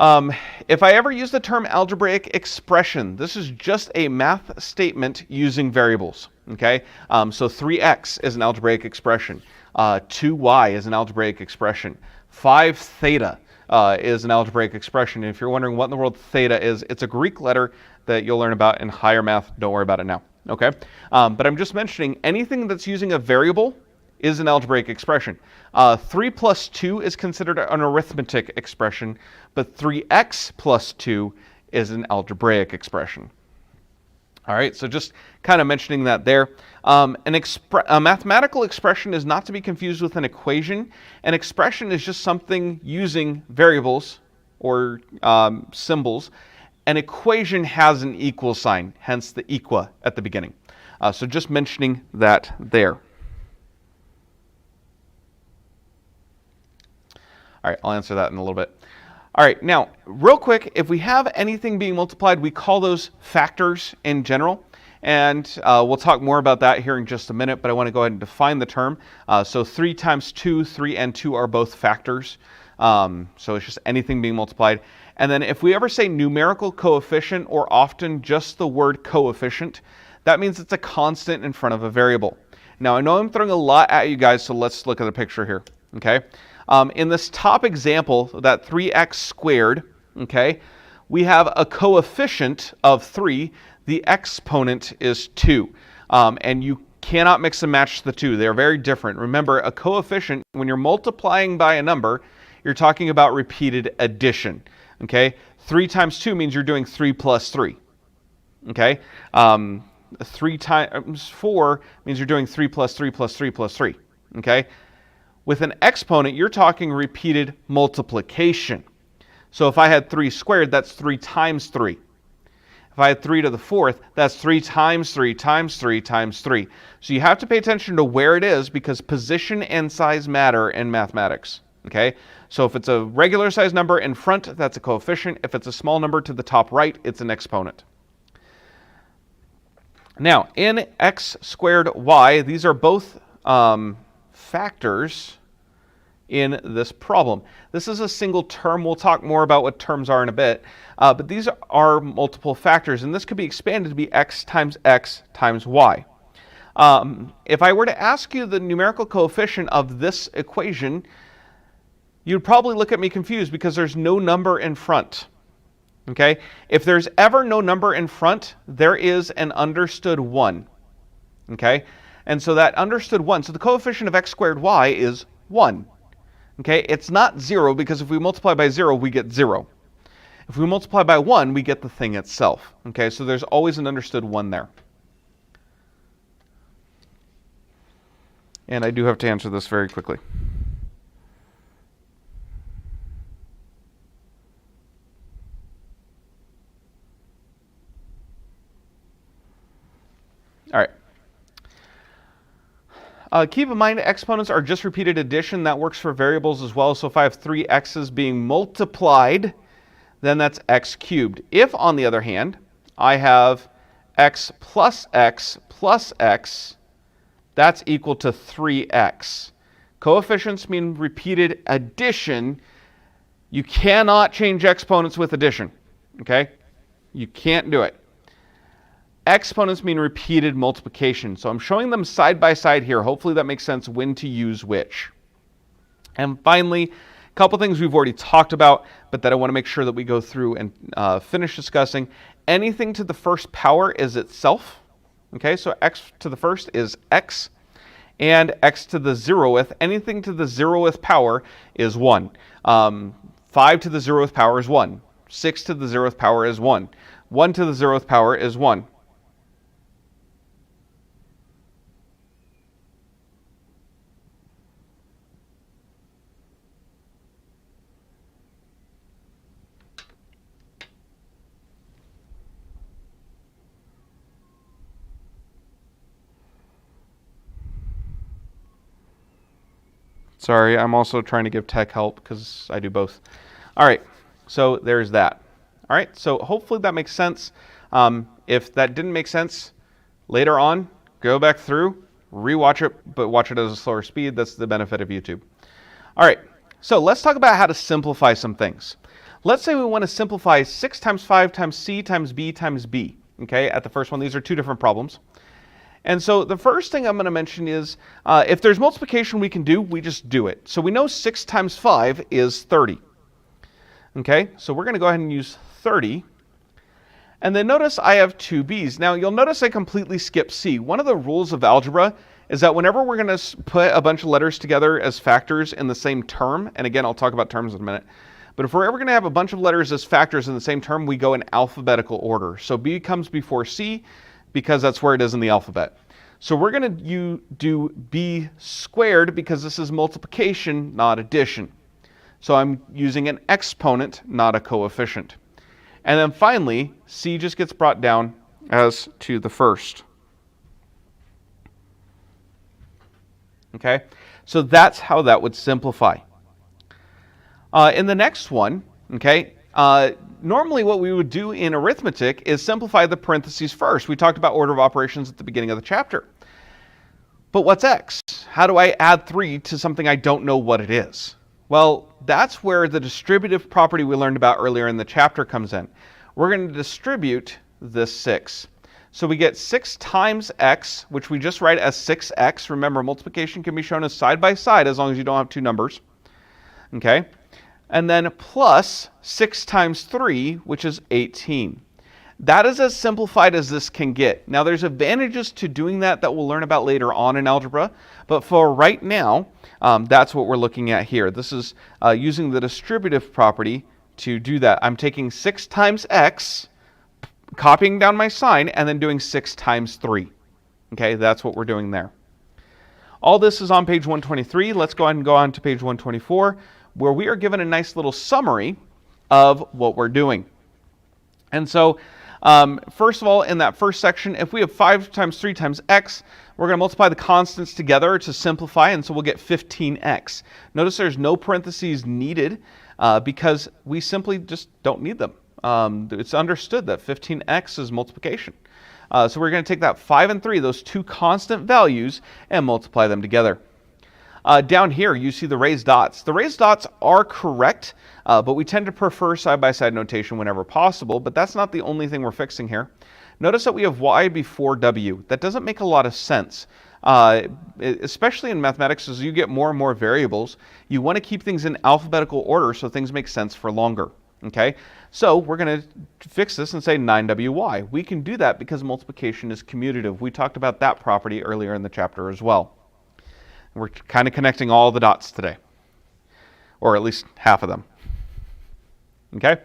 If I ever use the term algebraic expression, this is just a math statement using variables. Okay, so 3x is an algebraic expression. 2y is an algebraic expression. 5 theta is an algebraic expression. And if you're wondering what in the world theta is, it's a Greek letter that you'll learn about in higher math. Don't worry about it now. Okay, but I'm just mentioning anything that's using a variable is an algebraic expression. 3 plus 2 is considered an arithmetic expression, but 3x plus 2 is an algebraic expression. All right, so just kind of mentioning that there. A mathematical expression is not to be confused with an equation. An expression is just something using variables or symbols. An equation has an equal sign, hence the equa at the beginning. So just mentioning that there. All right, I'll answer that in a little bit. All right, now, real quick, if we have anything being multiplied, we call those factors in general. And we'll talk more about that here in just a minute, but I want to go ahead and define the term. So 3 times 2, 3 and 2 are both factors. So it's just anything being multiplied. And then if we ever say numerical coefficient, or often just the word coefficient, that means it's a constant in front of a variable. Now, I know I'm throwing a lot at you guys, so let's look at the picture here, okay? In this top example, that 3x squared, okay, we have a coefficient of 3. The exponent is 2. And you cannot mix and match the two. They're very different. Remember, a coefficient, when you're multiplying by a number, you're talking about repeated addition, okay? 3 times 2 means you're doing 3 plus 3, okay? 3 times 4 means you're doing 3 plus 3 plus 3 plus 3, okay? With an exponent, you're talking repeated multiplication. So if I had 3 squared, that's 3 times 3. If I had 3 to the 4th, that's 3 times 3 times 3 times 3. So you have to pay attention to where it is, because position and size matter in mathematics, okay? So if it's a regular size number in front, that's a coefficient. If it's a small number to the top right, it's an exponent. Now, in x squared y, these are both factors in this problem. This is a single term. We'll talk more about what terms are in a bit, but these are multiple factors, and this could be expanded to be x times y. If I were to ask you the numerical coefficient of this equation, you'd probably look at me confused because there's no number in front. Okay? If there's ever no number in front, there is an understood 1. Okay? And so that understood 1, so the coefficient of x squared y is 1. Okay? It's not 0, because if we multiply by 0, we get 0. If we multiply by 1, we get the thing itself. Okay? So there's always an understood 1 there. And I do have to answer this very quickly. All right. Keep in mind, exponents are just repeated addition. That works for variables as well. So if I have 3 x's being multiplied, then that's x cubed. If, on the other hand, I have x plus x plus x, that's equal to 3x. Coefficients mean repeated addition. You cannot change exponents with addition. Okay? You can't do it. Exponents mean repeated multiplication. So I'm showing them side by side here. Hopefully that makes sense when to use which. And finally, a couple things we've already talked about, but that I want to make sure that we go through and finish discussing. Anything to the first power is itself. Okay, so x to the first is x, and x to the 0th, anything to the 0th power is 1. 5 to the 0th power is 1. 6 to the 0th power is 1. 1 to the 0th power is 1. Sorry, I'm also trying to give tech help because I do both. All right, so there's that. All right, so hopefully that makes sense. If that didn't make sense, later on, go back through, rewatch it, but watch it at a slower speed. That's the benefit of YouTube. All right, so let's talk about how to simplify some things. Let's say we want to simplify 6 times 5 times c times b times b. Okay, at the first one, these are two different problems. And so the first thing I'm going to mention is if there's multiplication we can do, we just do it. So we know 6 times 5 is 30. Okay, so we're going to go ahead and use 30. And then notice I have two b's. Now you'll notice I completely skipped c. One of the rules of algebra is that whenever we're going to put a bunch of letters together as factors in the same term, and again, I'll talk about terms in a minute, but if we're ever going to have a bunch of letters as factors in the same term, we go in alphabetical order. So B comes before C because that's where it is in the alphabet. So we're going to do B squared because this is multiplication, not addition. So I'm using an exponent, not a coefficient. And then finally, C just gets brought down as to the first. Okay, so that's how that would simplify. In the next one, okay, normally what we would do in arithmetic is simplify the parentheses first. We talked about order of operations at the beginning of the chapter. But what's x? How do I add 3 to something I don't know what it is? Well, that's where the distributive property we learned about earlier in the chapter comes in. We're going to distribute this 6. So we get 6 times x, which we just write as 6x. Remember, multiplication can be shown as side by side as long as you don't have two numbers. Okay? And then plus 6 times 3, which is 18. That is as simplified as this can get. Now, there's advantages to doing that we'll learn about later on in algebra, but for right now, that's what we're looking at here. This is using the distributive property to do that. I'm taking 6 times x, copying down my sign, and then doing 6 times 3. Okay, that's what we're doing there. All this is on page 123. Let's go ahead and go on to page 124, where we are given a nice little summary of what we're doing. And so, first of all, in that first section, if we have 5 times 3 times x, we're going to multiply the constants together to simplify, and so we'll get 15x. Notice there's no parentheses needed because we simply just don't need them. It's understood that 15x is multiplication. So we're going to take that 5 and 3, those two constant values, and multiply them together. Down here, you see the raised dots. The raised dots are correct, but we tend to prefer side-by-side notation whenever possible, but that's not the only thing we're fixing here. Notice that we have y before w. That doesn't make a lot of sense, especially in mathematics. As you get more and more variables, you want to keep things in alphabetical order so things make sense for longer. Okay, so we're going to fix this and say 9wy. We can do that because multiplication is commutative. We talked about that property earlier in the chapter as well. We're kind of connecting all the dots today, or at least half of them. Okay,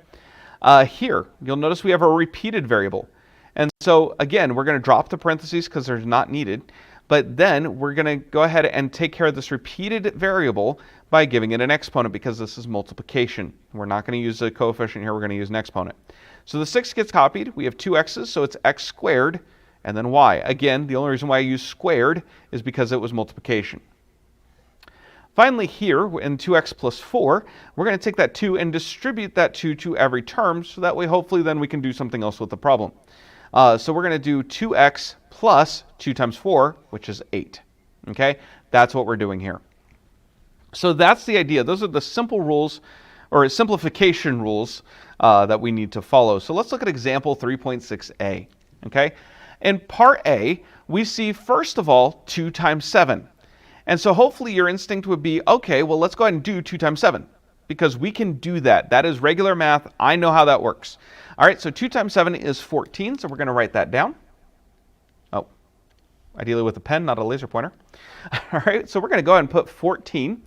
here you'll notice we have a repeated variable. And so again, we're going to drop the parentheses because they're not needed, but then we're going to go ahead and take care of this repeated variable by giving it an exponent because this is multiplication. We're not going to use a coefficient here, we're going to use an exponent. So the 6 gets copied, we have 2 x's, so it's x squared, and then y. Again, the only reason why I use squared is because it was multiplication. Finally here, in 2x plus 4, we're going to take that 2 and distribute that 2 to every term, so that way hopefully then we can do something else with the problem. So we're going to do 2x plus 2 times 4, which is 8. Okay, that's what we're doing here. So that's the idea. Those are the simple rules, or simplification rules, that we need to follow. So let's look at example 3.6a. Okay, in part A, we see first of all 2 times 7. And so hopefully your instinct would be, okay, well, let's go ahead and do 2 times 7, because we can do that. That is regular math. I know how that works. All right, so 2 times 7 is 14, so we're going to write that down. Oh, ideally with a pen, not a laser pointer. All right, so we're going to go ahead and put 14.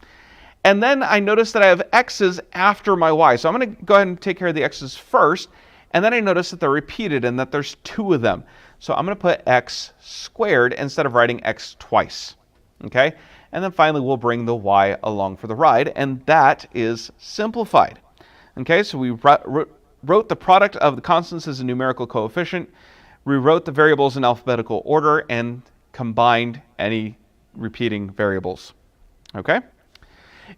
And then I notice that I have x's after my y. So I'm going to go ahead and take care of the x's first. And then I notice that they're repeated and that there's 2 of them. So I'm going to put x squared instead of writing x twice. Okay? And then finally, we'll bring the y along for the ride. And that is simplified. Okay, so we wrote the product of the constants as a numerical coefficient. We wrote the variables in alphabetical order and combined any repeating variables. Okay?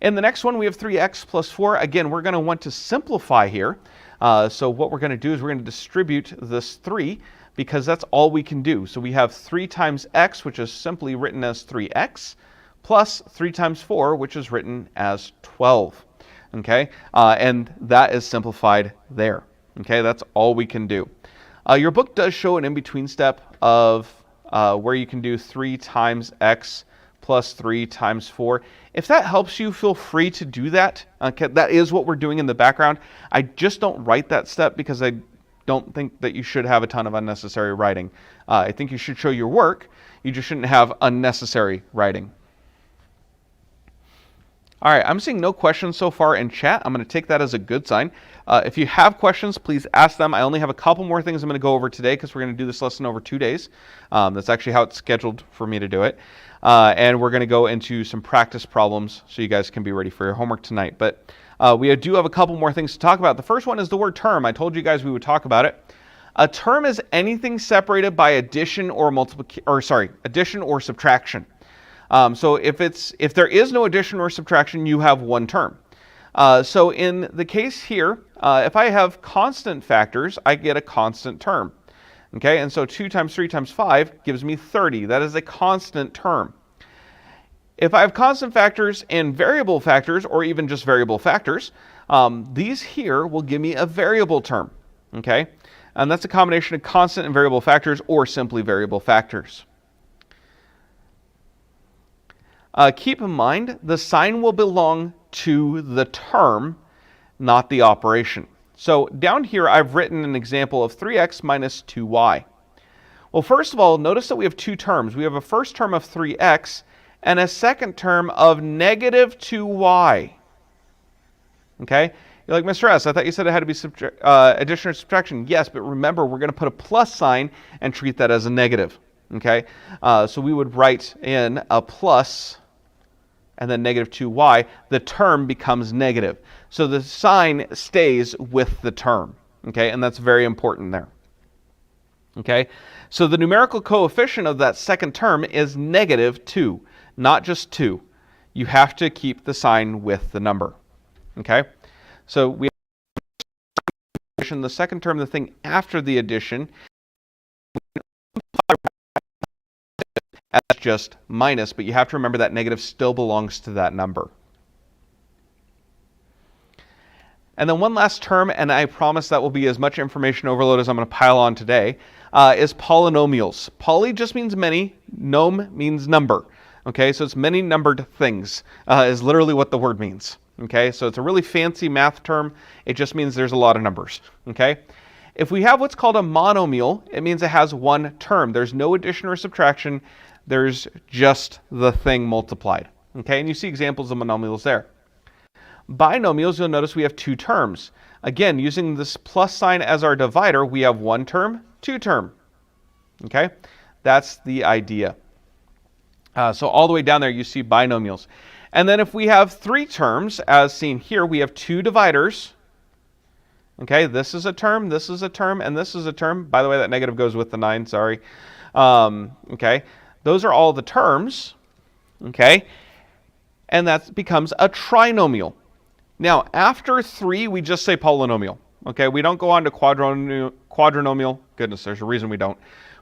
In the next one, we have 3x plus 4. Again, we're going to want to simplify here. So what we're going to do is we're going to distribute this 3 because that's all we can do. So we have 3 times x, which is simply written as 3x, plus 3 times 4, which is written as 12. Okay? And that is simplified there. Okay? That's all we can do. Your book does show an in-between step of where you can do 3 times x plus 3 times 4. If that helps you, feel free to do that. Okay, that is what we're doing in the background. I just don't write that step because I don't think that you should have a ton of unnecessary writing. I think you should show your work. You just shouldn't have unnecessary writing. All right, I'm seeing no questions so far in chat. I'm going to take that as a good sign. If you have questions, please ask them. I only have a couple more things I'm going to go over today because we're going to do this lesson over 2 days. That's actually how it's scheduled for me to do it. And we're going to go into some practice problems so you guys can be ready for your homework tonight. But we do have a couple more things to talk about. The first one is the word term. I told you guys we would talk about it. A term is anything separated by addition or addition or subtraction. So if there is no addition or subtraction, you have one term. So in the case here, if I have constant factors, I get a constant term. Okay, and so 2 times 3 times 5 gives me 30. That is a constant term. If I have constant factors and variable factors, or even just variable factors, these here will give me a variable term. Okay, and that's a combination of constant and variable factors, or simply variable factors. Keep in mind, the sign will belong to the term, not the operation. So down here, I've written an example of 3x minus 2y. Well, first of all, notice that we have two terms. We have a first term of 3x and a second term of negative 2y. Okay? You're like, Mr. S, I thought you said it had to be addition or subtraction. Yes, but remember, we're going to put a plus sign and treat that as a negative. Okay? So we would write in a plus and then negative 2y, the term becomes negative. So the sign stays with the term, okay? And that's very important there, okay? So the numerical coefficient of that second term is negative 2, not just 2. You have to keep the sign with the number, okay? So we have the second term, the thing after the addition, that's just minus, but you have to remember that negative still belongs to that number. And then one last term, and I promise that will be as much information overload as I'm going to pile on today, is polynomials. Poly just means many, nom means number. Okay, so it's many numbered things is literally what the word means. Okay, so it's a really fancy math term. It just means there's a lot of numbers. Okay, if we have what's called a monomial, it means it has one term. There's no addition or subtraction. There's just the thing multiplied. Okay, and you see examples of monomials there. Binomials, you'll notice we have two terms. Again, using this plus sign as our divider, we have one term, two term. Okay, that's the idea. So all the way down there, you see binomials. And then if we have three terms, as seen here, we have two dividers. Okay, this is a term, this is a term, and this is a term. By the way, that negative goes with the 9, sorry. Okay, those are all the terms. Okay, and that becomes a trinomial. Now, after 3, we just say polynomial. Okay, we don't go on to quadrinomial. Goodness, there's a reason we don't.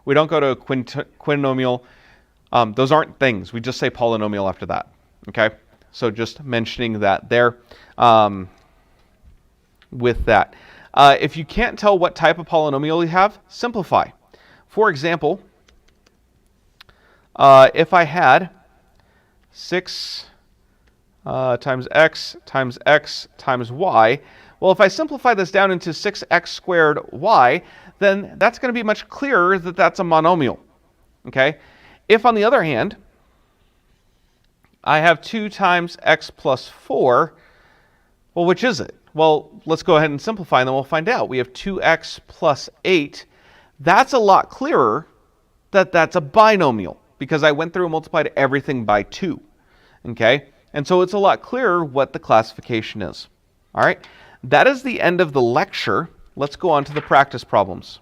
We don't go to quinomial. Those aren't things. We just say polynomial after that. Okay, so just mentioning that there with that. If you can't tell what type of polynomial you have, simplify. For example, if I had 6 times x times y, well, if I simplify this down into 6x squared y, then that's going to be much clearer that that's a monomial. Okay? If, on the other hand, I have 2 times x plus 4, well, which is it? Well, let's go ahead and simplify, and then we'll find out. We have 2x plus 8. That's a lot clearer that that's a binomial, because I went through and multiplied everything by 2. Okay? And so it's a lot clearer what the classification is. All right? That is the end of the lecture. Let's go on to the practice problems.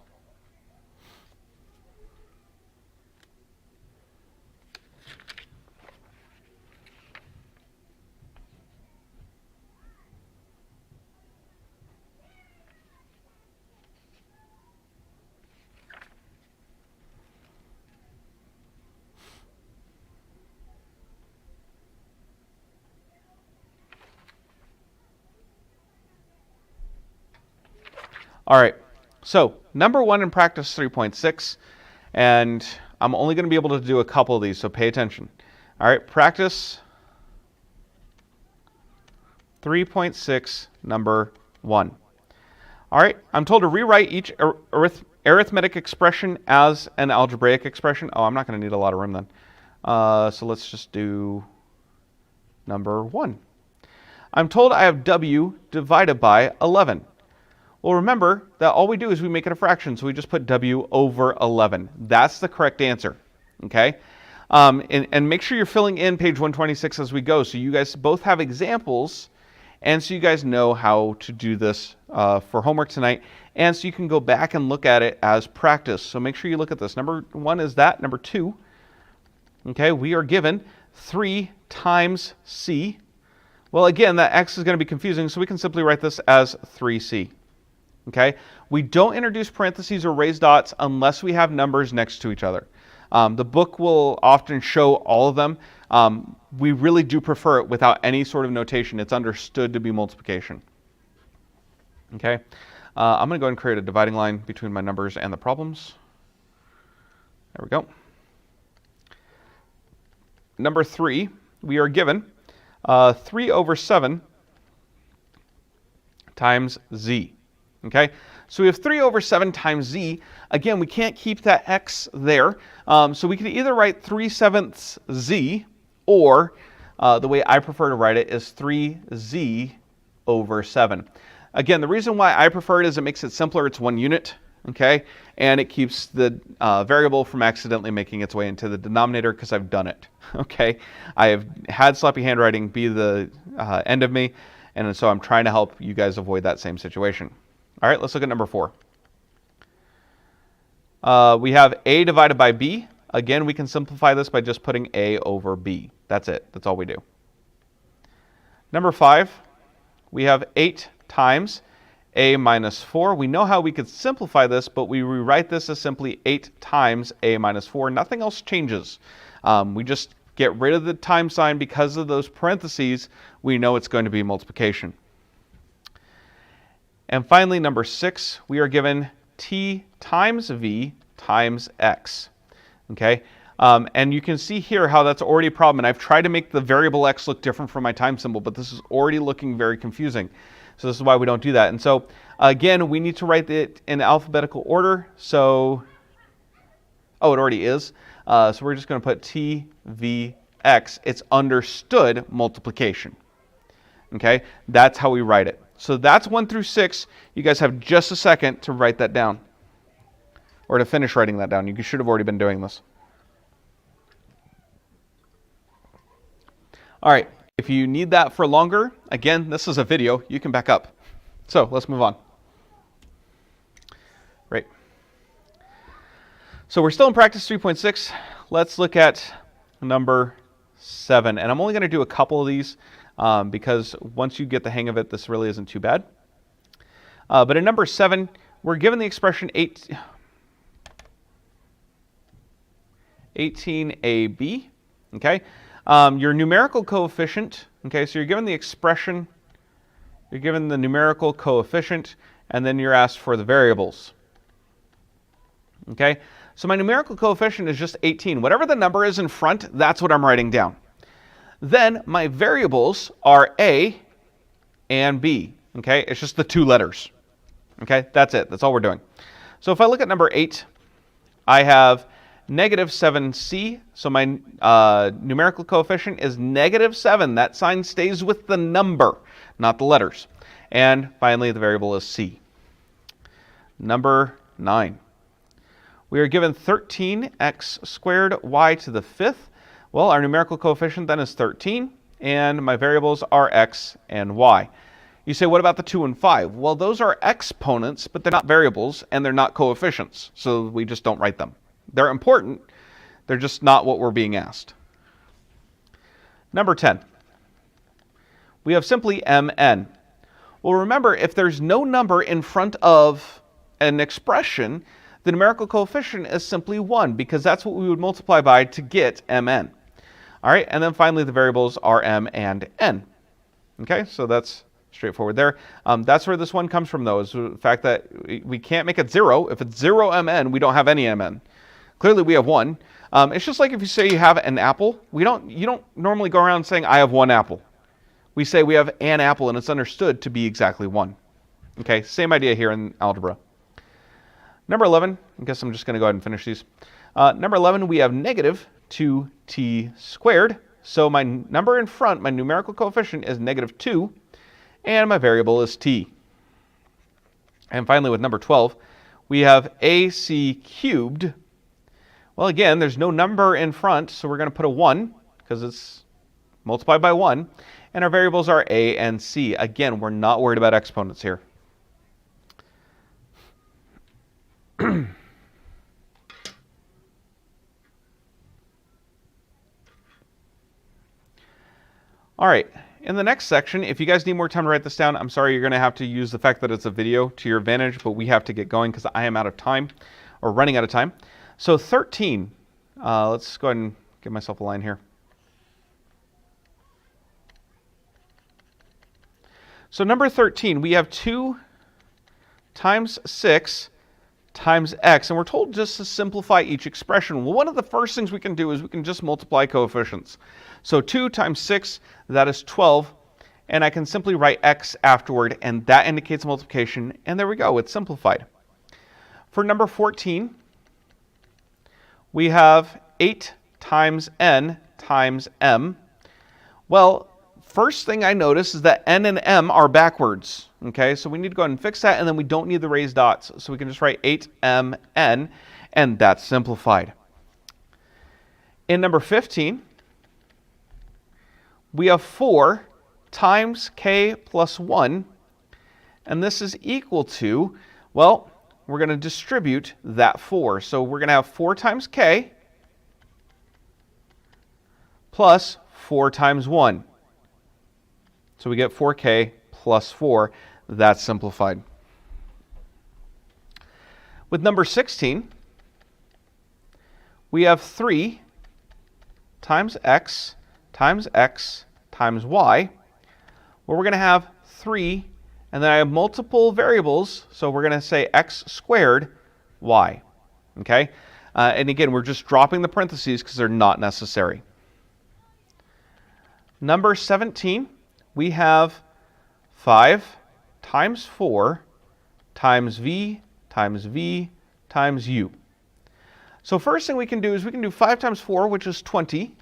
All right, so number 1 in practice 3.6, and I'm only going to be able to do a couple of these, so pay attention. All right, practice 3.6, number 1. All right, I'm told to rewrite each arithmetic expression as an algebraic expression. Oh, I'm not going to need a lot of room then. So let's just do number 1. I'm told I have w divided by 11. Well, remember that all we do is we make it a fraction, so we just put w over 11. That's the correct answer, okay? And make sure you're filling in page 126 as we go, so you guys both have examples, and so you guys know how to do this for homework tonight, and so you can go back and look at it as practice. So make sure you look at this. Number 1 is that. Number 2, okay, we are given 3 times c. Well, again, that x is going to be confusing, so we can simply write this as 3c. Okay? We don't introduce parentheses or raised dots unless we have numbers next to each other. The book will often show all of them. We really do prefer it without any sort of notation. It's understood to be multiplication. Okay? I'm going to go ahead and create a dividing line between my numbers and the problems. There we go. Number 3, we are given 3 over 7 times z. Okay, so we have 3 over 7 times z. Again, we can't keep that x there. So we can either write 3/7 z, or the way I prefer to write it is 3z over 7. Again, the reason why I prefer it is it makes it simpler. It's 1 unit, okay? And it keeps the variable from accidentally making its way into the denominator, because I've done it, okay? I have had sloppy handwriting be the end of me, and so I'm trying to help you guys avoid that same situation. All right, let's look at number 4. We have a divided by b. Again, we can simplify this by just putting a over b. That's it. That's all we do. Number 5, we have 8 times a minus 4. We know how we could simplify this, but we rewrite this as simply 8 times a minus 4. Nothing else changes. We just get rid of the time sign because of those parentheses. We know it's going to be multiplication. And finally, number 6, we are given t times v times x. Okay, and you can see here how that's already a problem. And I've tried to make the variable x look different from my time symbol, but this is already looking very confusing. So this is why we don't do that. And so, again, we need to write it in alphabetical order. So, oh, it already is. So we're just going to put t, v, x. It's understood multiplication. Okay, that's how we write it. So that's 1 through 6. You guys have just a second to write that down, or to finish writing that down. You should have already been doing this. All right, if you need that for longer, again, this is a video. You can back up. So let's move on. Right. So we're still in practice 3.6. Let's look at number 7. And I'm only going to do a couple of these. Because once you get the hang of it, this really isn't too bad. But in number 7, we're given the expression 18ab. Okay, your numerical coefficient. Okay, so you're given the expression, you're given the numerical coefficient, and then you're asked for the variables. Okay, so my numerical coefficient is just 18. Whatever the number is in front, that's what I'm writing down. Then my variables are a and b. Okay, it's just the 2 letters. Okay, that's it. That's all we're doing. So if I look at number 8, I have negative 7c. So my numerical coefficient is negative 7. That sign stays with the number, not the letters. And finally, the variable is c. Number 9. We are given 13x squared y to the 5th. Well, our numerical coefficient then is 13, and my variables are x and y. You say, what about the 2 and 5? Well, those are exponents, but they're not variables, and they're not coefficients, so we just don't write them. They're important, they're just not what we're being asked. Number 10. We have simply mn. Well, remember, if there's no number in front of an expression, the numerical coefficient is simply 1, because that's what we would multiply by to get mn. All right, and then finally the variables are m and n. Okay, so that's straightforward there. That's where this one comes from, though, is the fact that we can't make it 0. If it's 0 mn, we don't have any mn. Clearly we have 1. It's just like if you say you have an apple. You don't normally go around saying I have 1 apple. We say we have an apple, and it's understood to be exactly 1. Okay, same idea here in algebra. Number 11, I guess I'm just going to go ahead and finish these. Number 11, we have negative 2t squared. So my number in front, my numerical coefficient is negative 2, and my variable is t. And finally, with number 12, we have ac cubed. Well, again, there's no number in front, so we're going to put a 1 because it's multiplied by 1. And our variables are a and c. Again, we're not worried about exponents here. All right, in the next section, if you guys need more time to write this down, I'm sorry, you're going to have to use the fact that it's a video to your advantage, but we have to get going because I am out of time, or running out of time. So 13, let's go ahead and give myself a line here. So number 13, we have 2 times 6 times x, and we're told just to simplify each expression. Well, one of the first things we can do is we can just multiply coefficients. So 2 times 6, that is 12, and I can simply write x afterward, and that indicates multiplication, and there we go, it's simplified. For number 14, we have 8 times n times m. Well, first thing I notice is that n and m are backwards. Okay, so we need to go ahead and fix that, and then we don't need the raised dots. So we can just write 8mn, and that's simplified. In number 15, we have 4 times k plus 1, and this is equal to, well, we're going to distribute that 4. So we're going to have 4 times k plus 4 times 1. So we get 4k plus 4. That's simplified. With number 16, we have 3 times x times y. Well, we're going to have 3, and then I have multiple variables, so we're going to say x squared y. Okay? And again, we're just dropping the parentheses because they're not necessary. Number 17, we have 5 times 4 times v times v times u. So first thing we can do is we can do 5 times 4, which is 20.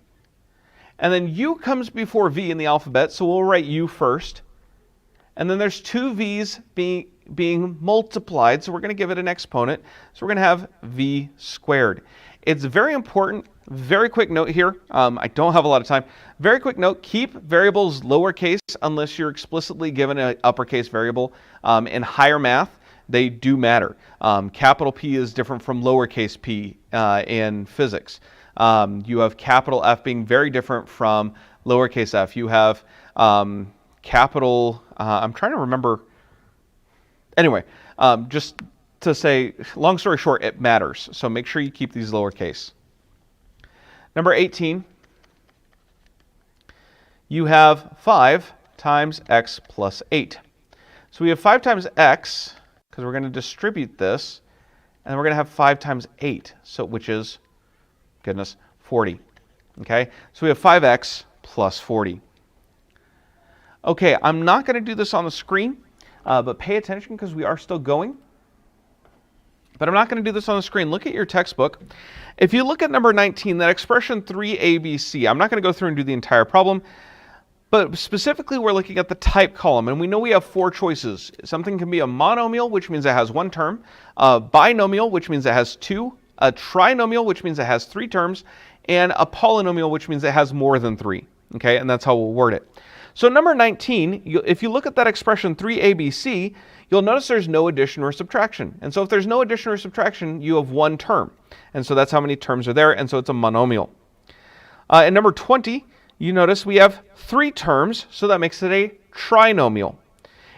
And then u comes before v in the alphabet, so we'll write u first. And then there's 2 v's being multiplied, so we're going to give it an exponent. So we're going to have v squared. It's very important, very quick note here. I don't have a lot of time. Very quick note, keep variables lowercase unless you're explicitly given an uppercase variable. In higher math, they do matter. Capital P is different from lowercase p in physics. You have capital F being very different from lowercase f. You have capital, I'm trying to remember. Anyway, just to say, long story short, it matters. So make sure you keep these lowercase. Number 18, you have 5 times x plus 8. So we have 5 times x, because we're going to distribute this, and then we're going to have 5 times 8, so which is, goodness, 40. Okay, so we have 5x plus 40. Okay, I'm not going to do this on the screen, but pay attention because we are still going. But I'm not going to do this on the screen. Look at your textbook. If you look at number 19, that expression 3abc, I'm not going to go through and do the entire problem, but specifically we're looking at the type column, and we know we have 4 choices. Something can be a monomial, which means it has 1 term, a binomial, which means it has 2, a trinomial, which means it has 3 terms, and a polynomial, which means it has more than 3. Okay, and that's how we'll word it. So number 19, if you look at that expression 3abc, you'll notice there's no addition or subtraction. And so if there's no addition or subtraction, you have 1 term. And so that's how many terms are there, and so it's a monomial. In number 20, you notice we have 3 terms, so that makes it a trinomial.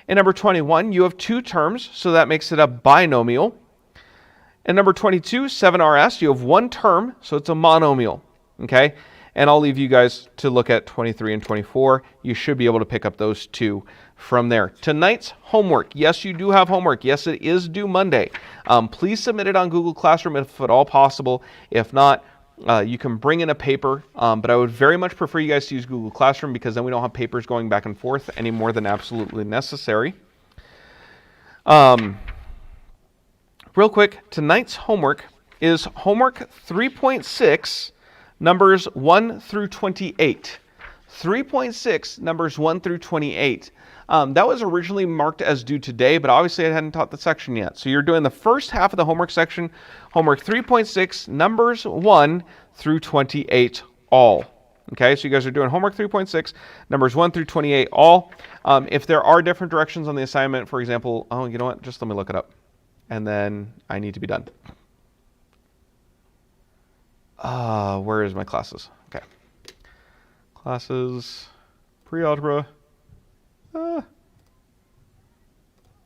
In number 21, you have 2 terms, so that makes it a binomial. In number 22, 7RS, you have 1 term, so it's a monomial. Okay? And I'll leave you guys to look at 23 and 24. You should be able to pick up those 2 from there. Tonight's homework. Yes, you do have homework. Yes, it is due Monday. Please submit it on Google Classroom if at all possible. If not, you can bring in a paper. But I would very much prefer you guys to use Google Classroom because then we don't have papers going back and forth any more than absolutely necessary. Real quick, tonight's homework is homework 3.6, numbers 1 through 28. 3.6, numbers 1 through 28. That was originally marked as due today, but obviously I hadn't taught the section yet. So you're doing the first half of the homework section, homework 3.6, numbers 1 through 28 all. Okay, so you guys are doing homework 3.6, numbers 1 through 28 all. If there are different directions on the assignment, for example, oh, you know what, just let me look it up. And then I need to be done. Where is my classes? Okay. Classes, pre-algebra. The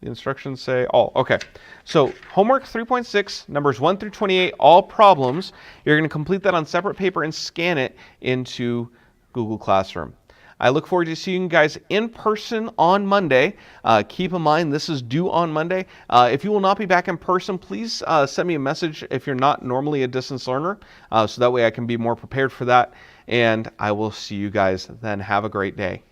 instructions say all. Okay. So homework 3.6, numbers 1 through 28, all problems. You're going to complete that on separate paper and scan it into Google Classroom. I look forward to seeing you guys in person on Monday. Keep in mind, this is due on Monday. If you will not be back in person, please send me a message if you're not normally a distance learner, so that way I can be more prepared for that. And I will see you guys then. Have a great day.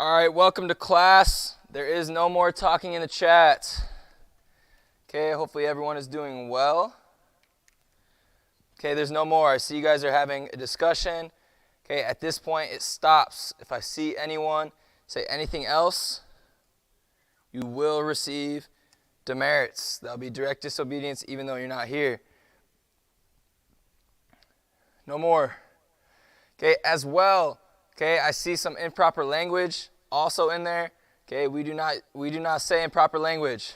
All right, welcome to class. There is no more talking in the chat. Okay, hopefully everyone is doing well. Okay, there's no more. I see you guys are having a discussion. Okay, at this point it stops. If I see anyone say anything else, you will receive demerits. That'll be direct disobedience even though you're not here. No more. Okay, as well. Okay, I see some improper language also in there. Okay, we do not say improper language.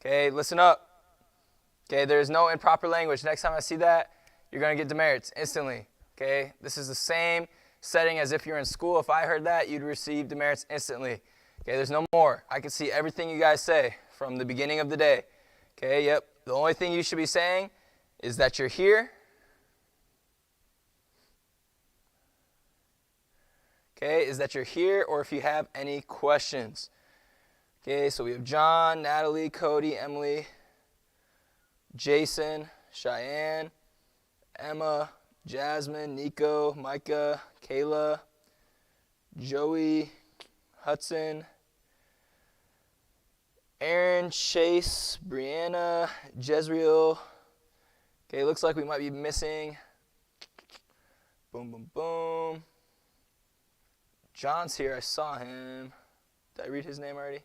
Okay, listen up. Okay, there is no improper language. Next time I see that, you're going to get demerits instantly. Okay, this is the same setting as if you're in school. If I heard that, you'd receive demerits instantly. Okay, there's no more. I can see everything you guys say from the beginning of the day. Okay, yep. The only thing you should be saying is that you're here. Okay, is that you're here, or if you have any questions. Okay, so we have John, Natalie, Cody, Emily, Jason, Cheyenne, Emma, Jasmine, Nico, Micah, Kayla, Joey, Hudson, Aaron, Chase, Brianna, Jezreel. Okay, looks like we might be missing. Boom, boom, boom. John's here. I saw him. Did I read his name already?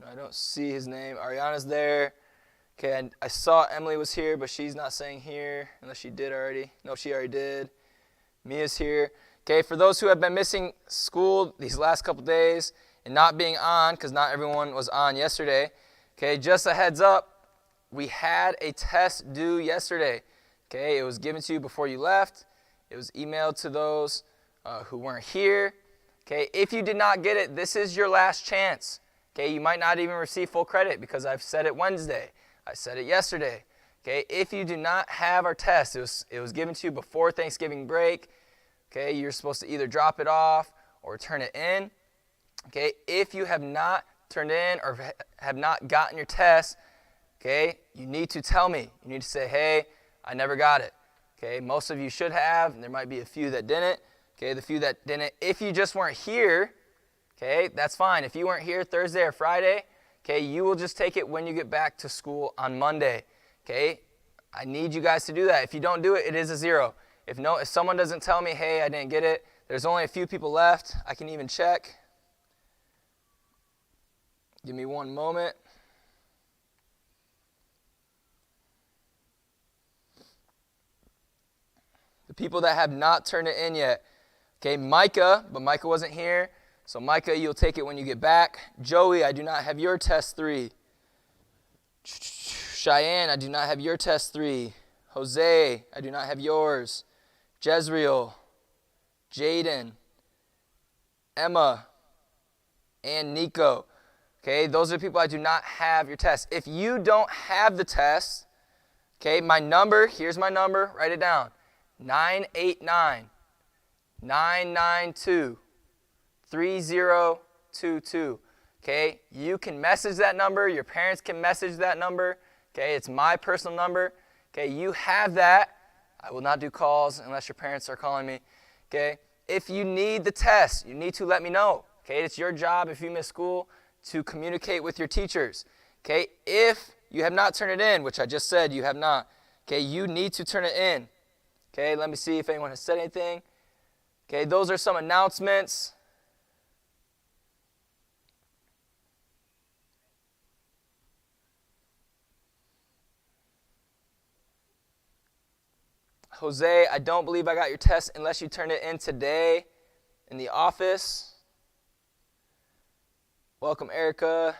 No, I don't see his name. Ariana's there. Okay, and I saw Emily was here, but she's not saying here, unless she did already. No, she already did. Mia's here. Okay, for those who have been missing school these last couple days and not being on, because not everyone was on yesterday, okay, just a heads up, we had a test due yesterday. Okay, it was given to you before you left. It was emailed to those who weren't here. Okay, if you did not get it, this is your last chance. Okay, you might not even receive full credit because I've said it Wednesday. I said it yesterday. Okay, if you do not have our test, it was given to you before Thanksgiving break. Okay, you're supposed to either drop it off or turn it in. Okay, if you have not turned in or have not gotten your test, okay, you need to tell me. You need to say, hey, I never got it. Okay, most of you should have, and there might be a few that didn't. Okay, the few that didn't. If you just weren't here, okay, that's fine. If you weren't here Thursday or Friday, okay, you will just take it when you get back to school on Monday. Okay, I need you guys to do that. If you don't do it, it is a 0. If someone doesn't tell me, hey, I didn't get it, there's only a few people left. I can even check. Give me one moment. The people that have not turned it in yet. Okay, Micah, but Micah wasn't here. So Micah, you'll take it when you get back. Joey, I do not have your test 3. Cheyenne, I do not have your test 3. Jose, I do not have yours. Jezreel, Jaden, Emma, and Nico. Okay, those are the people I do not have your test. If you don't have the test, okay, my number, here's my number, write it down. 989-992-3022. Okay, you can message that number. Your parents can message that number. Okay, it's my personal number. Okay, you have that. I will not do calls unless your parents are calling me. Okay, if you need the test, you need to let me know. Okay, it's your job if you miss school to communicate with your teachers. Okay, if you have not turned it in, which I just said you have not, okay, you need to turn it in. Okay, let me see if anyone has said anything. Okay, those are some announcements. Jose, I don't believe I got your test unless you turned it in today in the office. Welcome, Erica.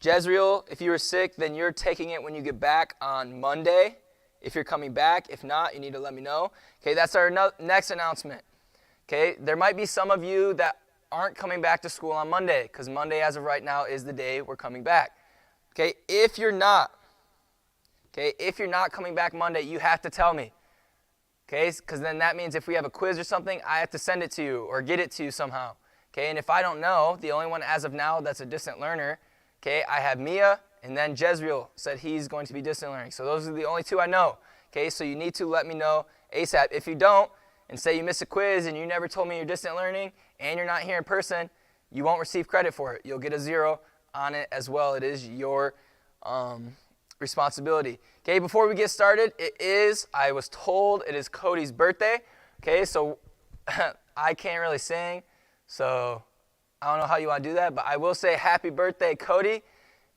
Jezreel, if you were sick, then you're taking it when you get back on Monday. If you're coming back, if not, you need to let me know. Okay, that's our next announcement. Okay, there might be some of you that aren't coming back to school on Monday, because Monday, as of right now, is the day we're coming back. Okay, if you're not coming back Monday, you have to tell me. Okay, because then that means if we have a quiz or something, I have to send it to you or get it to you somehow. Okay, and if I don't know, the only one as of now that's a distant learner, okay, I have Mia. And then Jezreel said he's going to be distant learning. So those are the only 2 I know. Okay, so you need to let me know ASAP. If you don't, and say you miss a quiz and you never told me you're distant learning and you're not here in person, you won't receive credit for it. You'll get a 0 on it as well. It is your responsibility. Okay, before we get started, I was told it is Cody's birthday. Okay, so I can't really sing, so I don't know how you want to do that, but I will say happy birthday, Cody.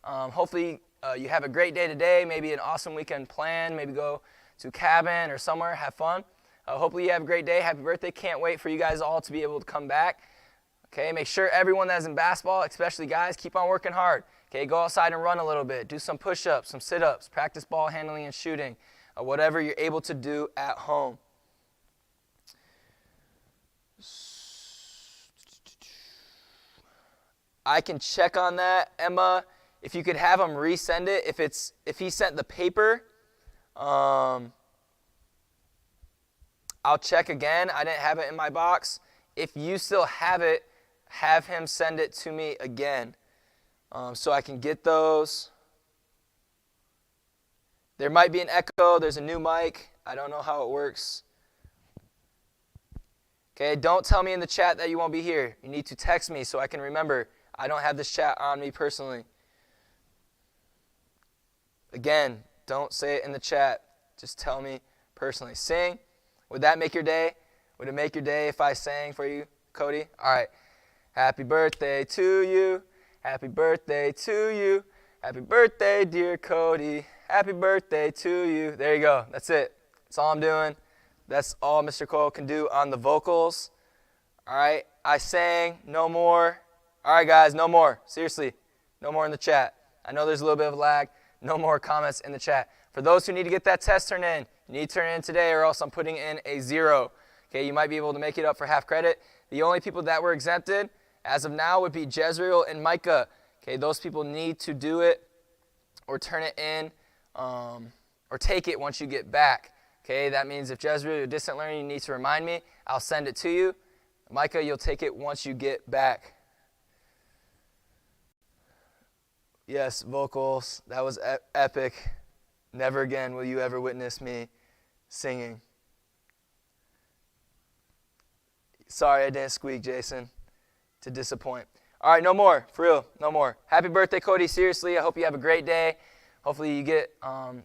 Hopefully you have a great day today, maybe an awesome weekend plan, maybe go to cabin or somewhere, have fun. Hopefully you have a great day. Happy birthday. Can't wait for you guys all to be able to come back. Okay, make sure everyone that's in basketball, especially guys, keep on working hard. Okay, go outside and run a little bit. Do some push-ups, some sit-ups, practice ball handling and shooting, whatever you're able to do at home. I can check on that. Emma, if you could have him resend it. If he sent the paper, I'll check again. I didn't have it in my box. If you still have it, have him send it to me again so I can get those. There might be an echo. There's a new mic. I don't know how it works. Okay, don't tell me in the chat that you won't be here. You need to text me so I can remember. I don't have this chat on me personally. Again, don't say it in the chat. Just tell me personally. Sing. Would that make your day? Would it make your day if I sang for you, Cody? All right. Happy birthday to you. Happy birthday to you. Happy birthday, dear Cody. Happy birthday to you. There you go. That's it. That's all I'm doing. That's all Mr. Cole can do on the vocals. All right. I sang. No more. All right, guys. No more. Seriously. No more in the chat. I know there's a little bit of a lag. No more comments in the chat. For those who need to get that test turned in, you need to turn it in today or else I'm putting in a 0. Okay, you might be able to make it up for half credit. The only people that were exempted as of now would be Jezreel and Micah. Okay, those people need to do it or turn it in or take it once you get back. Okay, that means if Jezreel, you're distant learning, you need to remind me. I'll send it to you. Micah, you'll take it once you get back. Yes, vocals. That was epic. Never again will you ever witness me singing. Sorry I didn't squeak, Jason, to disappoint. All right, no more. For real, no more. Happy birthday, Cody. Seriously, I hope you have a great day. Hopefully you get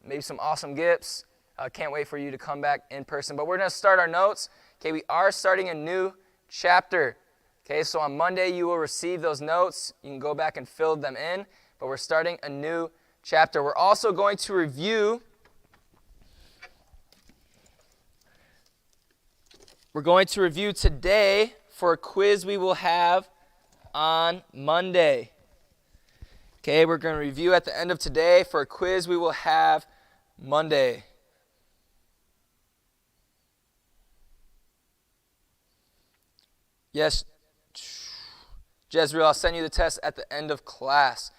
maybe some awesome gifts. Can't wait for you to come back in person. But we're going to start our notes. Okay, we are starting a new chapter. Okay, so on Monday you will receive those notes. You can go back and fill them in. But we're starting a new chapter. We're also going to review. We're going to review today for a quiz we will have on Monday. Okay, we're going to review at the end of today for a quiz we will have Monday. Yes, Jezreel, I'll send you the test at the end of class.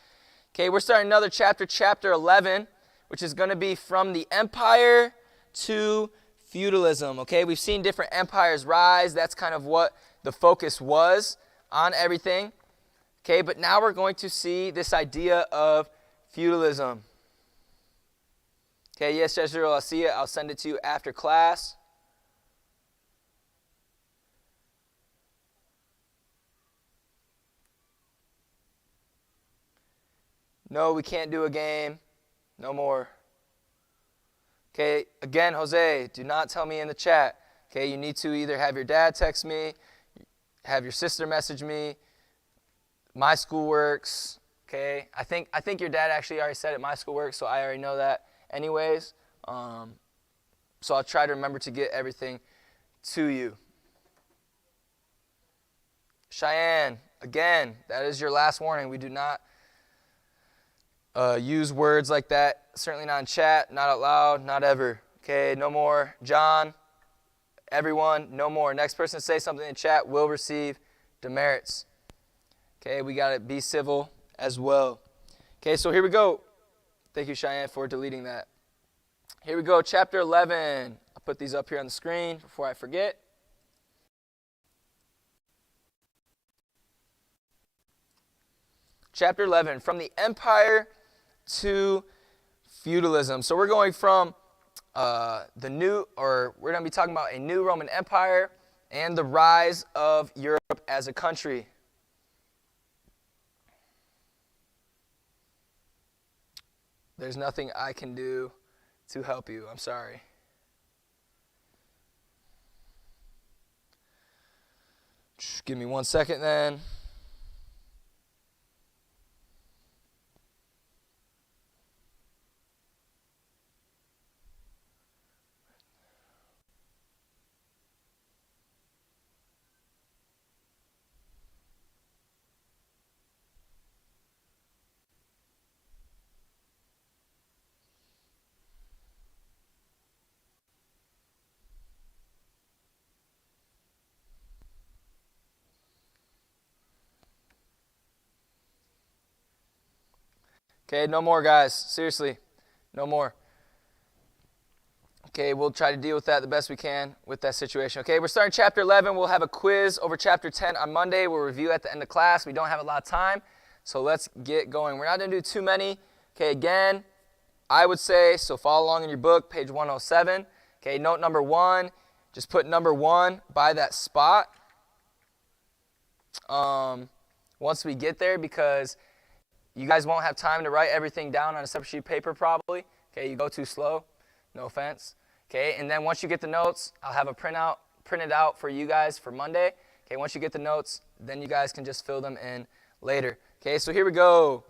Okay, we're starting another chapter, chapter 11, which is going to be from the empire to feudalism. Okay, we've seen different empires rise. That's kind of what the focus was on everything. Okay, but now we're going to see this idea of feudalism. Okay, yes, Jezreel, I'll see it. I'll send it to you after class. No, we can't do a game. No more. Okay, again, Jose, do not tell me in the chat. Okay, you need to either have your dad text me, have your sister message me, My School Works. Okay, I think your dad actually already said it, My School Works, so I already know that anyways. So I'll try to remember to get everything to you. Cheyenne, again, that is your last warning. We do not use words like that, certainly not in chat, not out loud, not ever. Okay, no more. John, everyone, no more. Next person to say something in chat will receive demerits. Okay, we got to be civil as well. Okay, so here we go. Thank you, Cheyenne, for deleting that. Here we go, chapter 11. I'll put these up here on the screen before I forget. Chapter 11, from the empire to feudalism. So we're going from we're going to be talking about a new Roman Empire and the rise of Europe as a country. There's nothing I can do to help you. I'm sorry. Just give me 1 second then. Okay, no more, guys. Seriously, no more. Okay, we'll try to deal with that the best we can with that situation. Okay, we're starting chapter 11. We'll have a quiz over chapter 10 on Monday. We'll review at the end of class. We don't have a lot of time, so let's get going. We're not going to do too many. Okay, again, I would say, so follow along in your book, page 107. Okay, note number 1, just put number 1 by that spot once we get there, because you guys won't have time to write everything down on a separate sheet of paper probably. Okay, you go too slow, no offense. Okay, and then once you get the notes, I'll have a printed out for you guys for Monday. Okay, once you get the notes, then you guys can just fill them in later. Okay, so here we go.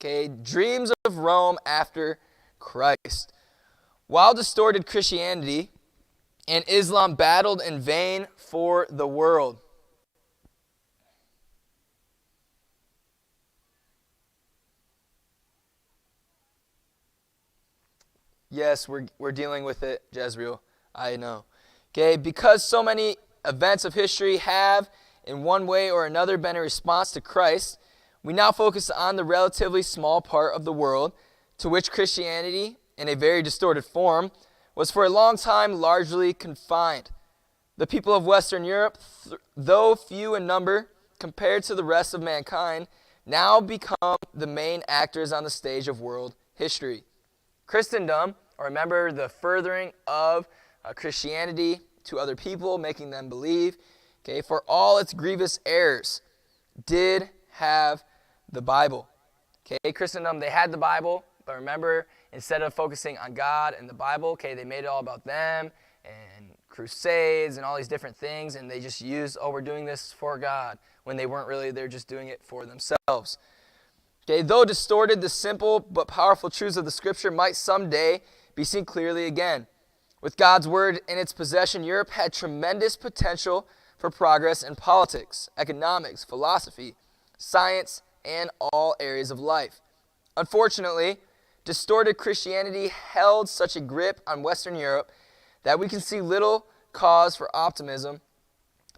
Okay, dreams of Rome after Christ. While distorted Christianity and Islam battled in vain for the world. Yes, we're dealing with it, Jezreel. I know. Okay, because so many events of history have, in one way or another, been a response to Christ, we now focus on the relatively small part of the world to which Christianity, in a very distorted form, was for a long time largely confined. The people of Western Europe, though few in number compared to the rest of mankind, now become the main actors on the stage of world history. Christendom, or remember the furthering of Christianity to other people, making them believe, okay, for all its grievous errors, did have the Bible. Okay, Christendom, they had the Bible, but remember, instead of focusing on God and the Bible, okay, they made it all about them and crusades and all these different things, and they just used, we're doing this for God, when they weren't really, they're just doing it for themselves. Okay, though distorted, the simple but powerful truths of the Scripture might someday be seen clearly again. With God's Word in its possession, Europe had tremendous potential for progress in politics, economics, philosophy, science, and all areas of life. Unfortunately, distorted Christianity held such a grip on Western Europe that we can see little cause for optimism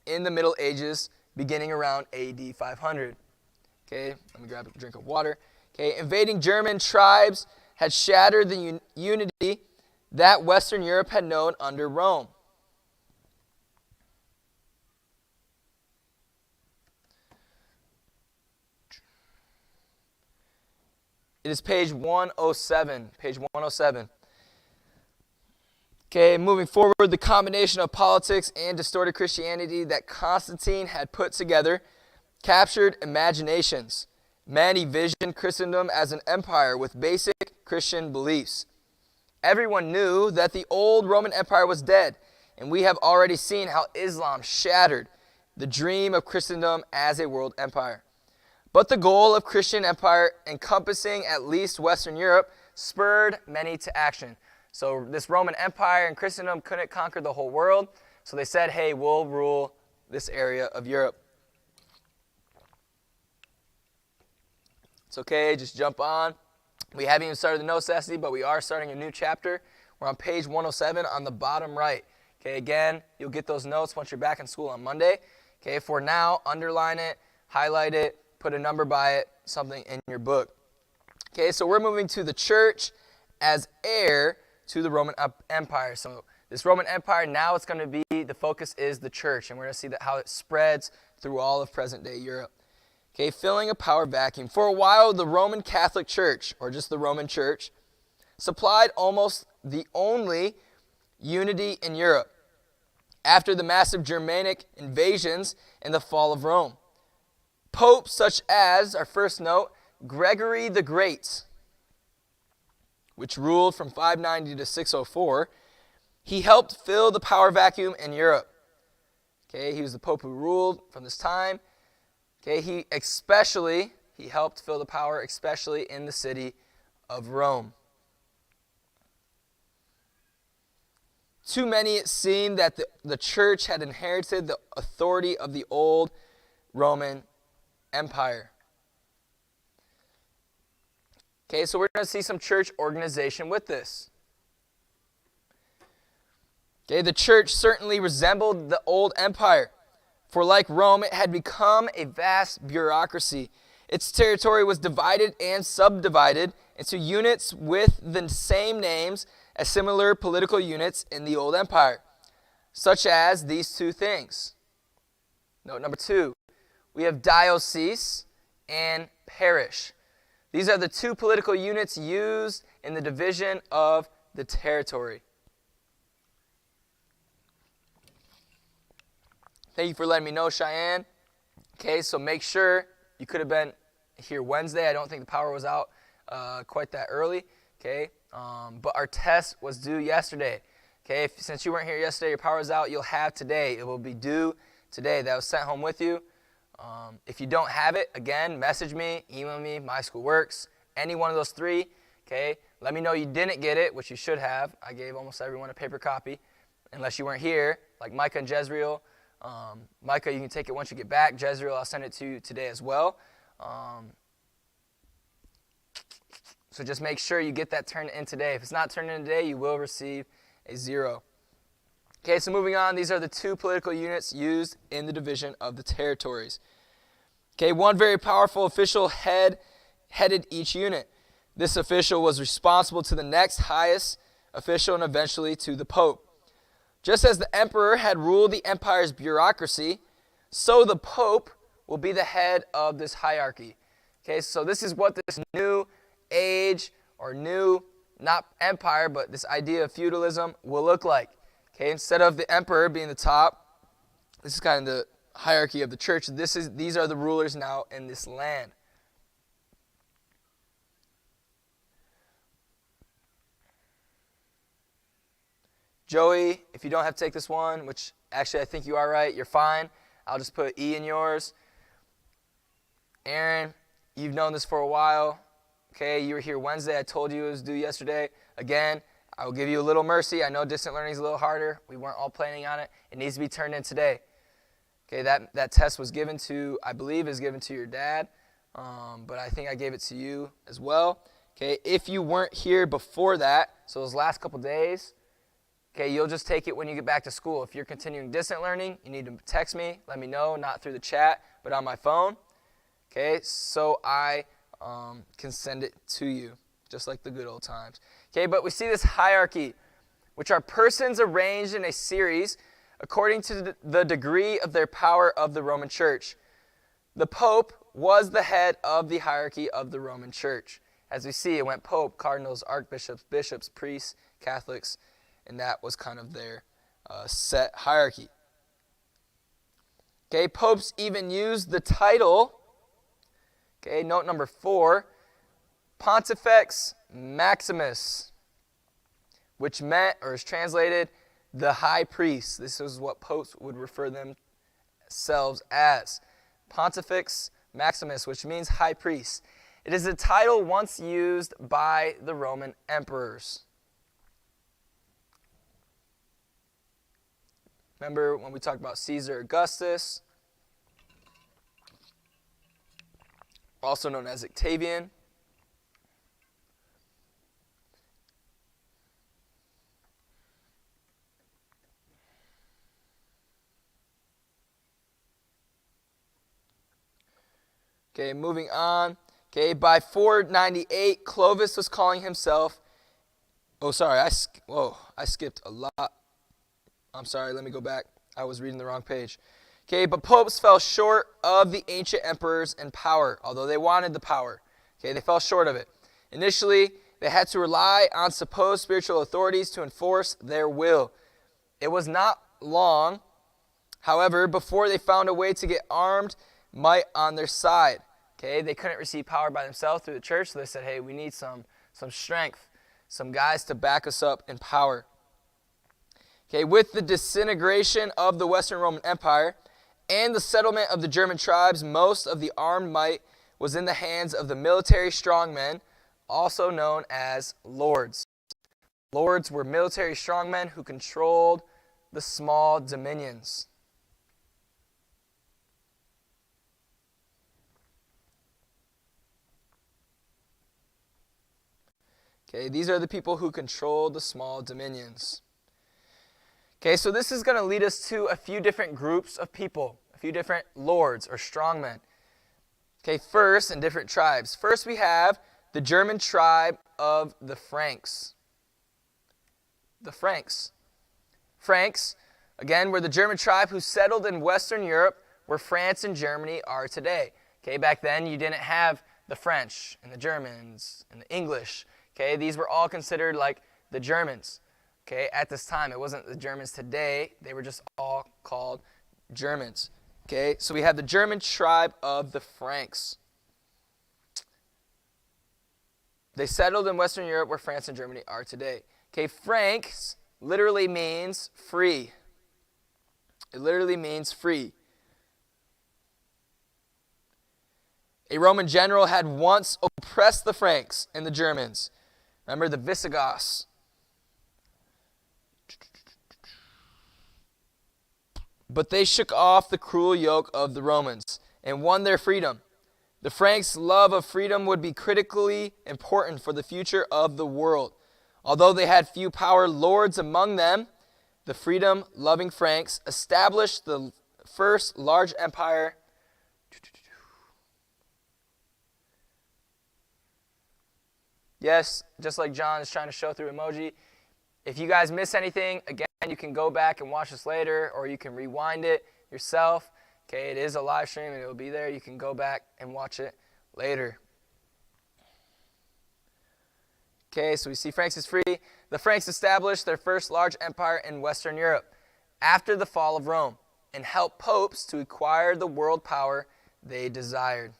in the Middle Ages beginning around AD 500. Okay, let me grab a drink of water. Okay, invading German tribes had shattered the unity that Western Europe had known under Rome. It is page 107. Page 107. Okay, moving forward, the combination of politics and distorted Christianity that Constantine had put together captured imaginations. Men envisioned Christendom as an empire with basic Christian beliefs. Everyone knew that the old Roman Empire was dead, and we have already seen how Islam shattered the dream of Christendom as a world empire. But the goal of Christian empire encompassing at least Western Europe spurred many to action. So this Roman Empire and Christendom couldn't conquer the whole world, so they said, hey, we'll rule this area of Europe. It's okay, just jump on. We haven't even started the notes essay, but we are starting a new chapter. We're on page 107 on the bottom right. Okay, again, you'll get those notes once you're back in school on Monday. Okay, for now, underline it, highlight it, put a number by it, something in your book. Okay, so we're moving to the church as heir to the Roman Empire. So this Roman Empire, now it's going to be, the focus is the church, and we're going to see that how it spreads through all of present-day Europe. Okay, filling a power vacuum. For a while, the Roman Catholic Church, or just the Roman Church, supplied almost the only unity in Europe after the massive Germanic invasions and the fall of Rome. Popes such as, our first note, Gregory the Great, which ruled from 590 to 604, he helped fill the power vacuum in Europe. Okay, he was the pope who ruled from this time. Okay, he helped fill the power, especially in the city of Rome. Too many, it seemed, that the church had inherited the authority of the old Roman Empire. Okay, so we're going to see some church organization with this. Okay, the church certainly resembled the old empire, for like Rome, it had become a vast bureaucracy. Its territory was divided and subdivided into units with the same names as similar political units in the old empire, such as these two things. Note number 2, we have diocese and parish. These are the two political units used in the division of the territory. Thank you for letting me know, Cheyenne. Okay, so make sure, you could have been here Wednesday. I don't think the power was out quite that early. Okay, but our test was due yesterday. Okay, since you weren't here yesterday, your power was out, you'll have today. It will be due today. That was sent home with you. If you don't have it, again, message me, email me, MySchoolWorks, any one of those 3. Okay, let me know you didn't get it, which you should have. I gave almost everyone a paper copy, unless you weren't here, like Micah and Jezreel. Micah, you can take it once you get back. Jezreel, I'll send it to you today as well. So just make sure you get that turned in today. If it's not turned in today, you will receive a 0. Okay, so moving on, these are the two political units used in the division of the territories. Okay, one very powerful official headed each unit. This official was responsible to the next highest official and eventually to the Pope. Just as the emperor had ruled the empire's bureaucracy, so the Pope will be the head of this hierarchy. Okay, so this is what this new age or new, not empire, but this idea of feudalism will look like. Okay, instead of the emperor being the top, this is kind of the hierarchy of the church. These are the rulers now in this land. Joey, if you don't have to take this one, which actually I think you are right, you're fine. I'll just put E in yours. Aaron, you've known this for a while. Okay, you were here Wednesday. I told you it was due yesterday. Again, I will give you a little mercy. I know distant learning is a little harder. We weren't all planning on it. It needs to be turned in today. Okay, that test was given to, I believe, is given to your dad, but I think I gave it to you as well. Okay, if you weren't here before that, so those last couple days, okay, you'll just take it when you get back to school. If you're continuing distant learning, you need to text me, let me know, not through the chat, but on my phone. Okay, so I can send it to you, just like the good old times. Okay, but we see this hierarchy, which are persons arranged in a series according to the degree of their power of the Roman Church. The Pope was the head of the hierarchy of the Roman Church. As we see, it went Pope, cardinals, archbishops, bishops, priests, Catholics, and that was kind of their set hierarchy. Okay, popes even used the title, okay, note number 4, Pontifex Maximus, which meant, or is translated, the high priest. This is what popes would refer themselves as. Pontifex Maximus, which means high priest. It is a title once used by the Roman emperors. Remember when we talked about Caesar Augustus, also known as Octavian. Okay, moving on. Okay, by 498, Clovis was calling himself, I skipped a lot. I'm sorry, let me go back. I was reading the wrong page. Okay, but popes fell short of the ancient emperors in power, although they wanted the power. Okay, they fell short of it. Initially, they had to rely on supposed spiritual authorities to enforce their will. It was not long, however, before they found a way to get armed might on their side. Okay, they couldn't receive power by themselves through the church, so they said, hey, we need some strength, some guys to back us up in power. Okay, with the disintegration of the Western Roman Empire and the settlement of the German tribes, most of the armed might was in the hands of the military strongmen, also known as lords. Lords were military strongmen who controlled the small dominions. Okay, these are the people who control the small dominions. Okay, so this is going to lead us to a few different groups of people, a few different lords or strongmen. Okay, first, in different tribes. First, we have the German tribe of the Franks. The Franks. Franks, again, were the German tribe who settled in Western Europe, where France and Germany are today. Okay, back then you didn't have the French and the Germans and the English. Okay, these were all considered like the Germans. Okay, at this time, it wasn't the Germans today. They were just all called Germans. Okay, so we have the German tribe of the Franks. They settled in Western Europe where France and Germany are today. Okay, Franks literally means free. It literally means free. A Roman general had once oppressed the Franks and the Germans. Remember the Visigoths. But they shook off the cruel yoke of the Romans and won their freedom. The Franks' love of freedom would be critically important for the future of the world. Although they had few power lords among them, the freedom-loving Franks established the first large empire. Yes, just like John is trying to show through emoji. If you guys miss anything, again, you can go back and watch this later, or you can rewind it yourself. Okay, it is a live stream, and it will be there. You can go back and watch it later. Okay, so we see Franks is free. The Franks established their first large empire in Western Europe after the fall of Rome and helped popes to acquire the world power they desired.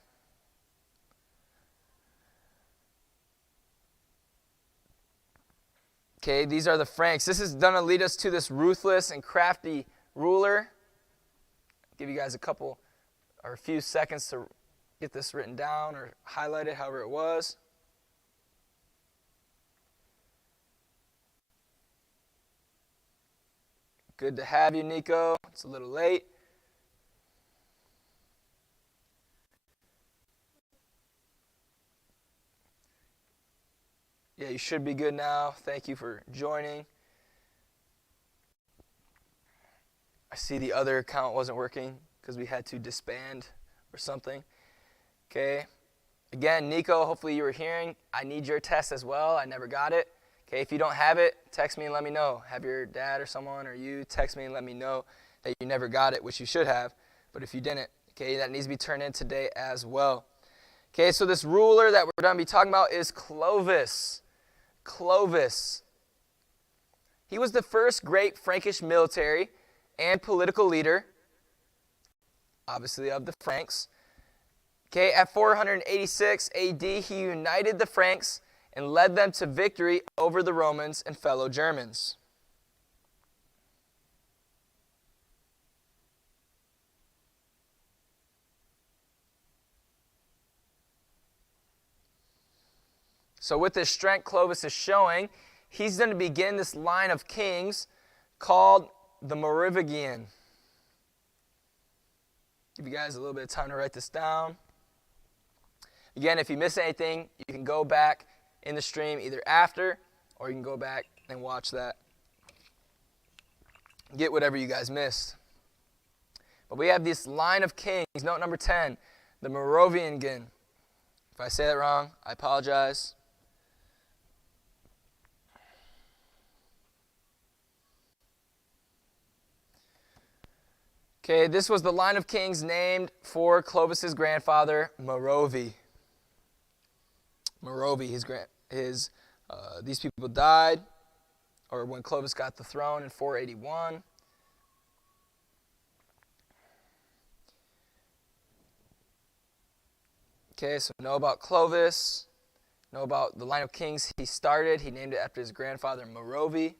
Okay, these are the Franks. This is going to lead us to this ruthless and crafty ruler. I'll give you guys a few seconds to get this written down or highlighted, however it was. Good to have you, Nico. It's a little late. Yeah, you should be good now. Thank you for joining. I see the other account wasn't working because we had to disband or something. Okay. Again, Nico, hopefully you were hearing. I need your test as well. I never got it. Okay, if you don't have it, text me and let me know. Have your dad or someone or you text me and let me know that you never got it, which you should have. But if you didn't, okay, that needs to be turned in today as well. Okay, so this ruler that we're going to be talking about is Clovis. Clovis. He was the first great Frankish military and political leader, obviously of the Franks. Okay, at 486 AD, he united the Franks and led them to victory over the Romans and fellow Germans. So with this strength Clovis is showing, he's going to begin this line of kings called the Merovingian. Give you guys a little bit of time to write this down. Again, if you miss anything, you can go back in the stream either after, or you can go back and watch that. Get whatever you guys missed. But we have this line of kings. Note number 10, the Merovingian. If I say that wrong, I apologize. Okay, this was the line of kings named for Clovis's grandfather, Merovi. Merovi, his These people died, or when Clovis got the throne in 481. Okay, so know about Clovis, know about the line of kings he started. He named it after his grandfather, Merovi.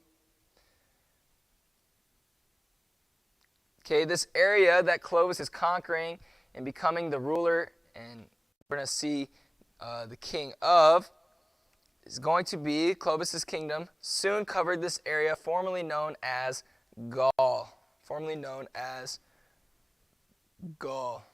Okay, this area that Clovis is conquering and becoming the ruler, and we're going to see the king of, is going to be Clovis's kingdom. Soon covered this area formerly known as Gaul. Formerly known as Gaul.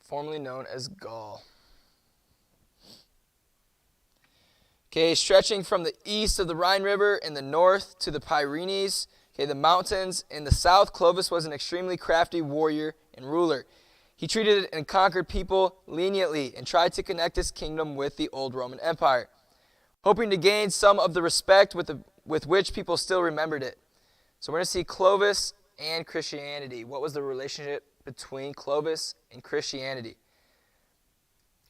Formerly known as Gaul. Okay, stretching from the east of the Rhine River in the north to the Pyrenees, okay, the mountains in the south, Clovis was an extremely crafty warrior and ruler. He treated and conquered people leniently and tried to connect his kingdom with the old Roman Empire, hoping to gain some of the respect with which people still remembered it. So we're going to see Clovis and Christianity. What was the relationship between Clovis and Christianity?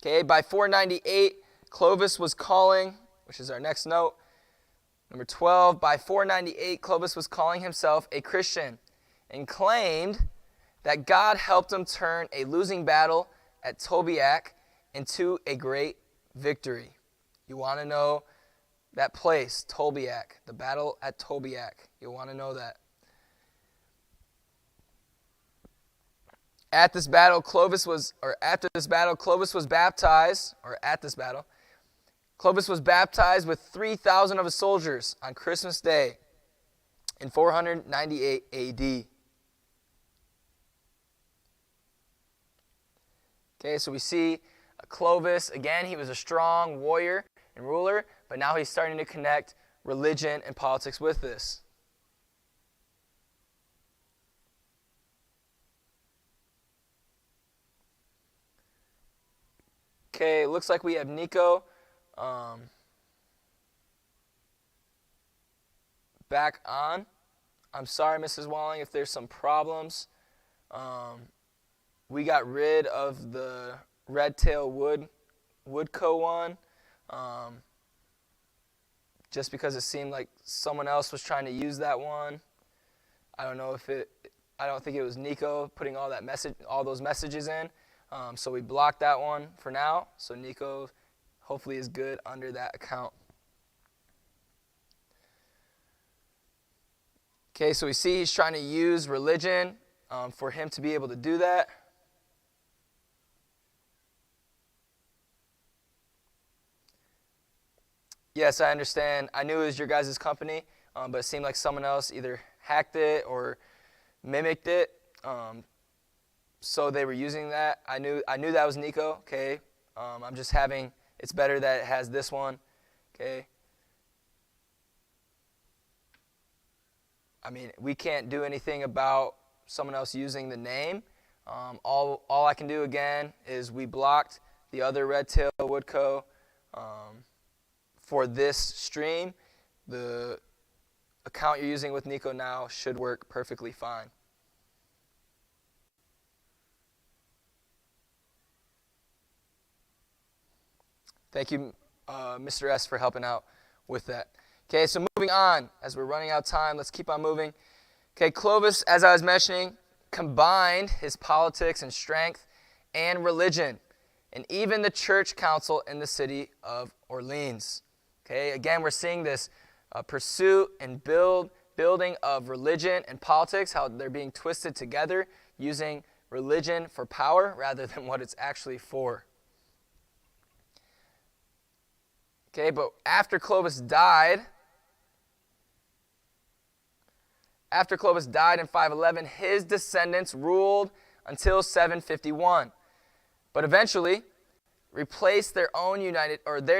Okay, by 498, Clovis was calling, which is our next note, number 12, by 498, Clovis was calling himself a Christian and claimed that God helped him turn a losing battle at Tolbiac into a great victory. You want to know that place, Tolbiac, the battle at Tolbiac. You'll want to know that. After this battle, Clovis was baptized with 3,000 of his soldiers on Christmas Day in 498 AD. Okay, so we see Clovis, again, he was a strong warrior and ruler, but now he's starting to connect religion and politics with this. Okay, it looks like we have Nico back on. I'm sorry, Mrs. Walling, if there's some problems. We got rid of the Red Tail Woodco one just because it seemed like someone else was trying to use that one. I don't think it was Nico putting all those messages in. So we blocked that one for now. So Nico hopefully is good under that account. Okay, so we see he's trying to use religion for him to be able to do that. Yes, I understand. I knew it was your guys' company, but it seemed like someone else either hacked it or mimicked it. So they were using that. I knew that was Nico, okay? I'm just having, it's better that it has this one, okay? I mean, we can't do anything about someone else using the name. All I can do, again, is we blocked the other Red Tail Woodco for this stream. The account you're using with Nico now should work perfectly fine. Thank you, Mr. S, for helping out with that. Okay, so moving on. As we're running out of time, let's keep on moving. Okay, Clovis, as I was mentioning, combined his politics and strength and religion, and even the church council in the city of Orleans. Okay, again, we're seeing this pursuit and building of religion and politics, how they're being twisted together using religion for power rather than what it's actually for. Okay, but after Clovis died in 511, his descendants ruled until 751, but eventually replaced their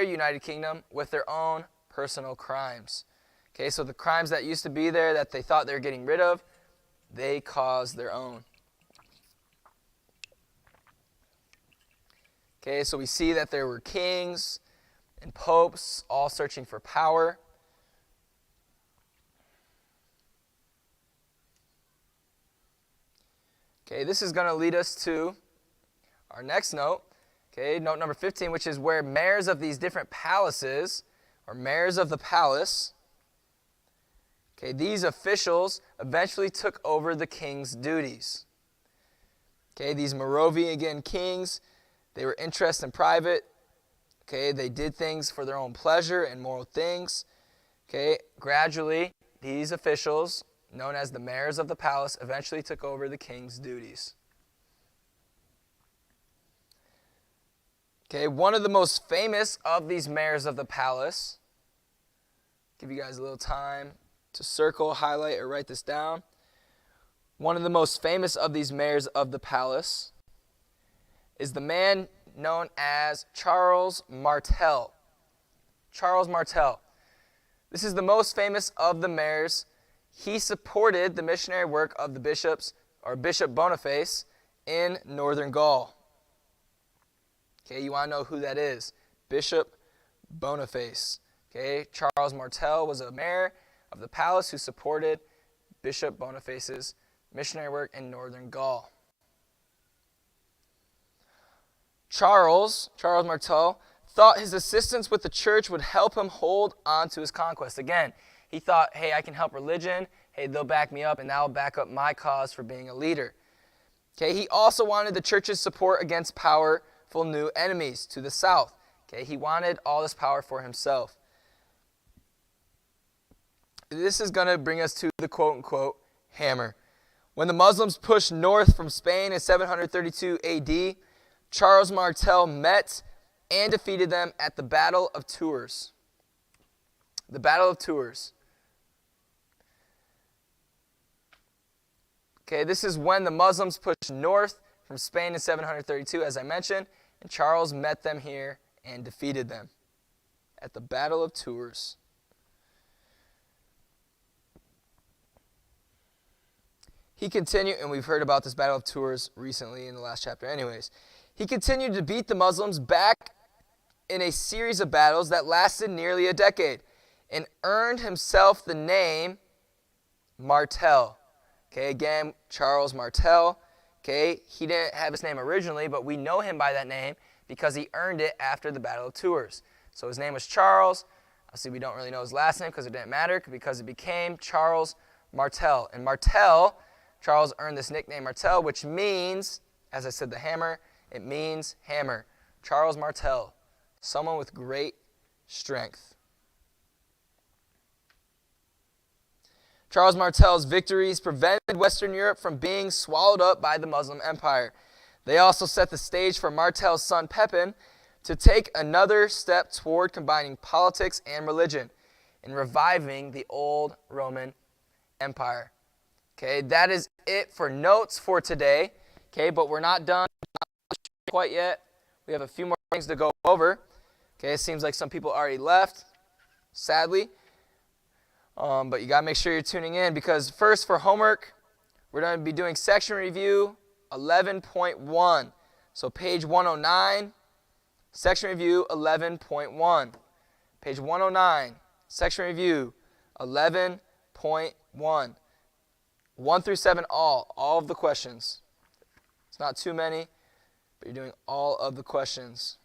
united kingdom with their own personal crimes. Okay, so the crimes that used to be there that they thought they were getting rid of, they caused their own. Okay, so we see that there were kings and popes all searching for power. Okay, this is going to lead us to our next note. Okay, note number 15, which is where mayors of these different palaces, or mayors of the palace, okay, these officials eventually took over the king's duties. Okay, these Merovingian kings, they were interested in private. Okay, they did things for their own pleasure and moral things. Okay, gradually, these officials, known as the mayors of the palace, eventually took over the king's duties. Okay, one of the most famous of these mayors of the palace, give you guys a little time to circle, highlight, or write this down. One of the most famous of these mayors of the palace is the man known as Charles Martel. Charles Martel. This is the most famous of the mayors. He supported the missionary work of the bishops, or Bishop Boniface, in northern Gaul. Okay, you want to know who that is? Bishop Boniface. Okay, Charles Martel was a mayor of the palace who supported Bishop Boniface's missionary work in northern Gaul. Charles Martel thought his assistance with the church would help him hold on to his conquest. Again, he thought, hey, I can help religion. Hey, they'll back me up, and that will back up my cause for being a leader. Okay, he also wanted the church's support against powerful new enemies to the south. Okay, he wanted all this power for himself. This is going to bring us to the quote-unquote hammer. When the Muslims pushed north from Spain in 732 AD, Charles Martel met and defeated them at the Battle of Tours. The Battle of Tours. Okay, this is when the Muslims pushed north from Spain in 732, as I mentioned, and Charles met them here and defeated them at the Battle of Tours. He continued, and we've heard about this Battle of Tours recently in the last chapter anyways. He continued to beat the Muslims back in a series of battles that lasted nearly a decade and earned himself the name Martel. Okay, again, Charles Martel. Okay, he didn't have his name originally, but we know him by that name because he earned it after the Battle of Tours. So his name was Charles. Obviously, we don't really know his last name because it didn't matter, because it became Charles Martel. And Martel, Charles earned this nickname Martel, which means, as I said, the hammer, it means hammer. Charles Martel, someone with great strength. Charles Martel's victories prevented Western Europe from being swallowed up by the Muslim Empire. They also set the stage for Martel's son Pepin to take another step toward combining politics and religion and reviving the old Roman Empire. Okay, that is it for notes for today. Okay, but we're not done quite yet. We have a few more things to go over. Okay, it seems like some people already left, sadly. But you got to make sure you're tuning in, because first for homework, we're going to be doing section review 11.1. So page 109, section review 11.1. Page 109, section review 11.1. 1 through 7 all of the questions. It's not too many, but you're doing all of the questions.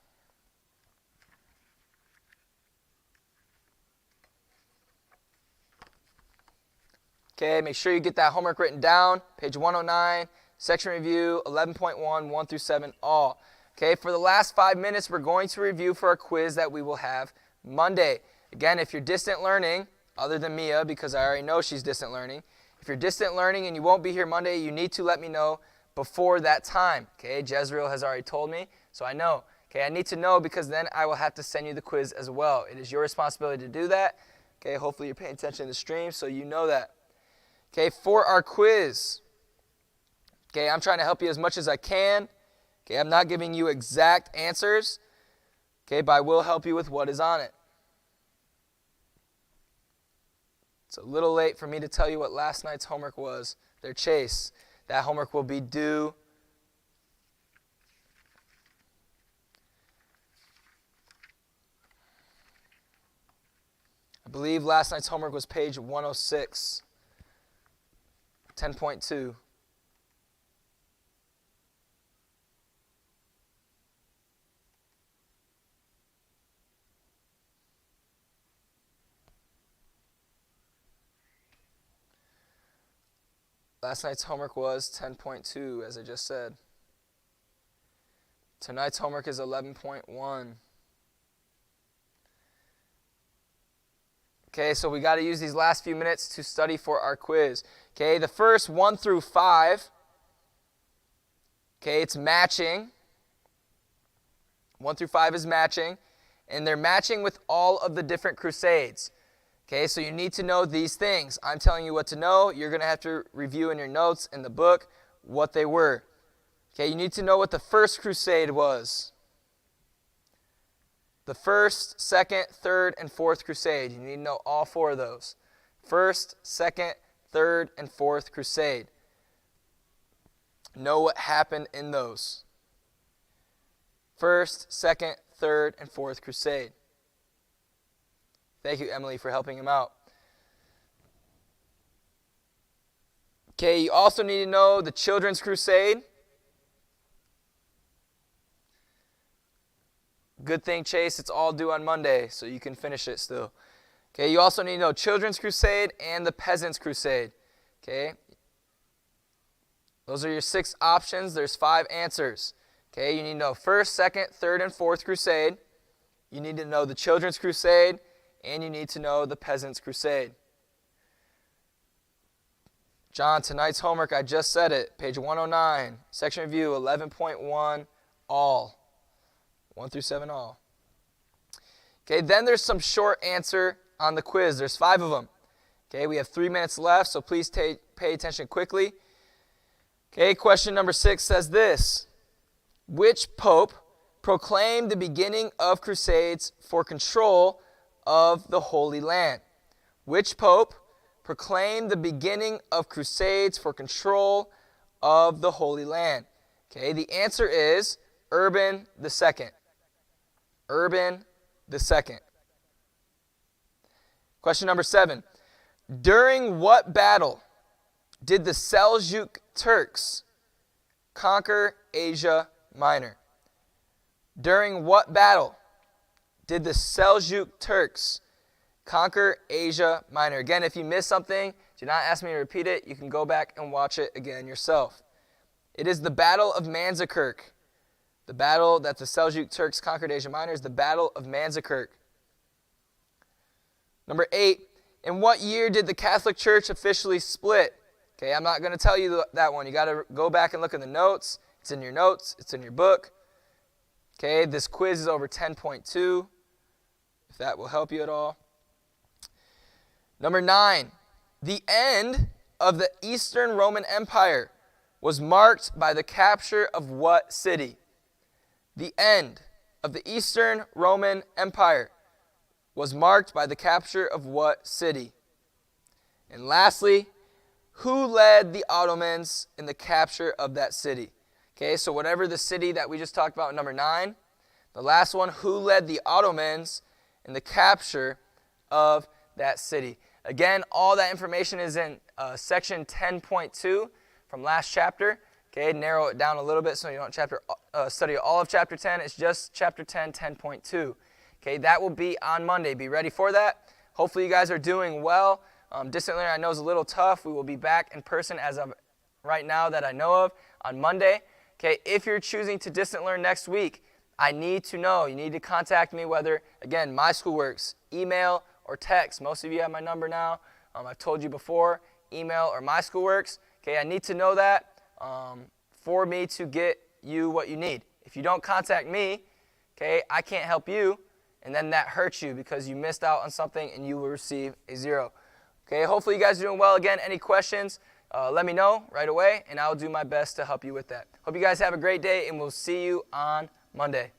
Okay, make sure you get that homework written down. Page 109, section review 11.1, 1 through 7 all. Okay, for the last 5 minutes, we're going to review for our quiz that we will have Monday. Again, if you're distant learning, other than Mia, because I already know she's distant learning, if you're distant learning and you won't be here Monday, you need to let me know before that time. Okay, Jezreel has already told me, so I know. Okay, I need to know, because then I will have to send you the quiz as well. It is your responsibility to do that. Okay, hopefully you're paying attention to the stream so you know that. Okay, for our quiz, okay, I'm trying to help you as much as I can. Okay, I'm not giving you exact answers, okay, but I will help you with what is on it. It's a little late for me to tell you what last night's homework was. Their chase. That homework will be due believe last night's homework was page 106, 10.2. Last night's homework was 10.2, as I just said. Tonight's homework is 11.1. Okay, so we got to use these last few minutes to study for our quiz. Okay, the first 1 through 5, okay, it's matching. 1 through 5 is matching, and they're matching with all of the different crusades. Okay, so you need to know these things. I'm telling you what to know. You're going to have to review in your notes in the book what they were. Okay, you need to know what the first crusade was. The first, second, third, and fourth crusade. You need to know all 4 of those. First, second, third, and fourth crusade. Know what happened in those. First, second, third, and fourth crusade. Thank you, Emily, for helping him out. Okay, you also need to know the Children's Crusade. Good thing, Chase, it's all due on Monday, so you can finish it still. Okay, you also need to know Children's Crusade and the Peasants' Crusade. Okay, those are your 6 options. There's 5 answers. Okay, you need to know first, second, third, and fourth crusade. You need to know the Children's Crusade, and you need to know the Peasants' Crusade. John, tonight's homework, I just said it, page 109, section review 11.1, all. 1 through 7, all. Okay, then there's some short answer on the quiz. There's 5 of them. Okay, we have 3 minutes left, so please pay attention quickly. Okay, question number 6 says this. Which pope proclaimed the beginning of crusades for control of the Holy Land? Which pope proclaimed the beginning of crusades for control of the Holy Land? Okay, the answer is Urban II. Urban II. Question number 7. During what battle did the Seljuk Turks conquer Asia Minor? During what battle did the Seljuk Turks conquer Asia Minor? Again, if you missed something, do not ask me to repeat it. You can go back and watch it again yourself. It is the Battle of Manzikert. The battle that the Seljuk Turks conquered Asia Minor is the Battle of Manzikert. Number 8, in what year did the Catholic Church officially split? Okay, I'm not going to tell you that one. You got to go back and look in the notes. It's in your notes. It's in your book. Okay, this quiz is over 10.2, if that will help you at all. Number 9, the end of the Eastern Roman Empire was marked by the capture of what city? The end of the Eastern Roman Empire was marked by the capture of what city? And lastly, who led the Ottomans in the capture of that city? Okay, so whatever the city that we just talked about in number 9, the last one, who led the Ottomans in the capture of that city? Again, all that information is in section 10.2 from last chapter. Okay, narrow it down a little bit so you don't study all of chapter 10. It's just chapter 10, 10.2. Okay, that will be on Monday. Be ready for that. Hopefully you guys are doing well. Distant learning I know is a little tough. We will be back in person as of right now that I know of on Monday. Okay, if you're choosing to distant learn next week, I need to know. You need to contact me, whether, again, My School Works, email or text. Most of you have my number now. I've told you before, email or My School Works. Okay, I need to know that for me to get you what you need. If you don't contact me, okay, I can't help you, and then that hurts you because you missed out on something and you will receive a 0. Okay, hopefully you guys are doing well. Again, any questions, let me know right away, and I'll do my best to help you with that. Hope you guys have a great day, and we'll see you on Monday.